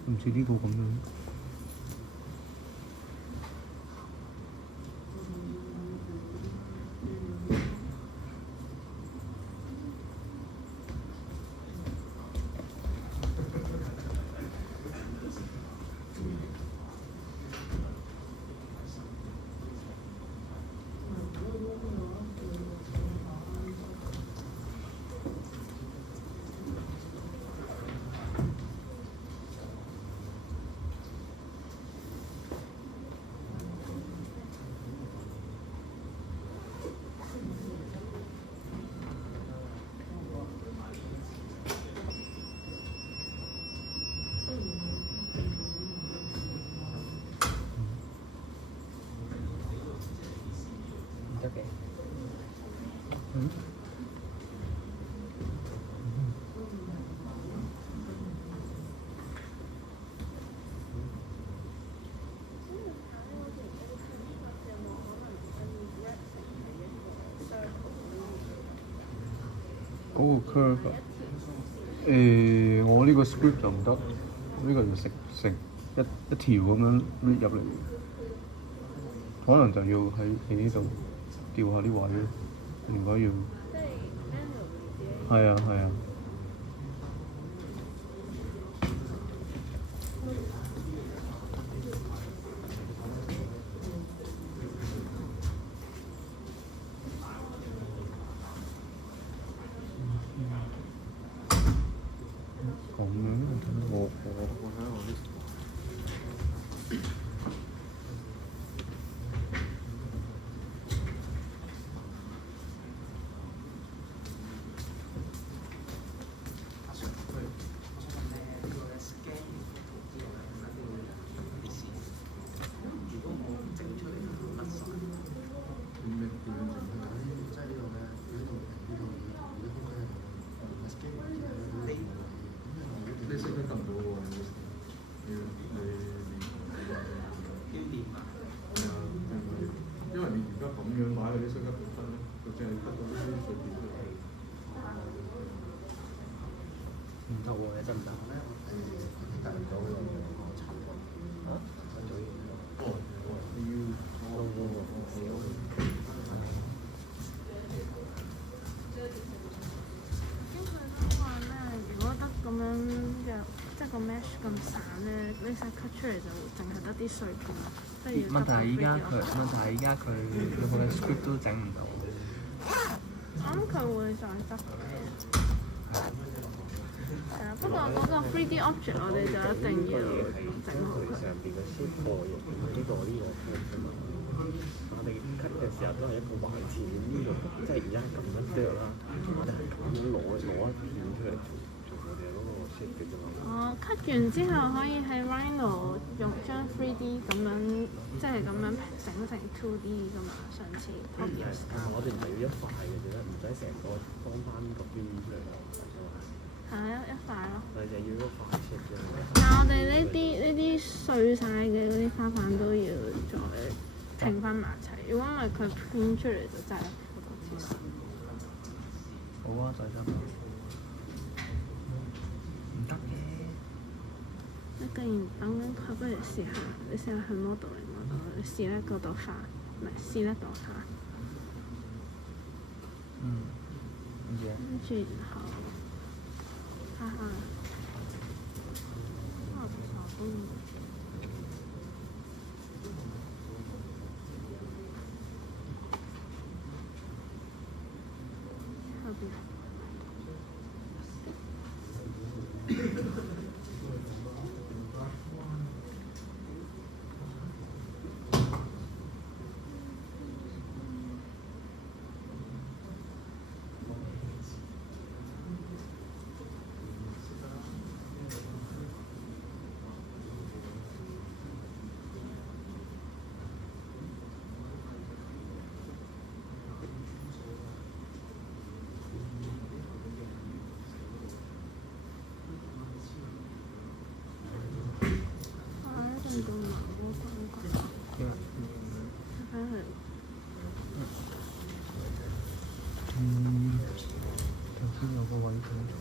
唔似呢個咁樣。唔得嘅。嗯。嗰個 curve 啊，我呢個 script 就唔得，呢個要食一條咁樣搣入嚟，可能就要喺呢度調下啲位咯，應該要。係啊係啊。咁樣我睇下我啲。識得更好喎，你經典啊！係啊，因為你而家咁樣擺嗰啲升級評分咧，佢淨係 cut 到啲碎片出嚟。唔得喎，你得唔得？得唔到喎，嚇？哦，你要咁佢都話咩？如果得咁樣嘅，即係個 mesh 咁散咧，呢晒 cut 出嚟就淨係得啲碎片，即係要問題係依家佢好多 script 都整唔到。我諗佢會再執嘅。係啊，不過嗰個 3D object 我哋就一定要整好佢。上邊嘅 shape 過型，呢個啫嘛。我哋 cut 嘅時候都係一個橫切呢個，即係而家咁樣剁啦，我哋係咁樣攞一片出嚟做我哋嗰個 shape 嘅啫嘛。哦，cut 完之後可以喺 Rhino 用將 3D 咁樣，即係咁樣整成 2D 噶嘛，上次 Tobias 我哋唔係要一塊嘅啫，唔使成個裝翻個邊出嚟。係啊，一塊咯。我哋就要嗰個快切嘅。但係我哋呢啲碎晒嘅嗰啲花瓣都要再拼翻埋一齊，如果唔係佢 print 出嚟就真係好多黐線。好啊，再執。唔得嘅。你既然等緊佢，不如試下，你試下去 modeling 嗰度，你試咧嗰度花，唔係試咧度花。跟住然後，哈哈，其實我都後邊。頭先有個位講錯。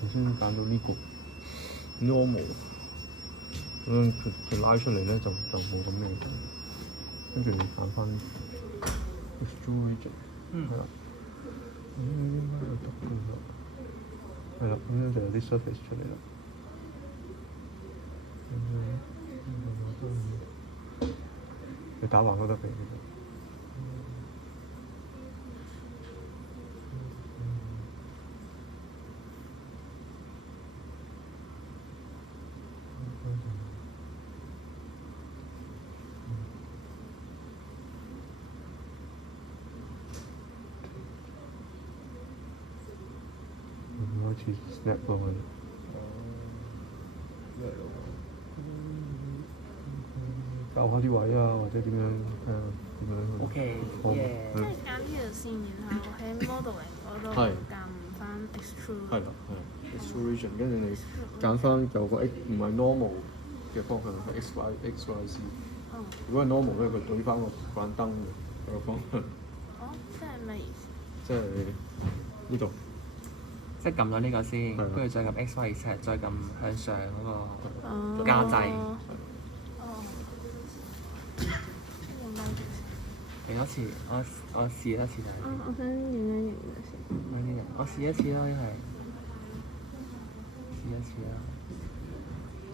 頭先揀到呢個 normal，咁樣佢拉出嚟咧就冇咁咩，跟住你揀翻 extrusion， 係啦，應該有得嘅啦，係啦，咁樣就有啲 surface 出嚟啦。你打橫都得嘅。開始 snap 落去。教下啲位啊，或者點樣點樣。即係揀呢條線，然後喺 modeling 嗰度撳翻 extrude。係啦，係 extrusion，跟住你揀翻有個 X 唔係 normal 嘅方向係 XYZ。如果係 normal 咧，佢對翻個關燈嘅個方向。哦，即係咩意思？即係呢度。即係撳咗呢個先，跟住再撳 XYZ，再撳向上嗰個加掣。嚟多次，我試多次睇。我想影一影先。我試一次咯，一係試一次啦，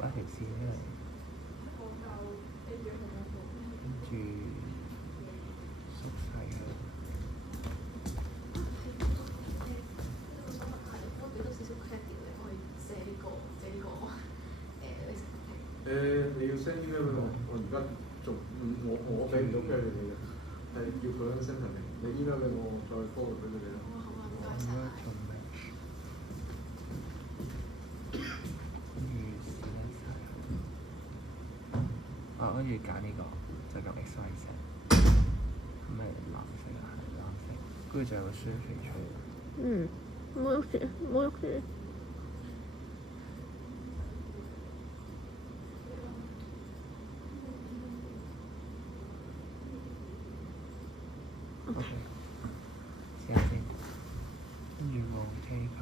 畫條線出嚟，跟住縮細佢。你要 send email 俾我，我而家仲我俾唔到 credit 你嘅，係要佢 send 係咪？你 email 俾我，再 forward 俾佢哋啦。跟住揀呢個，就撳 XYZ，咁咪藍色啊，係藍色，跟住就有個 surface 出嚟。唔好喐住，唔好喐住。OK， 試下先，跟住rotate佢。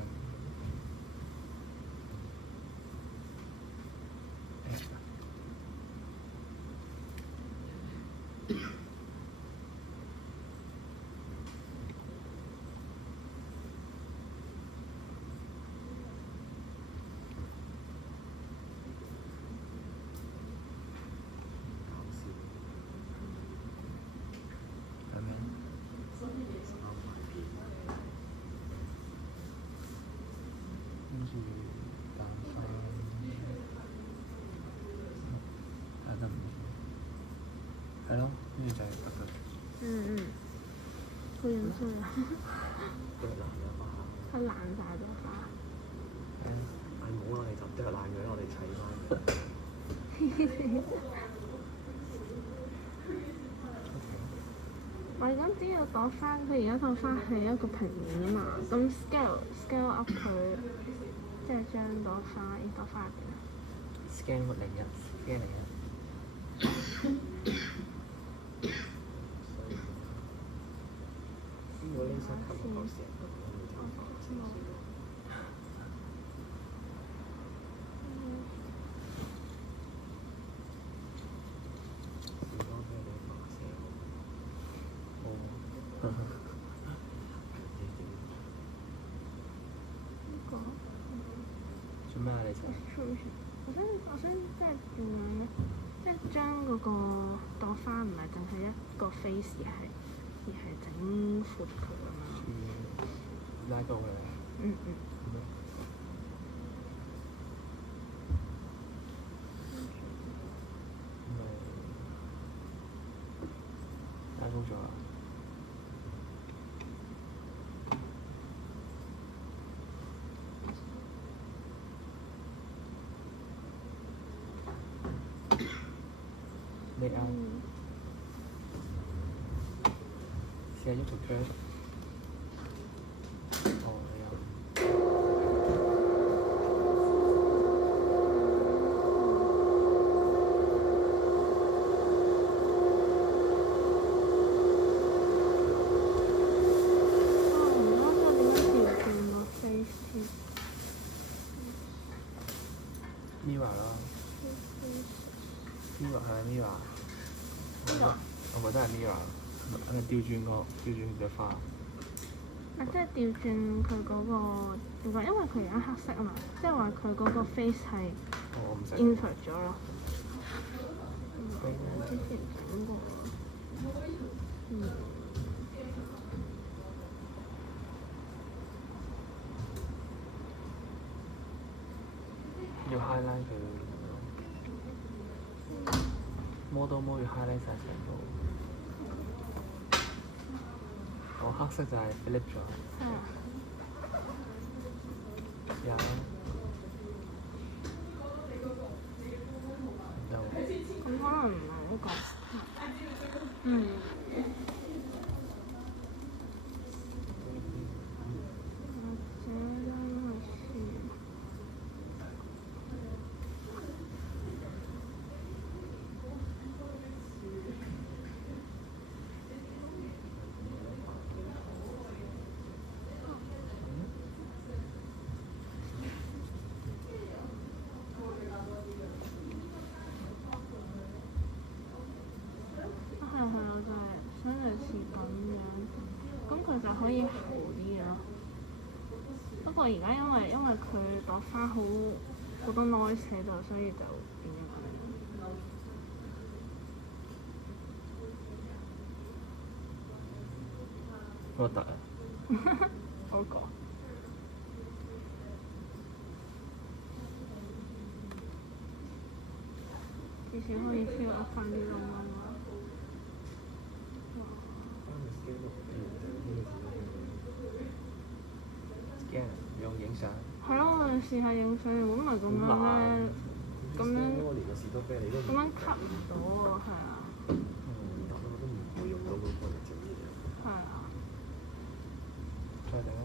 係咯，跟住就係得㗎。好樣衰啊！剁爛咗花。佢爛晒咗花。冇啦，你就剁爛咗，我哋砌翻。我哋咁只要朵花，佢而家朵花係一個平面啊嘛，咁 scale up 佢，即係將朵花呢朵花入邊啊。scan 01 scan 01。如果呢隻球唔夠成個，我會參考先。士多啤梨發射做咩啊？你就我想即係點樣咧？即係將嗰個朵花唔係淨係一個 face，而係整闊佢咁樣。拉高佢。拉高咗啦。你啱。試下喐條 curve。Mirror 咯 ，Mirror 係咪 Mirror？我覺得係 Mirror， 係調轉隻花。即係調轉佢嗰個，因為佢而家黑色啊嘛，即係話佢嗰個 face 係 invert 咗咯。我之前整過。要 highlight 佢 model mode 要 highlight 晒成部。我黑色就係 flip 咗。有。咁可能唔係嗰個。或者過而家因為佢朵花好多 noise 喺度，所以就變咗咁樣。核突啊！嗰個。至少可以 fill up 翻啲窿窿啦。驚用影相。係咯，我哋試下影相，如果唔係咁樣咧，咁樣吸唔到喎，係啊。都唔會用到嗰個嚟整嘢。係啊。再整啦。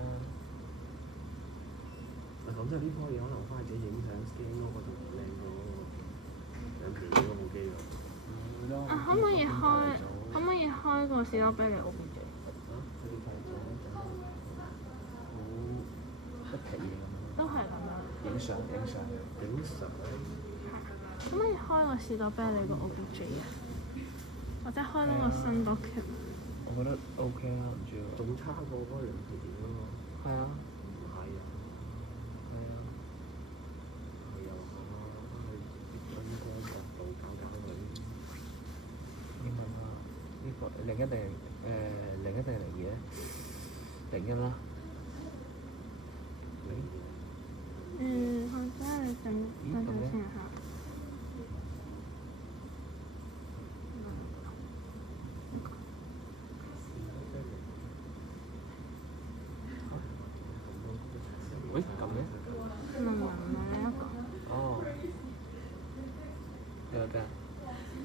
咁即係呢樖嘢可能花姐影相 scan 嗰個就靚過嗰個兩條嗰部機喎。啊，可唔可以開個士多啤梨 OBJ？ 佢哋太早整好不奇嘅咁。都係咁樣。影相。可唔可以開個士多啤梨個 OBJ 啊？或者開多個新 document？我覺得 OK 啦，唔知喎。仲差過嗰兩條片啊嘛。係啊。零一定係零二咧？01啦。或者你等先嚇。喂，咁嘅？文文咪一個。哦。有㗎。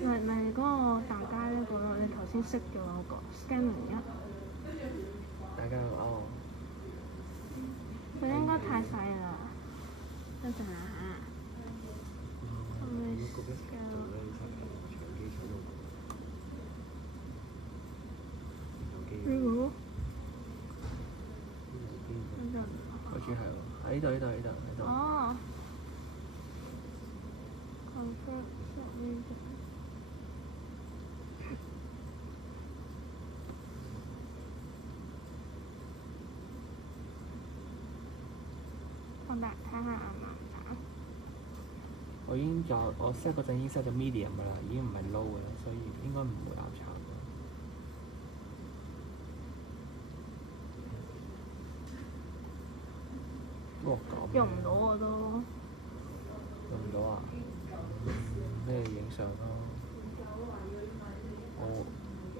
咪嗰個大街嗰個咯，你頭先識咗嗰個 Scan 01。大家哦。佢應該太細啦，一陣嚇。可唔可以 scale？如果好似係喎，喺呢度。哦。放大睇下啱唔啱？我 set 嗰陣已經 set 咗 medium 㗎啦，已經唔係 low 㗎啦，所以應該唔會拗柴。用唔到我都。用唔到啊？咩影相咯？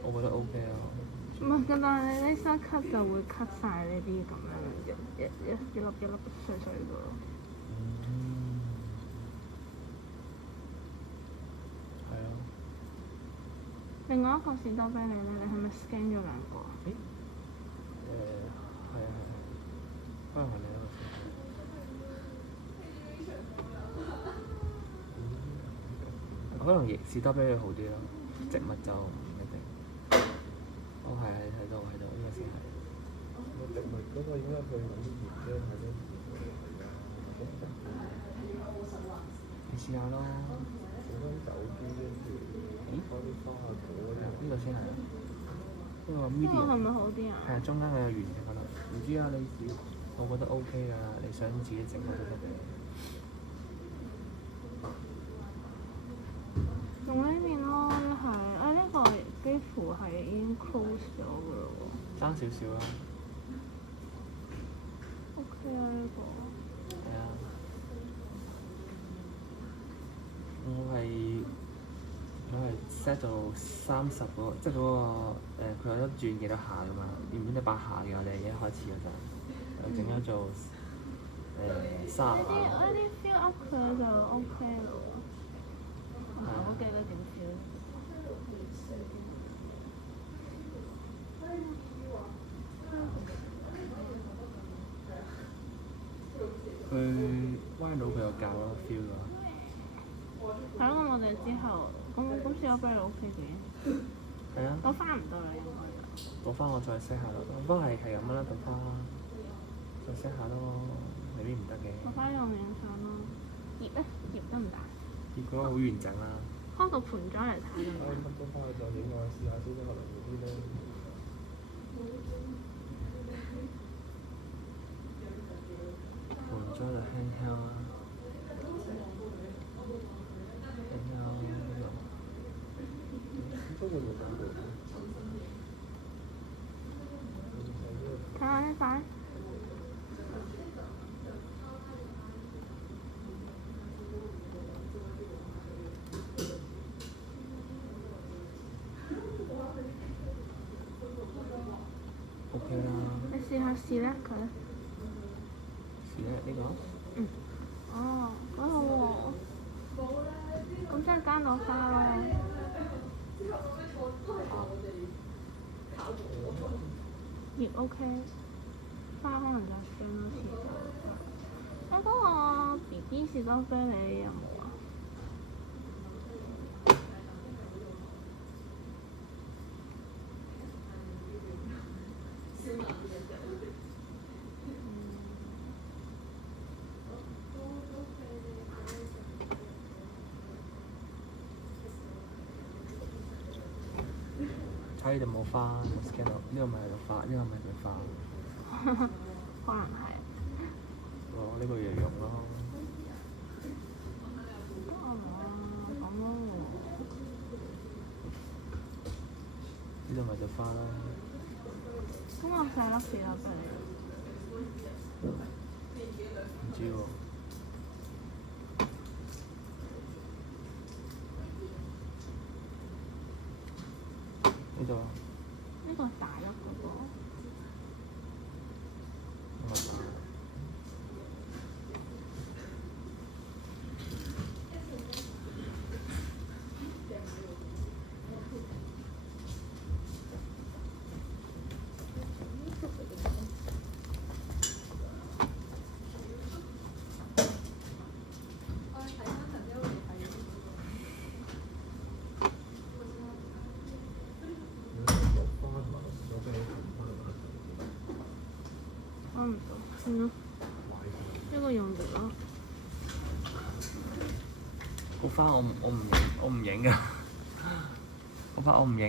我覺得 OK 啊。唔係㗎，但係你呢張 cut 就會 cut 晒呢啲咁樣一粒碎碎㗎咯。係啊。另外一個士多啤梨咧，你係咪 scan 咗兩個？係啊。可能係你一個。可能士多啤梨好啲咯，植物就唔一定。哦，係啊，你睇到呢個先係。植物嗰個應該去揾啲葉啫，睇啲你試下咯。整翻酒邊跟住開啲花啊果嗰啲。呢個先係。呢個 medium。呢個係咪好啲啊？係啊，中間佢有圓嘅可能。唔知啊，我覺得 OK 㗎，你想自己整都得嘅。用呢邊咯，係呢個幾乎係已經 close 咗㗎咯喎。爭少少啦。OK 啊，呢個。係啊。我係 set 到30個，即係嗰個佢有得轉幾多下㗎嘛？原本就8下嘅，我哋一開始嗰陣，我整咗做30下。呢啲 fill up 佢就 OK 咯。唔係好記得點 fill。佢彎到佢有教咯 feel 㗎。係咯，咁我哋之後咁士多啤梨 OK 嘅。係啊。朵花唔得啦，應該。朵花我再 set 下咯，不過係咁樣啦，朵花再 set 下咯，未必唔得嘅。朵花用影相咯，葉咧葉得唔得？葉嗰個好完整啦。開個盆栽嚟睇得唔得？乜都翻去再影下試下先，可能嗰啲咧。咗就handheld 啦，handheld 呢度。不過冇講過。睇下呢塊。OK 啦。你試下試咧佢。試咧呢個？嗯。哦，幾好喎。咁即係間落花咯。亦 OK，花可能就算咯，時間。嗰個 BB 士多啤梨有冇啊？睇呢度冇花，冇 scan 到，呢個咪係個花，呢個咪係佢花。可能係。哦，呢個要用咯。都我冇啊，咁咯呢度咪就花咯。咁我細粒士多啤梨。唔知喎。呢度啊？呢個大粒嗰個。呢個大。揾唔到，算啦。呢個用完啦。個花我唔影㗎，個花我唔影。